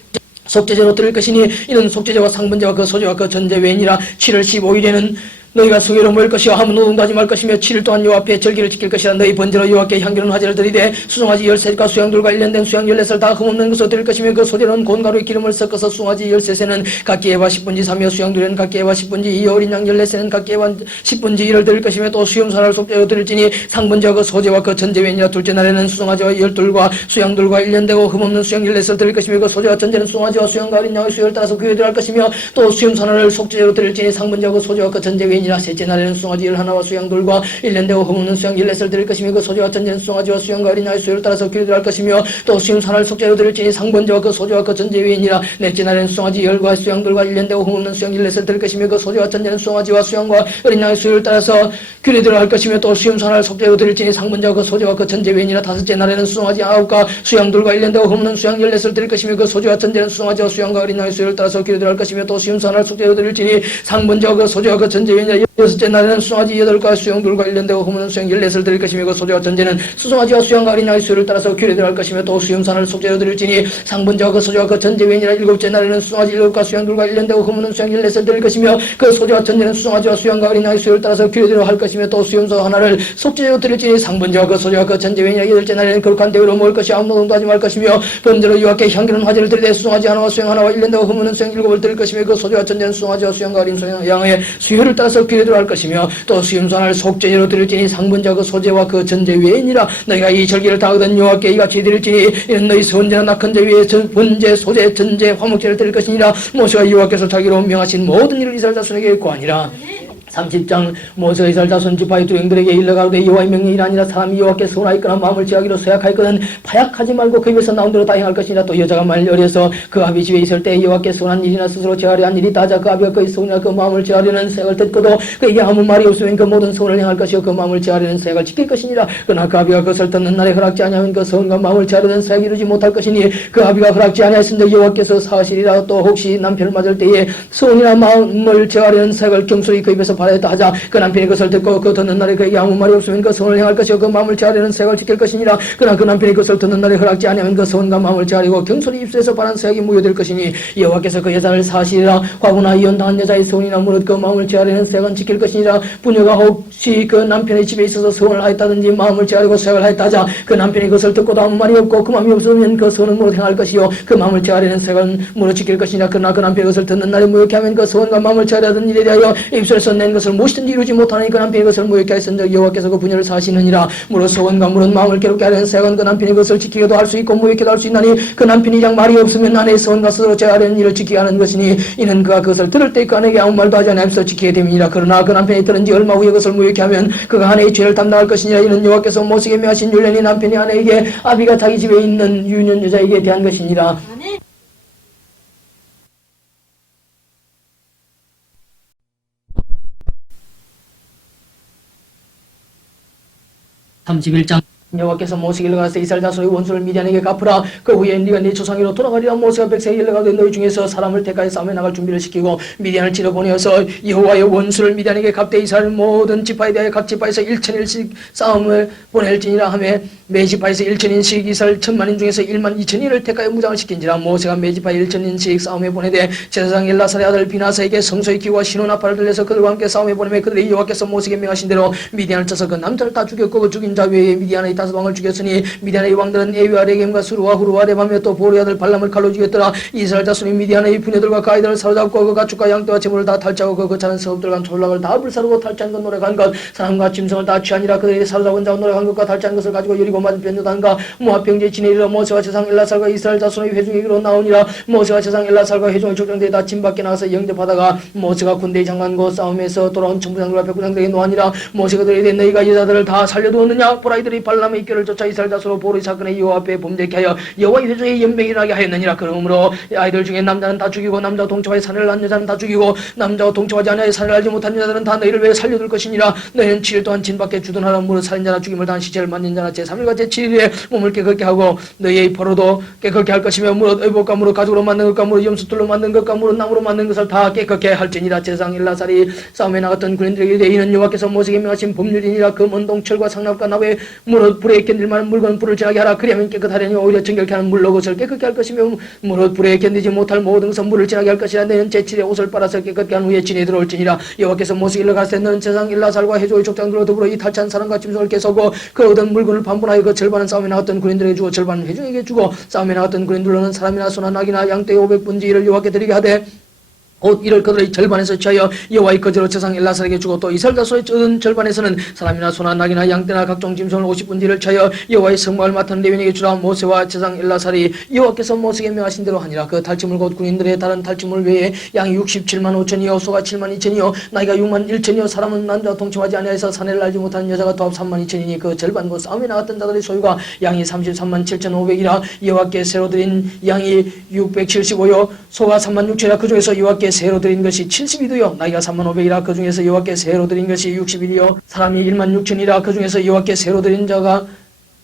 속죄제로 드릴 것이니 이는 속죄제와 상분제와 그 소제와 그 전제 외니라. 7월 15일에는 너희가 성회로 모일 것이요 아무 노동도 하지 말 것이며 7일 동안 여호와 앞에 절기를 지킬 것이라. 너희 번제로 여호와께 향기로운 화제를 드리되 수송아지 13과 수양들과 1년 수양 14을 다 흠없는 것으로 드릴 것이며 그 소제로는 곤가루에 기름을 섞어서 수송아지 13세는 각기 에바 10분지 3여 수양들에는 각기 에바 10분지 2여 어린 양 14세는 각기 에바 10분지 1을 드릴 것이며 또 수염사를 속죄로 드릴지니 상번제와 그 소제와 그 전제외니라. 둘째 날에는 수송아지와 12과 수양들과 1년 되고 흠없는 수양 14을 드릴 것이며 그 소제와 전제는 수송아지와 수양과 어린 양의 수요를 따라서 교회들 할 것이며 또 수염사를 속죄로 드릴지니 상번제와 그 소제와 그 전제외니라. 셋째 날에는 수송아지 11와 수양들과 1년 되고 흠없는 수양 14을 드릴 것이며 그 소제와 전제는 수송아지와 수양과 어린 양의 수요를 따라서 교회들 할 것이며 또 수염사를 속죄로 드릴지니 상번제와 그 소제와 그 전제외니라. 넷째 날에는 수송아지 10과 수양들과 1년 되고 흠없는 수양 14을 드릴 것이며 그 소제와 전제는 수송아지와 수양과 어린 양의 수요를 따라서 규례대로 할 것이며 또 수염사를 속죄로 드릴지니 상번제와 그 소제와 그 전제외니라. 다섯째 날에는 수송아지 9과 수양들과 1년 되고 흠없는 수양 14을 드릴 것이며 그 소제와 전제는 수송아지와 수양과 어린 양의 수요를 따라서 규례대로 할 것이며 또 수염사를 속죄로 드릴지니 상번제와 그 소제와 그 전제외니라. 여섯째 날에는 수송아지 8과 수양들과 1년 되고 흠없는 수양 14을 드릴 것이며 그 소제와 전제는 수송아지와 수양과 어린 양의 수요를 따라서 규례대로 할 것이며 또 수염사를 속죄로 드릴지니 상번제와 그 소제와 그 전제외니라. 일곱째 날에는 수송아지 7과 수양들과 1년 되고 흠없는 수양 14을 드릴 것이며 그 소제와 전제는 수송아지와 수양과 어린 양의 수요를 따라서 규례대로 할 것이며 또 수염소 하나를 속죄로 드릴지니 상번제와 그 소제와 그 전제외니라. 여덟째 날에는 거룩한 대우로 모을 것이 아무 노동도 하지 말 것이며 번제로 여호와께 향기로운 화제를 드리되 수송아지 하나와 수양 하나와 1년 되고 흠없는 수양 7을 드릴 것이며 그 소제와 전제는 수송아지와 수양과 어린 양의 수요를 따라서 규례대로 할 것이며 또 수염소 하나를 속죄로 드릴지니 상번제와 그 소제와 그 전제외니라. 너희가 이 절기를 다 얻은 여호와께 이같이 드릴지니 이는 너희 선제나 낙헌 제 위에 번제 소제 전제 화목제를 드릴 것이니라. 모세가 여호와께서 자기로 명하신 모든 일을 이스라엘 자손에게 고하니라. 30장 모세가 이스라엘 자손 지파의 두령들에게 일러가로되 여호와의 명령이 아니라 사람이 여호와께 서운하였거나 마음을 제하기로 쇠약하였거든 파약하지 말고 그 입에서 나온 대로 다 행할 것이니라. 또 여자가 만일 어려서 그 아비 집에 있을 때 여호와께 서운한 일이나 스스로 제하려 한 일이 다자 그 아비가 그의 서운이나 그 마음을 제하려는 생각을 듣고도 그에게 아무 말이 없으면 그 모든 서운을 행할 것이요 그 마음을 제하려는 생각을 지킬 것이니라. 그러나 그 아비가 그것을 듣는 날에 허락지 아니하면 그 서운과 마음을 제하려는 생각이 이루지 못할 것이니 그 아비가 허락지 아니하였은데 여호와께서 사하시리라. 또 혹시 남편을 맞을 때에 서운이나 마음을 제하려는 생각을 경솔히 그 입에서 발하였다 하자 그 남편이 그것을 듣고 그 듣는 날에 그에게 아무 말이 없으면 그 서운을 행할 것이요 그 마음을 제하려는 생각을 지킬 것이니라. 그러나 그 남편이 그것을 듣는 날에 허락지 아니하면 그 서운과 마음을 제하려고 경솔히 입술에서 발한 생각이 무효될 것이니 여호와께서 그 여자를 사하시리라. 과부나 이혼당한 여자의 서운이나 무릇 그 마음을 제하려는 생각은 지킬 것이니라. 부녀가 혹시 그 남편의 집에 있어서 서운을 하였다든지 마음을 제하려고 생각을 하였다 하자 그 남편이 그것을 듣고도 아무 말이 없고 그 마음이 없으면 그 서운은 무릇 행할 것이요 그 마음을 제하려는 생각은 무릇 지킬 것이니라. 그러나 그 남편이 그것을 듣는 날에 무효케 하면 그 서운과 마음을 제하려던 일에 대하여 입술에서 낸 것을 무엇이든지 이루지 못하니 그 남편이 그것을 무효케 하였은즉 여호와께서 그 부녀를 사하시느니라. 무릇 서원과 무릇 마음을 괴롭게 하려는 생각은 그 남편이 그것을 지키기도 할 수 있고 무효케도 할 수 있나니 그 남편이 양 말이 없으면 아내의 서원과 스스로 제하려는 일을 지키게 하는 것이니 이는 그가 그것을 들을 때 그 아내에게 아무 말도 하지 아니하면서 지키게 됨이니라. 그러나 그 남편이 들은 지 얼마 후에 그것을 무효케 하면 그가 아내의 죄를 담당할 것이니라. 이는 여호와께서 모세에게 명하신 율례니 남편이 아내에게 아비가 자기 집에 있는 유년 여자에게 대한 것이니라. (31장) 여호와께서 모세에게 일러가라사대 이스라엘 자손의 원수를 미디안에게 갚으라. 그 후에 네가 네 조상으로 돌아가리라. 모세가 백성에게 일러가되 너희 중에서 사람을 택하여 싸움에 나갈 준비를 시키고 미디안을 치러 보내어서 여호와의 원수를 미디안에게 갚되 이스라엘 모든 지파에 대하여 각 지파에서 1,000일씩 싸움을 보낼지니라 하며 매 지파에서 1,000인씩 이스라엘 1,000만인 중에서 12,000인을 택하여 무장을 시킨지라. 모세가 매 지파에 1,000인씩 싸움에 보내되 제사장 엘라살의 아들 비나사에게 성소의 기구와 신호나팔을 들려서 그들과 함께 싸움에 보내며 그들이 여호와께서 모세에게 명하신 대로 미디안을 쳐서 그 남자를 다 죽였고 그 죽인 자 외에 미디안의 다섯 왕을 죽였으니 미디안의 왕들은 에위와 레겜과 수루와 후루와 레밤며 또 보리 아들 발람을 칼로 죽였더라. 이스라엘 자손이 미디안의 부녀들과 그 아이들을 사로잡고 그 가축과 양떼와 재물을 다 탈취하고 그 차는 성읍들과 졸락을 다 불사르고 탈취한 것 노래간 것 사람과 짐승을 다 취하니라. 그들이 사로잡은 자와 노래간 것과 탈취한 것을 가지고 여리고 맞은편 요단과 모압 평지에 지내리라. 모세와 제사장 엘라살과 이스라엘 자손의 회중에게로 나오니라. 모세와 제사장 엘라살과 회중의 족장들이 다 진 밖에 나가서 영접하다가 모세가 군대의 장관과 싸움에서 돌아온 천부장들과 백부장들에게 노하니라. 모세가 그들에게 너희가 여자들을 다 살려두었느냐. 보라 이들이 발람의 입결을 쫓아 이스라엘 자손으로 보리 사건의 여호와 앞에 범죄케 하여 여호와의 회중의 연맹이 나게 하였느니라. 그러므로 아이들 중에 남자는 다 죽이고 남자와 동침하여 사내를 한 여자는 다 죽이고 남자와 동침하지 아니하여 사내를 알지 못한 여자들은 다 너희를 위해 살려둘 것이니라. 너희는 7일 동안 진 밖에 주둔하라. 무릇 살인자나 죽임을 당한 시체를 만진 자나 제3일과 제7일에 몸을 깨끗게 하고 너희의 포로도 깨끗게 할 것이며 무릇 의복과 무릇 가죽으로 만든 것과 무릇 염소털로 만든 것과 무릇 나무로 만든 것을 다 깨끗게 할지니라. 제사장 엘라살이 싸움에 나갔던 군인들에게 이는 여호와께서 모세에게 명하신 법률이니라. 금은 동철과 상납과 나무의 무릇 무릇 불에 견딜 만한 물건 불을 지나게 하라. 그리하면 깨끗하려니 오히려 정결케 하는 물로 그것을 깨끗게 할 것이며 무릇 불에 견디지 못할 모든 선물을 지나게 할 것이라. 너희는 제7의 옷을 빨아서 깨끗게 한 후에 진에 들어올지니라. 여호와께서 모세에게 일러가시되 너는 세상 일라살과 해조의 족장들과 더불어 이 탈취한 사람과 짐승을 깨서고 그 얻은 물건을 반분하여 그 절반은 싸움에 나갔던 군인들에게 주고 절반은 회중에게 주고 싸움에 나갔던 군인들로는 사람이나 소나 낙이나 양떼의 500분지 1을 여호와께 드리게 하되 곧 이를 그들의 절반에서 취하여 여호와의 거제로 제상 엘라살에게 주고 또 이스라엘 다수의 얻은 절반에서는 사람이나 소나 낙이나 양떼나 각종 짐승을 50분지를 취하여 여호와의 성막을 맡은 레위인에게 주라. 모세와 제상 엘라살이 여호와께서 모세에게 명하신 대로 하니라. 그 탈취물 곧 군인들의 다른 탈취물 외에 양이 67만 5천이요 소가 7만 2천이요 나이가 6만 1천이요 사람은 남자와 동침하지 아니하여서 사내를 알지 못하는 여자가 도합 3만 2천이니 그 절반 곧 싸움에 나갔던 자들의 소유가 양이 33만 7,500이라. 여호와께 새로 드린 양이 675요 소가 3만 6천이라. 그 중에서 여호와께 새로 드린 것이 72도요 나이가 3만 500이라. 그 중에서 여호와께 새로 드린 것이 61이요 사람이 1만 6천이라. 그 중에서 여호와께 새로 드린 자가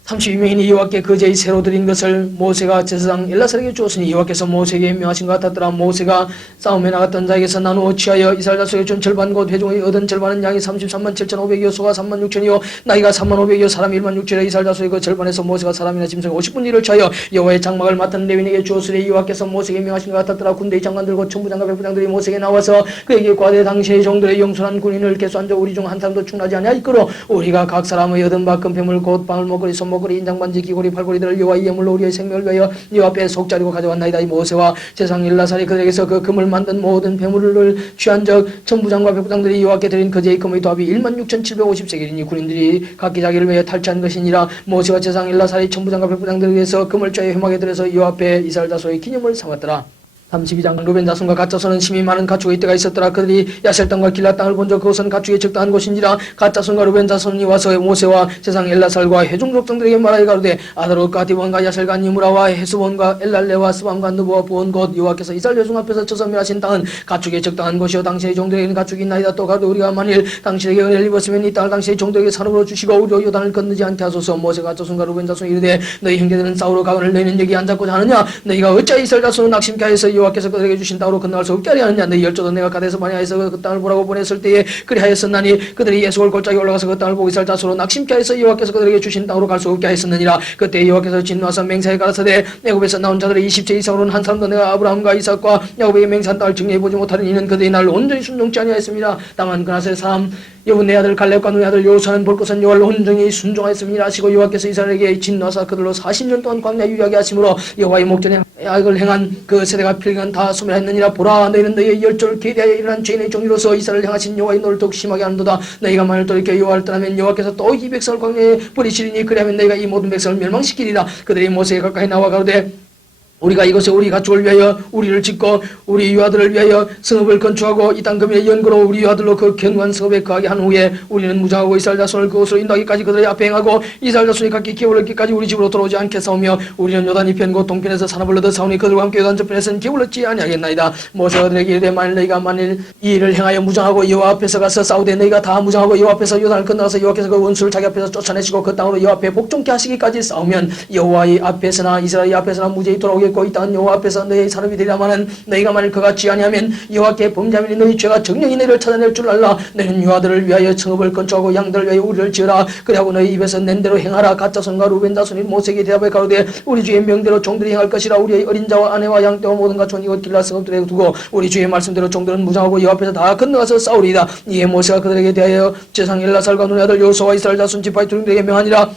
32명이니 여호와께 그제의 새로 드린 것을 모세가 제사장 엘라살에게 주었으니 여호와께서 모세에게 명하신 것 같았더라. 모세가 싸움에 나갔던 자에게서 나누어 취하여 이스라엘 자손의 준 절반 곧 회중의 얻은 절반은 양이 33만 7,500이요 소가 3만 6천이요 나이가 3만 500이요 사람이 1만 6천이요 이스라엘 자손의 그 절반에서 모세가 사람이나 짐승 50분 일을 취하여 여호와의 장막을 맡은 레위인에게 주었으니 여호와께서 모세에게 명하신 것 같았더라. 군대의 장관들과 천부장과 백부장들이 모세에게 나와서 그에게 과대 당시의 종들의 영순한 군인을 계수한 자 우리 중 한 사람도 충나지 아니하 이끌어 우리가 각 사람의 얻은 바 금패물 곧 방울 목걸이 손목걸이 인장반지 귀고리 팔고리들을 여호와의 예물로 우리의 생명을 위하여 여호와 앞에 속자리고 가져왔나이다. 이 모세와 제상 일라살이 그들에게서 그 금을 만든 모든 배물을 취한 적 천부장과 백부장들이 여호와께 드린 그제의 금의 도합이 16,750세겔이니 군인들이 각기 자기를 위해 탈취한 것이니라. 모세와 제상 일라살이 천부장과 백부장들을 위해서 금을 쬐어 회막에 들여서 여호와 앞에 이스라엘 자손의 기념을 삼았더라. 32장 루벤 자손과 갓 자손은 심히 많은 가축의 떼가 있었더라. 그들이 야셀 땅과 길라 땅을 본적 그것은 가축이 적당한 곳인지라. 갓 자손과 루벤 자손이 와서 모세와 제상 엘라살과 회중 족장들에게 말하여 가로되 아다롯과 디본과 야셀과 니무라와 헤스본과 엘랄레와 스밤과 느보와 부온 곧 여호와께서 이스라엘 회중 앞에서 쳐서 멸하신 땅은 가축에 적당한 것이요 당시의 종들에게는 가축이 있나이다. 또 가로되 우리가 만일 당신에게 은혜를 입었으면 이 땅을 당시의 종들에게 산업으로 주시고 우리로 요단을 건너지 않게 하소서. 모세가 자손과 루벤 자손이 이르되 너희 형제들은 싸우러 가거늘 너희는 여기 앉았고자 하느냐. 너희가 어찌하여 이스라엘 자손을 낙심케 하여서 여호와께서 그들에게 주신 땅으로 건너갈 수 없게 하려 하느냐. 너희 열조도 내가 가데서 마냐에서 그 땅을 보라고 보냈을 때에 그리하였었나니 그들이 예수골 골짜기에 올라가서 그 땅을 보고 이스라엘 자손으로 낙심케 하여서 여호와께서 그들에게 주신 땅으로 갈 수 없게 하였었느니라. 그때 여호와께서 진노하사 맹세하여 가라사대 애굽에서 나온 자들의 20째 이상으로는 한 사람도 내가 아브라함과 이삭과 야곱에게 맹세한 땅을 정리해 보지 못하는 이는 그들이 날 온전히 순종치 아니하였습니다. 다만 그나세 사람 여분 내 아들 갈렙과 너의 아들 여호수아는 볼 것은 여호와를 온전히 순종하였음이라 하시고 여호와께서 이스라엘에게 진노하사 그들로 40년 동안 광야 유익하게 하심으로 여호와의 목전에 악을 행한 그 세대가 필간 다 소멸했느니라. 보라 너희는 너희의 열조를 계대하여 일어난 죄인의 종이로서 이스라엘을 향하신 여호와의 노를 더욱 심하게 하는도다. 너희가 만일 돌이켜 여호와를 떠나면 여호와께서 또 이 백성을 광야에 버리시리니 그리하면 너희가 이 모든 백성을 멸망시키리라. 그들이 모세에 가까이 나와 가로되 우리가 이곳에 우리 가축을 위하여 우리를 짓고 우리 유아들을 위하여 성읍을 건축하고 이 땅 금의 연고로 우리 유아들로 그 견고한 성읍에 거하게 한 후에 우리는 무장하고 이스라엘 자손을 그곳으로 인도하기까지 그들의 앞에 행하고 이스라엘 자손이 각기 기울었기까지 우리 집으로 돌아오지 않게 싸우며 우리는 요단 이편 곧 동편에서 산업을 얻어 싸우니 그들과 함께 요단 저편에서는 기울었지 아니하겠나이다. 모세가 그들에게 이르되 만일 이 일을 행하여 무장하고 여호와 앞에서 가서 싸우되 너희가 다 무장하고 여호와 앞에서 요단을 건너가서 여호와께서 그 원수를 자기 앞에서 쫓아내시고 그 땅으로 여호와 앞에 복종케 하시기까지 싸우면 여호와의 앞에서나 이스라엘 앞에서나 무죄히 돌아오겠고 이 땅은 여호와 앞에서 너희의 사람이 되리라마는 너희가 만일 그같이 아니하면 여호와께 범죄하면 너희 죄가 정령이 너희를 찾아낼 줄 알라. 너희는 유아들을 위하여 성읍을 건축하고 양들을 위하여 우리를 지으라. 그리하고 너희 입에서 낸 대로 행하라. 갓 자손과 루벤 자손이 모세에게 대답해 가로되 우리 주의 명대로 종들이 행할 것이라. 우리의 어린 자와 아내와 양떼와 모든 가축은 이곳 길라 성읍들에 두고 우리 주의 말씀대로 종들은 무장하고 여호와 앞에서 다 건너가서 싸우리이다. 이에 모세가 그들에게 대하여 제상 엘라살과 눈의 아들 여호수아와 이스라엘 자손 지파의 두령들에게 명하니라.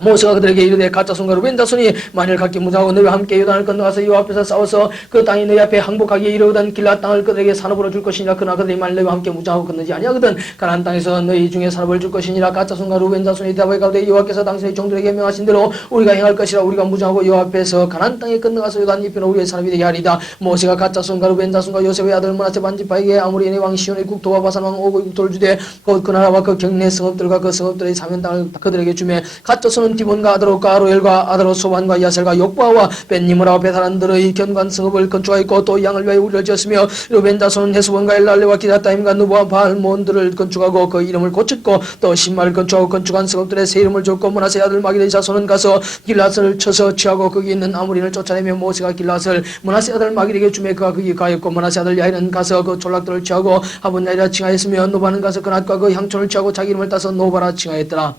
모세가 그들에게 이르되 갓 자손과 루벤 자손이 만일 각기 무장하고 너희와 함께 요단을 건너가서 여호와 앞에서 싸워서 그 땅이 너희 앞에 항복하기에 이르던 길라 땅을 그들에게 산업으로 줄 것이니라. 그러나 그들이 만일 너희와 함께 무장하고 건너지 아니하거든 가나안 땅에서 너희 중에 산업을 줄 것이니라. 갓 자손과 루벤 자손이 대답하여 가로되 여호와께서 당신의 종들에게 명하신 대로 우리가 행할 것이라. 우리가 무장하고 여호와 앞에서 가나안 땅에 건너가서 요단 이편으로 우리의 산업이 되게 하리이다. 모세가 갓 자손과 루벤 자손과 요셉의 아들 므낫세 반지파에게 아모리의 왕 시온의 국토와 바산 왕 오고의 국토를 주되 곧 그 나라와 그 경내 성읍들과 그 성읍들의 사면 땅을 그들에게 주매 갓 자손은 디본과 아드롯과 아로엘과 아드롯 소반과 야셀과 욕바와 벤니므라와 베사란들의 견관 성읍을 건축하였고 또 양을 위하여 우리를 지었으며 루벤 자손은 헤스본과 엘랄레와 기다타임과 누보와 바알몬들을 건축하고 그 이름을 고쳤고 또 신말을 건축하고 건축한 성읍들의 새 이름을 줬고 므낫세 아들 마길의 자손은 가서 길랏을 쳐서 취하고 거기 있는 아모리를 쫓아내며 모세가 길랏을 므낫세 아들 마길에게 주매 그가 거기 가였고 므낫세 아들 야일은 가서 그 졸락들을 취하고 하본야이라 칭하였으며 노바는 가서 그낫과 그 향촌을 취하고 자기 이름을 따서 노바라 칭하였더라.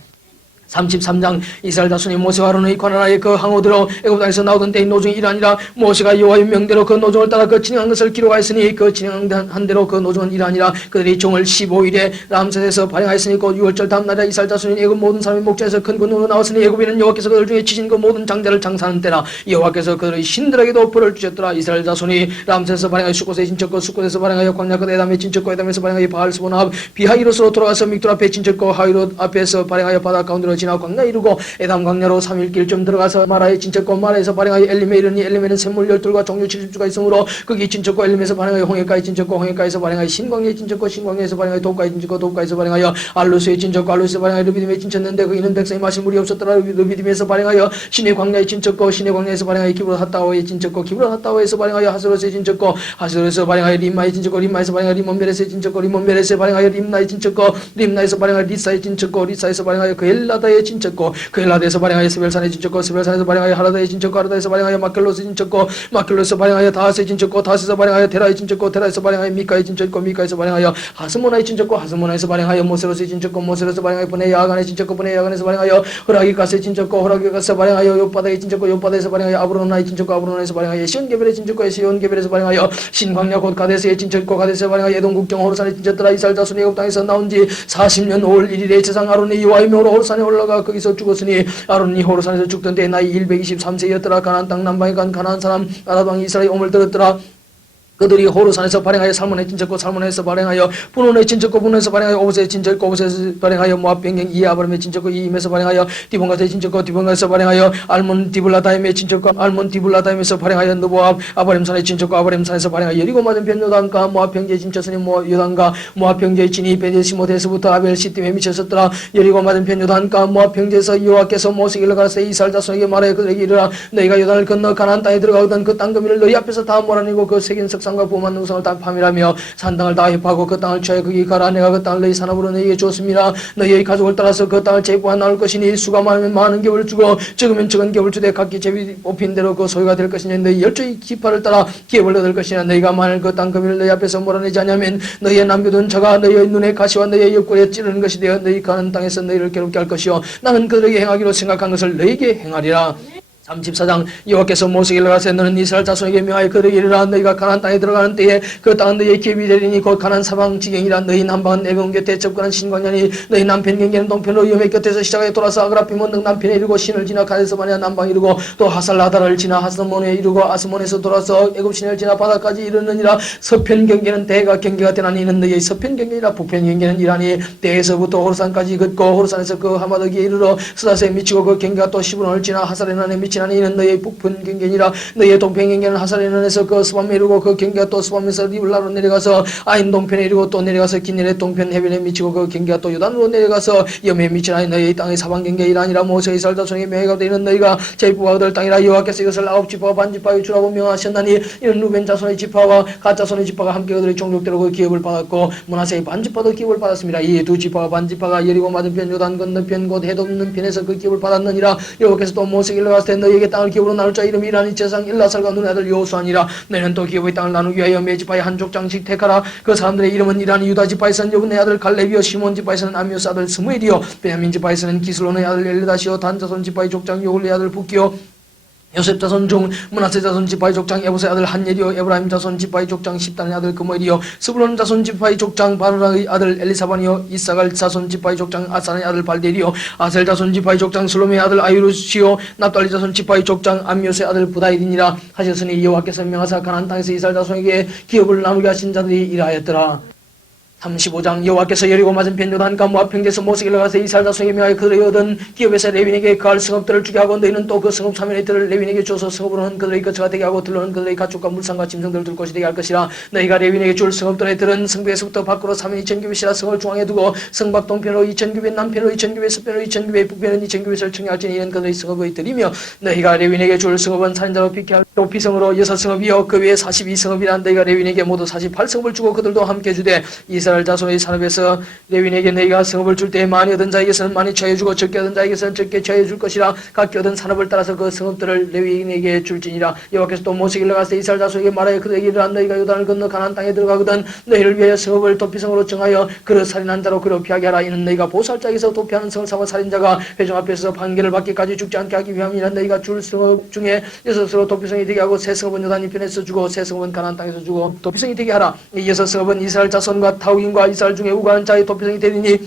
33장 이스라엘 자손이 모세와 아론의 관할하에 그 항우들로 애굽 땅에서 나오던 때의 노종이 이러하니라. 모세가 여호와의 명대로 그 노종을 따라 그 진행한 것을 기록하였으니 그 진행한 대로 그 노종은 이러하니라. 그들이 종을 15일에 람셋에서 발행하였으니 곧 6월절 다음 날에 이스라엘 자손이 애굽 모든 사람의 목전에서 큰 군으로 나왔으니 애굽에는 여호와께서 그들 중에 지신 그 모든 장자를 장사하는 때라. 여호와께서 그들의 신들에게도 벌을 주셨더라. 이스라엘 자손이 람셋에서 발행하여 숫곳에 진쳤고 숫곳에서 발행하여 광야 끝 에담에 진쳤고 에담에서 발행하여 바알스본 앞 비하이롯으로 돌아가서 믹돌 앞에 진쳤고 하이롯 앞에서 발행하여 바다 가운데로 지나 광야 이루고 에담 광야로 3일 길 좀 들어가서 마라에 진쳤고 마라에서 발행하여 엘림에 이르니 엘림에는 샘물 12과 종류 70주가 있으므로 거기 진쳤고 엘림에서 발행하여 홍해가에 진쳤고 홍해가에서 발행하여 신광야에 진쳤고 신광야에서 발행하여 독가에 진쳤고 독가에서 발행하여 알루스에 진쳤고 알루스에서 발행하여 르비딤에 진쳤는데 거기는 백성이 마실 물이 없었더라. 르비딤에서 발행하여 신의 광야에 진쳤고 신의 광야에서 발행하여 기브롯 핫다오에 진쳤고 기브롯 핫다오에서 발행하여 하스롯에 진쳤고 하스롯에서 발행하여 림마에 진쳤고 림마에서 발행하여 리몬베레스에 진쳤고 리몬베레스에 발행하여 림나에 진쳤고 림나에서 발행하여 리사에 진쳤고 리사에서 발행하여 그 엘라다에 진쳤고 그 엘라다에서 발행하여 스벨산에 진쳤고 스벨산에서 발행하여 하라다에 진쳤고 하라다에서 발행하여 마켈로스에 진쳤고 마켈로스에서 발행하여 다하스에 진쳤고 다하스에서 발행하여 테라에 진쳤고 테라에서 발행하여 미카에 진쳤고 미카에서 발행하여 하스모나에 진쳤고 하스모나에서 발행하여 모세로스에 진쳤고 모세로스에서 발행하여 분해 야간에 진쳤고 분해 야간에서 발행하여 호라기가스에 진쳤고 호라기가스에 발행하여 욥바다에 진쳤고 욥바다에서 발행하여 아브로나에 진쳤고 아브로나에서 발행하여 시온게벨에 진쳤고 시온게벨에서 발행하여 신광야 곧 가데스에 진쳤고 가데스에 발행하여 에돔국경 호르산에 진쳤더라. 이스라엘 자손이 애굽 땅에서 나온 지 40년 5월 1일에 제상 아론이 여호와의 명으로 호르산에 올라가 거기서 죽었으니 아론이 호르산에서 죽던 때 나이 123세였더라. 가나안 땅 남방에 간 가나안 사람 아라방 이스라엘 오물 들었더라. 그들이 호르산에서 발행하여 살몬에 진쳤고 살몬에서 발행하여 분원에 진쳤고 분원에서 발행하여 오브스에 진쳤고 오브스에서 발행하여 모압 변경 이아브람에 진쳤고 이임에서 발행하여 디본가스에 진쳤고 디본가스에서 발행하여 알몬 디블라다임에 진쳤고 알몬 디블라다임에서 발행하여 느보압 아바림산에 진쳤고 아바림산에서 발행하여 여리고 맞은편 요단가 모압 평지에 진쳤으니 요단가 모압 평지에 진이 베데시모데스부터 아벨 시팀에 미쳤었더라. 여리고 맞은편 요단가 모압 평지에서 여호와께서 모세에게 일러가라사 이스라엘 자손에게 말하여 그들에게 이르라. 너희가 요단을 건너 가나안 땅에 들어가거든 그 땅 거미를 너희 앞에서 다 몰아내고 그 색인 석상 과 보만 능성을 다 파멸하며 산땅을 다 협하고 그 땅을 취하여 거기 가라. 내가 그 땅을 너희 산업으로 너희에게 줬습니다. 너희의 가족을 따라서 그 땅을 제보하 나올 것이니 수가 많으면 많은 겹을 주고 적으면 적은 겹을 주되 각기 제비 뽑힌 대로 그 소유가 될 것이니 너희 열조의 기파를 따라 기업을 얻을 것이나 너희가 만일 그 땅 거미를 너희 앞에서 몰아내지 않으면 너희의 남겨둔 자가 너희의 눈에 가시와 너희의 옆구리에 찌르는 것이 되어 너희 가는 땅에서 너희를 괴롭게 할 것이요 나는 그들에게 행하기로 생각한 것을 너희에게 행하리라. 34장 여호와께서 모세에게 일러가라사 너는 이스라엘 자손에게 명하여 그들에게 이르라. 너희가 가나안 땅에 들어가는 때에 그 땅은 너희의 기업이 되리니 곧 가나안 사방 지경이라. 너희 남방은 애굽 곁에 접근한 신광야니 너희 남편 경계는 동편으로 여호와 곁에서 시작하여 돌아서 아그라핀 언덕 남편에 이르고 신을 지나 가데스 바네아 남방에 이르고 또 하살라다를 지나 하스몬에 이르고 아스몬에서 돌아서 애굽 시내를 지나 바다까지 이르느니라. 서편 경계는 대가 경계가 되나니 이는 너희의 서편 경계이라. 북편 경계는 이라니 대에서부터 호르산까지 긋고 호르산에서 그 하마더기에 이르러 스다스에 미치고 그 경계가 또 시브론을 지나 하사레난에 미치 이는 너희의 북편 경계니라. 너희의 동편 경계는 하사레난에서 그 스밤에 이르고 그 경계가 또 스밤에서 리블라로 내려가서 아인 동편에 이르고 또 내려가서 기네레 동편 해변에 미치고 그 경계가 또 요단으로 내려가서 염에 미치나니 너희의 땅의 사방 경계이라. 아니라 모세의 이스라엘 자손에게 명예가 되는 너희가 제부가 얻을 땅이라. 여호와께서 이것을 9지파와 반지파에 주라고 명하셨나니 이는 루벤 자손의 지파와 갓 자손의 지파가 함께 그들의 종족대로 그 기업을 받았고 므낫세의 반지파도 기업을 받았습니다. 이 두 지파와 반지파가 여리고 맞은편 요단 건너편 곧 해도 없는 편에서 그 기업을 받았느니라. 여호와께서 또 모세에게 일러가라사 너희에게 땅을 기업으로 나눌 자 이름이 이라니 제상 일라살과 눈의 아들 여호수아니라. 너희는 또 기업의 땅을 나누기 위하여 매지파의 한 족장씩 택하라. 그 사람들의 이름은 이라니 유다 지파에서는 여분의 아들 갈렙이요 시몬 지파에서는 아미우스 아들 스무엘이요 베냐민 지파에서는 기슬론의 아들 엘르다시요 단 자손 지파의 족장 요홀의 아들 북기요 요셉 자손 중 므낫세 자손 지파의 족장 에보스의 아들 한예리요 에브라임 자손 지파의 족장 십단의 아들 그모엘이요 스불론 자손 지파의 족장 바르라의 아들 엘리사반이요 이사갈 자손 지파의 족장 아산의 아들 발델이요 아셀 자손 지파의 족장 슬롬의 아들 아이루시요 납달리 자손 지파의 족장 암요스의 아들 부다일이니라 하셨으니 여호와께서 명하사 가나안 땅에서 이스라엘 자손에게 기업을 나누게 하신 자들이 이라하였더라. 35장 여호와께서 여리고 맞은편 요단가 모압 평지에서 모세에게 일러가라사 이스라엘 자손에게 명하여 그들의 얻은 기업에서 레위인에게 그할 성읍들을 주게 하고 너희는 또 그 성읍 사면의 들을 레위인에게 줘서 성읍으로는 그들의 거처가 되게 하고 들로는 그들의 가축과 물상과 짐승들을 둘 것이 되게 할 것이라. 너희가 레위인에게 줄 성읍들의 들은 성벽에서부터 밖으로 사면 2000규빗이라 성을 중앙에 두고 성밖 동편으로 2000규빗 남편으로 2000규빗 서편으로 2000규빗 북편은 2000규빗을 청해할지니 이는 그들의 성읍의 들이며 너희가 레위인에게 줄 성읍은 살인자로 피케 할 도피성으로 6성읍이요 그 외에 42성읍이란 너희가 레위인에게 모두 48성읍을 주고 그들도 함께 주되 이스라엘 이스라엘 자손의 산업에서 레위인에게 너희가 성읍을 줄 때 많이 얻은 자에게서는 많이 처해주고 적게 얻은 자에게서는 적게 처해줄 것이라. 각기 얻은 산업을 따라서 그 성읍들을 레위인에게 줄지니라. 여호와께서 또 모세에게 일러가시되 이스라엘 자손에게 말하여 그들에게 이르라. 너희가 요단을 건너 가나안 땅에 들어가거든 너희를 위하여 성읍을 도피성으로 정하여 그를 살인한 자로 그를 피하게 하라. 이는 너희가 보살자에게서 도피하는 성을 삼아 살인자가 회중 앞에서 판결을 받기까지 죽지 않게 하기 위함이라. 너희가 줄 성읍 중에 여섯으로 도피성이 되게 하고 새 성읍은 요단 이편에서 주고 새 성읍은 가나안 땅에서 주고 도피성이 되게 하라. 이 여섯 성읍은 이스라엘 자손과 타우인과 이스라엘 중에 우고하는 자의 도피성이 되리니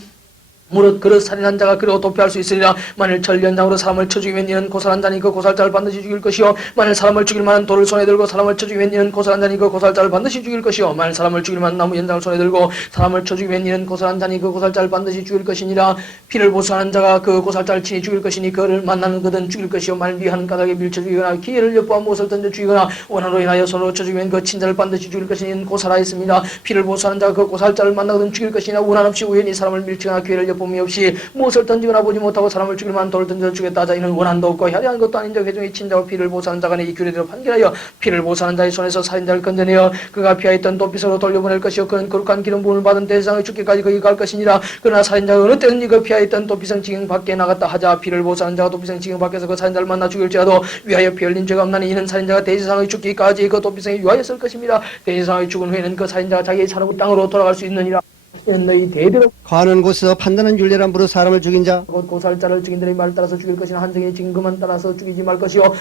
무릇 그릇 살인한 자가 그로 도피할 수 있으리라. 만일 전련장으로 사람을 쳐 죽이면 이는 고살한 자니 그 고살자를 반드시 죽일 것이요 만일 사람을 죽일 만한 돌을 손에 들고 사람을 쳐 죽이면 이는 고살한 자니 그 고살자를 반드시 죽일 것이요 만일 사람을 죽일 만한 나무 연장을 손에 들고 사람을 쳐 죽이면 이는 고살한 자니 그 고살자를 반드시 죽일 것이니라. 피를 보수하는 자가 그 고살자를 친히 죽일 것이니 그를 만나는 것은 죽일 것이요 만일 위하는 까닭에 밀쳐 죽이거나 기회를 엿보아 못을 던져 죽이거나 원한으로 인하여 손으로 쳐 죽이면 그 친자를 반드시 죽일 것이니 고살하였습니다. 피를 보수하는 자가 그 고살자를 만나거든 죽일 것이나 원한 없이 우연히 사람을 밀치거나 기회를 엿보아 봄이 없이 무엇을 던지거나 보지 못하고 사람을 죽일 만한 돌을 던져 죽였다 하자. 이는 원한도 없고 혈의한 것도 아닌 자 회중의 친자와 피를 보수하는 자 간에 이 규례대로 판결하여 피를 보수하는 자의 손에서 살인자를 건져내어 그가 피하였던 도피서로 돌려보낼 것이요 그는 거룩한 기름 부음을 받은 대상의 죽기까지 거기 갈 것이니라. 그러나 살인자가 어느 때든지 그 피하였던 도피성 지경 밖에 나갔다 하자. 피를 보수하는 자가 도피성 지경 밖에서 그 살인자를 만나 죽일지라도 위하여 피 흘린 죄가 없나니 이는 살인자가 대지상의 죽기까지 그 도피성이 위하여 쓸 것입니다. 대지상의 죽은 후에는 그 살인자가 자기의 살아볼 땅으로 돌아갈 수 있느니라. 이는 너희 대대로 거하는 곳에서 판단한 율례란 부로 사람을 죽인 자 곧 고살자를 죽인들의 말을 따라서 죽일 것이나 한정의 징금만 따라서 죽이지 말 것이요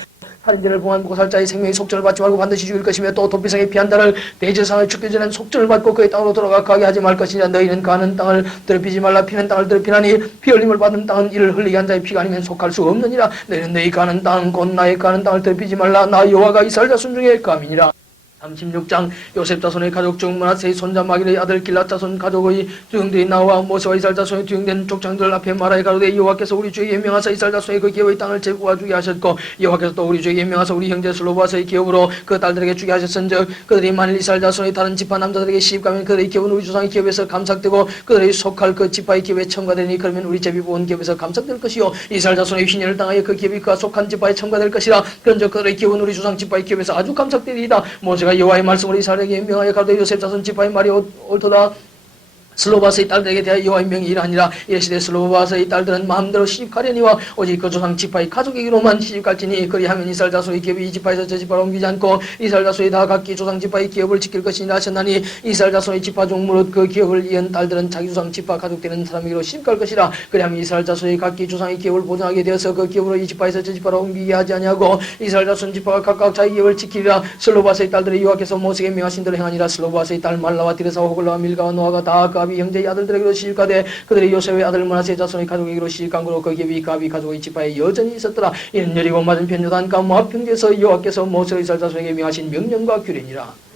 살인죄를 봉한 고살자의 생명의 속전을 받지 말고 반드시 죽일 것이며 또 도피성에 피한 자를 대제상을 죽기 전에 속전을 받고 그의 땅으로 돌아가 가게 하지 말 것이냐. 너희는 가는 땅을 더럽히지 말라. 피는 땅을 더럽히나니 피 흘림을 받은 땅은 이를 흘리게 한 자의 피가 아니면 속할 수 없느니라. 너희는 너희 가는 땅은 곧 나의 가는 땅을 더럽히지 말라. 나 여호와가 이스라엘 자손 중에 감이니라. 36장 요셉 자손의 가족 중 므낫세의 손자 마길의 아들 길앗 자손 가족의 두형들이 나와 모세와 이스라엘 자손의 두형된 족장들 앞에 말하여 가로되 여호와께서 우리 주에게 명하사 이스라엘 자손의 그 기업의 땅을 제국하 주게 하셨고 여호와께서 또 우리 주에게 명하사 우리 형제 슬로바스의 기업으로 그 딸들에게 주게 하셨은즉 그들이 만일 이스라엘 자손의 다른 지파 남자들에게 시집가면 그들의 기업은 우리 조상의 기업에서 감삭되고 그들의 속할 그 지파의 기업에 첨가되니 그러면 우리 제비 부은 기업에서 감삭될 것이요 이스라엘 자손의 휘년을 당하여 그 기업이 그가 속한 지파에 첨가될 것이라. 그런즉 그들의 기업은 우리 조상 지파의 기업에서 아주 감삭되리이다. 모세가 여호와의 말씀으로 이스라엘에게 명하여 가로되 요셉 자손 지파의 말이 옳도다. 슬로바스의 딸들에게 대하여 여호와의 명이 이러하니라. 이르시되 슬로바스의 딸들은 마음대로 시집가려니와 오직 그 조상 지파의 가족에게로만 시집갈지니 그리하면 이스라엘 자손의 기업이 이 지파에서 저 지파로 옮기지 않고 이스라엘 자손이 다 각기 조상 지파의 기업을 지킬 것이니라 하셨나니 이스라엘 자손의 지파 중 무릇 그 기업을 이은 딸들은 자기 조상 지파 가족되는 사람에게로 시집갈 것이라. 그리하면 이스라엘 자손의 각기 조상의 기업을 보존하게 되어서 그 기업으로 이 지파에서 저 지파로 옮기게 하지 아니하고 이스라엘 자손 지파가 각각 자기 기업을 지키리라. 슬로바스의 딸들이 여호와께서 모세에게 명하신 대로 행하니라. 슬로바스의 딸 말라와 디르사와 호글라와 밀가와 노아가 다 가비 형제의 아들들에게로 시집가되 그들의 요셉의 아들 므낫세 자손의 가족에게로 시집간 거로 그 기업이 가비 가족의 지파에 여전히 있었더라. 이는 여리고 맞은편 요단가 모압 평지에서 여호와께서 모세의 이스라엘 자손에게 명하신 명령과 규례니라.